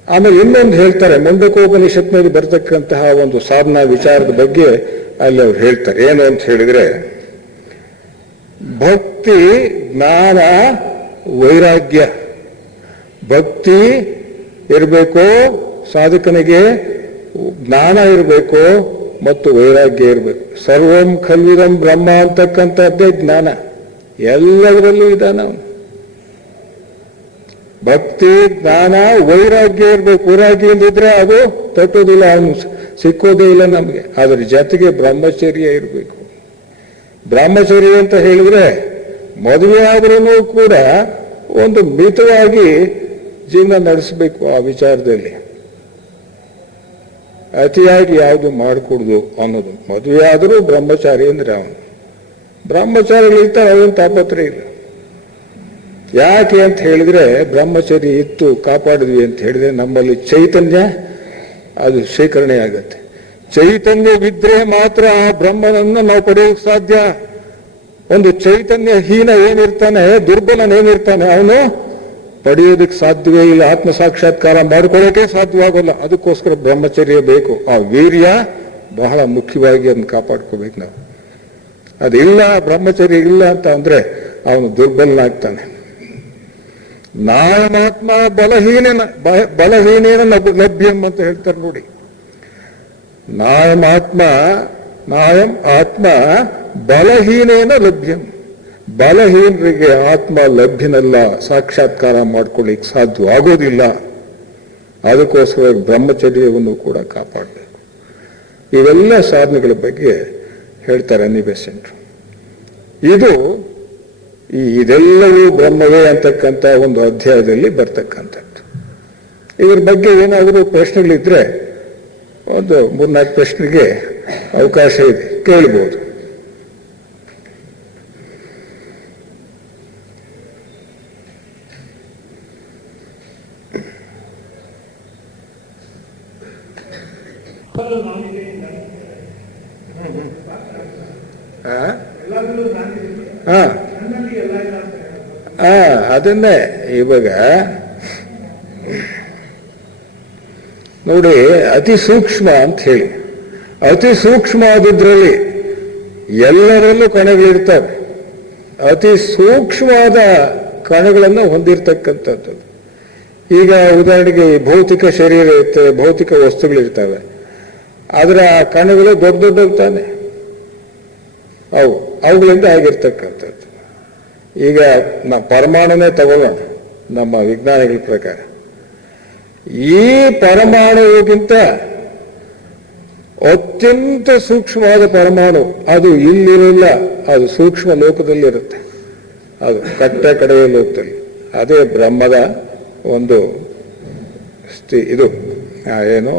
ಆಮೇಲೆ ಇನ್ನೊಂದು ಹೇಳ್ತಾರೆ, ಮುಂಡಕೋಪನಿಷತ್ನಲ್ಲಿ ಬರ್ತಕ್ಕಂತಹ ಒಂದು ಸಾಧನಾ ವಿಚಾರದ ಬಗ್ಗೆ ಅಲ್ಲಿ ಅವ್ರು ಹೇಳ್ತಾರೆ. ಏನು ಅಂತ ಹೇಳಿದ್ರೆ, ಭಕ್ತಿ, ಜ್ಞಾನ, ವೈರಾಗ್ಯ. ಭಕ್ತಿ ಇರಬೇಕು ಸಾಧಕನಿಗೆ, ಜ್ಞಾನ ಇರಬೇಕು ಮತ್ತು ವೈರಾಗ್ಯ ಇರಬೇಕು. ಸರ್ವಂ ಖಲ್ವಿದಂ ಬ್ರಹ್ಮ ಅಂತಕ್ಕಂಥದ್ದೇ ಜ್ಞಾನ. ಎಲ್ಲದರಲ್ಲೂ ಇದ್ದಾನೆ ಅವನು. ಭಕ್ತಿ, ಜ್ಞಾನ, ವೈರಾಗ್ಯ ಇರಬೇಕು. ವೈರಾಗ್ಯ ಇಲ್ಲದಿದ್ರೆ ಅದು ತಟ್ಟೋದಿಲ್ಲ, ಅವನು ಸಿಕ್ಕೋದೇ ಇಲ್ಲ ನಮಗೆ. ಅದ್ರ ಜೊತೆಗೆ ಬ್ರಹ್ಮಚರ್ಯ ಇರಬೇಕು. ಬ್ರಹ್ಮಚರ್ಯ ಅಂತ ಹೇಳಿದ್ರೆ ಮದುವೆ ಆದ್ರೂ ಕೂಡ ಒಂದು ಮಿತವಾಗಿ ಜೀವನ ನಡೆಸಬೇಕು. ಆ ವಿಚಾರದಲ್ಲಿ ಅತಿಯಾಗಿ ಯಾವುದು ಮಾಡಿಕೊಡುದು ಅನ್ನೋದು. ಮದುವೆ ಆದರೂ ಬ್ರಹ್ಮಚಾರಿ ಅಂದ್ರೆ ಅವನು. ಬ್ರಹ್ಮಚಾರಿಗಳಿರ್ತಾರೆ, ಅವನು ತಾಪತ್ರೆ ಇಲ್ಲ. ಯಾಕೆ ಅಂತ ಹೇಳಿದ್ರೆ, ಬ್ರಹ್ಮಚರ್ಯ ಇತ್ತು ಕಾಪಾಡಿದ್ವಿ ಅಂತ ಹೇಳಿದ್ರೆ ನಮ್ಮಲ್ಲಿ ಚೈತನ್ಯ ಅದು ಶೇಖರಣೆ ಆಗತ್ತೆ. ಚೈತನ್ಯವಿದ್ರೆ ಮಾತ್ರ ಆ ಬ್ರಹ್ಮನನ್ನು ನಾವು ಪಡೆಯೋಕೆ ಸಾಧ್ಯ. ಒಂದು ಚೈತನ್ಯಹೀನ ಏನಿರ್ತಾನೆ, ದುರ್ಬಲನೇನಿರ್ತಾನೆ, ಅವನು ಪಡೆಯೋದಕ್ಕೆ ಸಾಧ್ಯವೇ ಇಲ್ಲ. ಆತ್ಮ ಸಾಕ್ಷಾತ್ಕಾರ ಮಾಡ್ಕೊಳ್ಳೋಕೆ ಸಾಧ್ಯವಾಗಲ್ಲ. ಅದಕ್ಕೋಸ್ಕರ ಬ್ರಹ್ಮಚರ್ಯ ಬೇಕು. ಆ ವೀರ್ಯ ಬಹಳ ಮುಖ್ಯವಾಗಿ ಅದನ್ನು ಕಾಪಾಡ್ಕೋಬೇಕು ನಾವು. ಅದಿಲ್ಲ, ಬ್ರಹ್ಮಚರ್ಯ ಇಲ್ಲ ಅಂತ ಅಂದ್ರೆ ಅವನು ದುರ್ಬಲನಾಗ್ತಾನೆ. ನಾಯಮಾತ್ಮ ಬಲಹೀನೇನ ಲಭ್ಯಂ ಅಂತ ಹೇಳ್ತಾರೆ ನೋಡಿ. ನಾಯಂ ಆತ್ಮ ಬಲಹೀನೇನ ಲಭ್ಯಂ. ಬಲಹೀನರಿಗೆ ಆತ್ಮ ಲಭ್ಯನಲ್ಲ, ಸಾಕ್ಷಾತ್ಕಾರ ಮಾಡ್ಕೊಳ್ಳಿಕ್ಕೆ ಸಾಧ್ಯವಾಗೋದಿಲ್ಲ. ಅದಕ್ಕೋಸ್ಕರ ಬ್ರಹ್ಮಚರ್ಯವನ್ನು ಕೂಡ ಕಾಪಾಡಬೇಕು. ಇವೆಲ್ಲ ಸಾಧನೆಗಳ ಬಗ್ಗೆ ಹೇಳ್ತಾರೆ ಅನಿಬೆಸೆಂಟ್ರು. ಇದೆಲ್ಲವೂ ಬ್ರಹ್ಮವೇ ಅಂತಕ್ಕಂಥ ಒಂದು ಅಧ್ಯಾಯದಲ್ಲಿ ಬರ್ತಕ್ಕಂಥದ್ದು. ಇದ್ರ ಬಗ್ಗೆ ಏನಾದರೂ ಪ್ರಶ್ನೆಗಳಿದ್ರೆ ಒಂದು 3-4 ಪ್ರಶ್ನೆಗೆ ಅವಕಾಶ ಇದೆ, ಕೇಳ್ಬೋದು. ಅದನ್ನೇ ಇವಾಗ ನೋಡಿ, ಅತಿ ಸೂಕ್ಷ್ಮ ಅಂತ ಹೇಳಿ, ಅತಿ ಸೂಕ್ಷ್ಮ ಆದದ್ರಲ್ಲಿ ಎಲ್ಲರಲ್ಲೂ ಕಣಗಳಿರ್ತವೆ. ಅತಿ ಸೂಕ್ಷ್ಮವಾದ ಕಣಗಳನ್ನು ಹೊಂದಿರತಕ್ಕಂಥದ್ದು. ಈಗ ಉದಾಹರಣೆಗೆ ಭೌತಿಕ ಶರೀರ ಇರ್ತವೆ, ಭೌತಿಕ ವಸ್ತುಗಳಿರ್ತವೆ, ಆದರೆ ಆ ಕಣಗಳು ದೊಡ್ಡ ದೊಡ್ಡವು ತಾನೆ, ಅವುಗಳಿಂದ ಆಗಿರ್ತಕ್ಕಂಥದ್ದು. ಈಗ ಪರಮಾಣುನೇ ತಗೊಳ್ಳೋಣ, ನಮ್ಮ ವಿಜ್ಞಾನಿಗಳ ಪ್ರಕಾರ ಈ ಪರಮಾಣುವಿಗಿಂತ ಅತ್ಯಂತ ಸೂಕ್ಷ್ಮವಾದ ಪರಮಾಣು ಅದು ಇಲ್ಲಿರಲ್ಲ, ಅದು ಸೂಕ್ಷ್ಮ ಲೋಕದಲ್ಲಿರುತ್ತೆ, ಅದು ಕಟ್ಟ ಕಡೆಯ ಲೋಕದಲ್ಲಿ. ಅದೇ ಬ್ರಹ್ಮದ ಒಂದು ಇದು ಏನು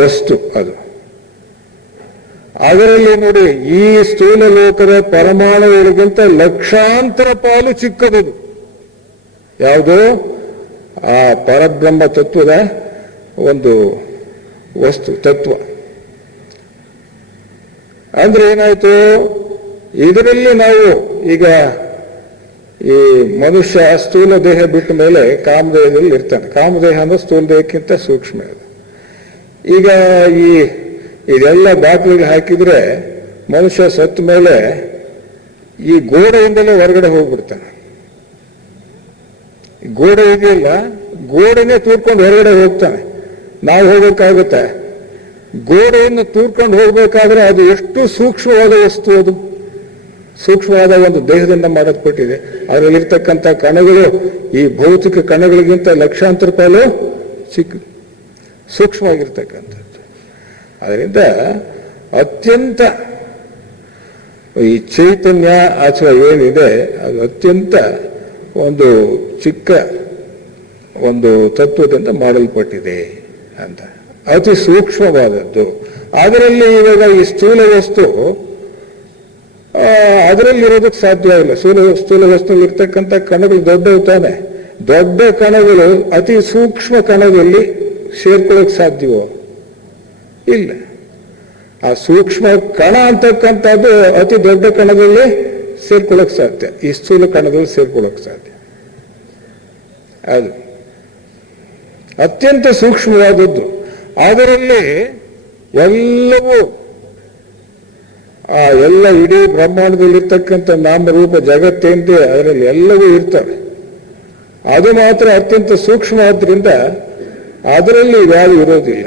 ವಸ್ತು. ಅದು ಅದರಲ್ಲಿ ನೋಡಿ, ಈ ಸ್ಥೂಲ ಲೋಕದ ಪರಮಾಣುಗಳಿಗಿಂತ ಲಕ್ಷಾಂತರ ಪಾಲು ಚಿಕ್ಕದು. ಯಾವುದು? ಆ ಪರಬ್ರಹ್ಮ ತತ್ವದ ಒಂದು ವಸ್ತು ತತ್ವ. ಅಂದ್ರೆ ಏನಾಯ್ತು, ಇದರಲ್ಲಿ ನಾವು ಈಗ ಈ ಮನುಷ್ಯ ಸ್ಥೂಲ ದೇಹ ಬಿಟ್ಟ ಮೇಲೆ ಕಾಮದೇಹದಲ್ಲಿ ಇರ್ತಾನೆ. ಕಾಮದೇಹ ಅಂದ್ರೆ ಸ್ಥೂಲ ದೇಹಕ್ಕಿಂತ ಸೂಕ್ಷ್ಮ ಇದೆ. ಈಗ ಇದೆಲ್ಲ ದಾಖಲೆಗಳು ಹಾಕಿದ್ರೆ ಮನುಷ್ಯ ಸತ್ತ ಮೇಲೆ ಈ ಗೋಡೆಯಿಂದಲೇ ಹೊರಗಡೆ ಹೋಗ್ಬಿಡ್ತಾನೆ. ಗೋಡೆ ಇದೆಯಲ್ಲ, ಗೋಡೆನೇ ತೂರ್ಕೊಂಡು ಹೊರಗಡೆ ಹೋಗ್ತಾನೆ. ನಾವು ಹೋಗೋಕ್ಕಾಗುತ್ತೆ? ಗೋಡೆಯನ್ನು ತೂರ್ಕೊಂಡು ಹೋಗ್ಬೇಕಾದ್ರೆ ಅದು ಎಷ್ಟು ಸೂಕ್ಷ್ಮವಾದ ವಸ್ತು, ಅದು ಸೂಕ್ಷ್ಮವಾದ ಒಂದು ದೇಹದಿಂದ ಮಾಡಲ್ಪಟ್ಟಿದೆ. ಅದರಲ್ಲಿರ್ತಕ್ಕಂಥ ಕಣಗಳು ಈ ಭೌತಿಕ ಕಣಗಳಿಗಿಂತ ಲಕ್ಷಾಂತರ ಪಾಲು ಸೂಕ್ಷ್ಮವಾಗಿರ್ತಕ್ಕಂಥದ್ದು. ಅದರಿಂದ ಅತ್ಯಂತ ಈ ಚೈತನ್ಯ ಅಥವಾ ಏನಿದೆ ಅದು ಅತ್ಯಂತ ಒಂದು ಚಿಕ್ಕ ಒಂದು ತತ್ವದಿಂದ ಮಾಡಲ್ಪಟ್ಟಿದೆ ಅಂತ, ಅತಿ ಸೂಕ್ಷ್ಮವಾದದ್ದು. ಅದರಲ್ಲಿ ಇವಾಗ ಈ ಸ್ಥೂಲ ವಸ್ತು ಅದರಲ್ಲಿರೋದಕ್ಕೆ ಸಾಧ್ಯವಿಲ್ಲ. ಸ್ಥೂಲ ವಸ್ತುவில் ಇರ್ತಕ್ಕಂಥ ಕಣಗಳು ದೊಡ್ಡವು ತಾನೆ. ದೊಡ್ಡ ಕಣಗಳು ಅತಿ ಸೂಕ್ಷ್ಮ ಕಣದಲ್ಲಿ ಸೇರ್ಕೊಳ್ಳೋಕೆ ಸಾಧ್ಯವೋ? ಇಲ್ಲ. ಆ ಸೂಕ್ಷ್ಮ ಕಣ ಅಂತಕ್ಕಂಥದ್ದು ಅತಿ ದೊಡ್ಡ ಕಣದಲ್ಲಿ ಸೇರ್ಕೊಳ್ಳೋಕೆ ಸಾಧ್ಯ, ಈ ಸ್ಥೂಲ ಕಣದಲ್ಲಿ ಸೇರ್ಕೊಳ್ಳೋಕೆ ಸಾಧ್ಯ. ಅದು ಅತ್ಯಂತ ಸೂಕ್ಷ್ಮವಾದದ್ದು. ಅದರಲ್ಲಿ ಎಲ್ಲವೂ ಎಲ್ಲ ಇಡೀ ಬ್ರಹ್ಮಾಂಡದಲ್ಲಿರ್ತಕ್ಕಂಥ ನಾಮರೂಪ ಜಗತ್ತೇಂದೇ ಅದರಲ್ಲಿ ಎಲ್ಲವೂ ಇರ್ತವೆ. ಅದು ಮಾತ್ರ ಅತ್ಯಂತ ಸೂಕ್ಷ್ಮ ಆದ್ರಿಂದ ಅದರಲ್ಲಿ ಯಾರು ಇರೋದಿಲ್ಲ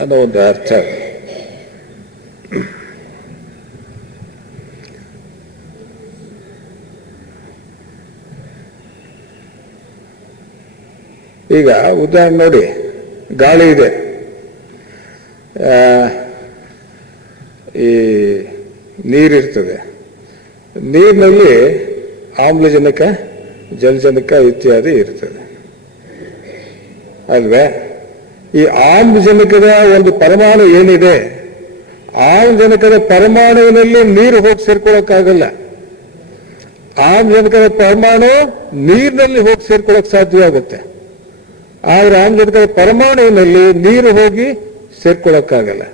ಅನ್ನೋ ಒಂದು ಅರ್ಥ. ಈಗ ಉದಾಹರಣೆ ನೋಡಿ, ಗಾಳಿ ಇದೆ, ಈ ನೀರಿರ್ತದೆ, ನೀರಿನಲ್ಲಿ ಆಮ್ಲಜನಕ, ಜಲಜನಕ ಇತ್ಯಾದಿ ಇರ್ತದೆ ಅಲ್ವೇ? ಈ ಆಮ್ಲಜನಕದ ಒಂದು ಪರಮಾಣು ಏನಿದೆ, ಆಮ್ಲಜನಕದ ಪರಮಾಣುವಿನಲ್ಲಿ ನೀರು ಹೋಗಿ ಸೇರ್ಕೊಳ್ಳೋಕ್ಕಾಗಲ್ಲ. ಆಮ್ಲಜನಕದ ಪರಮಾಣು ನೀರಿನಲ್ಲಿ ಹೋಗಿ ಸೇರ್ಕೊಳ್ಳೋಕೆ ಸಾಧ್ಯವಾಗುತ್ತೆ, ಆದರೆ ಆಮ್ಲಜನಕದ ಪರಮಾಣುವಿನಲ್ಲಿ ನೀರು ಹೋಗಿ ಸೇರ್ಕೊಳ್ಳೋಕ್ಕಾಗಲ್ಲ.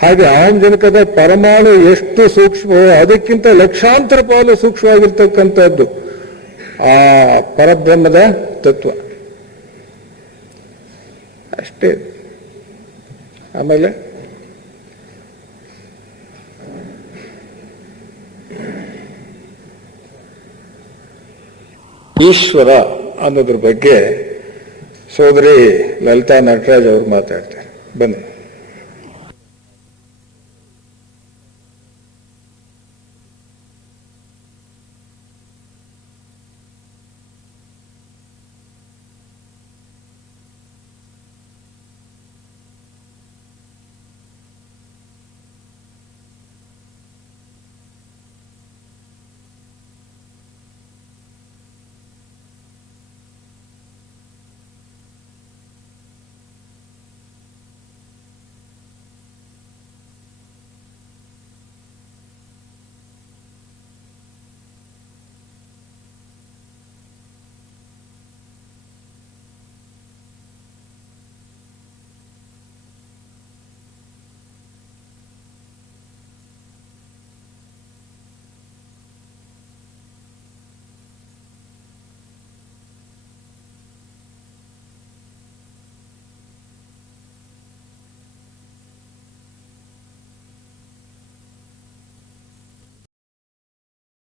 ಹಾಗೆ ಆಮ್ಲಜನಕದ ಪರಮಾಣು ಎಷ್ಟು ಸೂಕ್ಷ್ಮವೋ ಅದಕ್ಕಿಂತ ಲಕ್ಷಾಂತರ ಪಾಲು ಸೂಕ್ಷ್ಮವಾಗಿರ್ತಕ್ಕಂಥದ್ದು ಆ ಪರಬ್ರಹ್ಮದ ತತ್ವ ಅಷ್ಟೇ. ಆಮೇಲೆ ಈಶ್ವರ ಅನ್ನೋದ್ರ ಬಗ್ಗೆ ಸೋದರಿ ಲಲಿತಾ ನಟರಾಜ್ ಅವರು ಮಾತಾಡ್ತಾರೆ. ಬನ್ನಿ.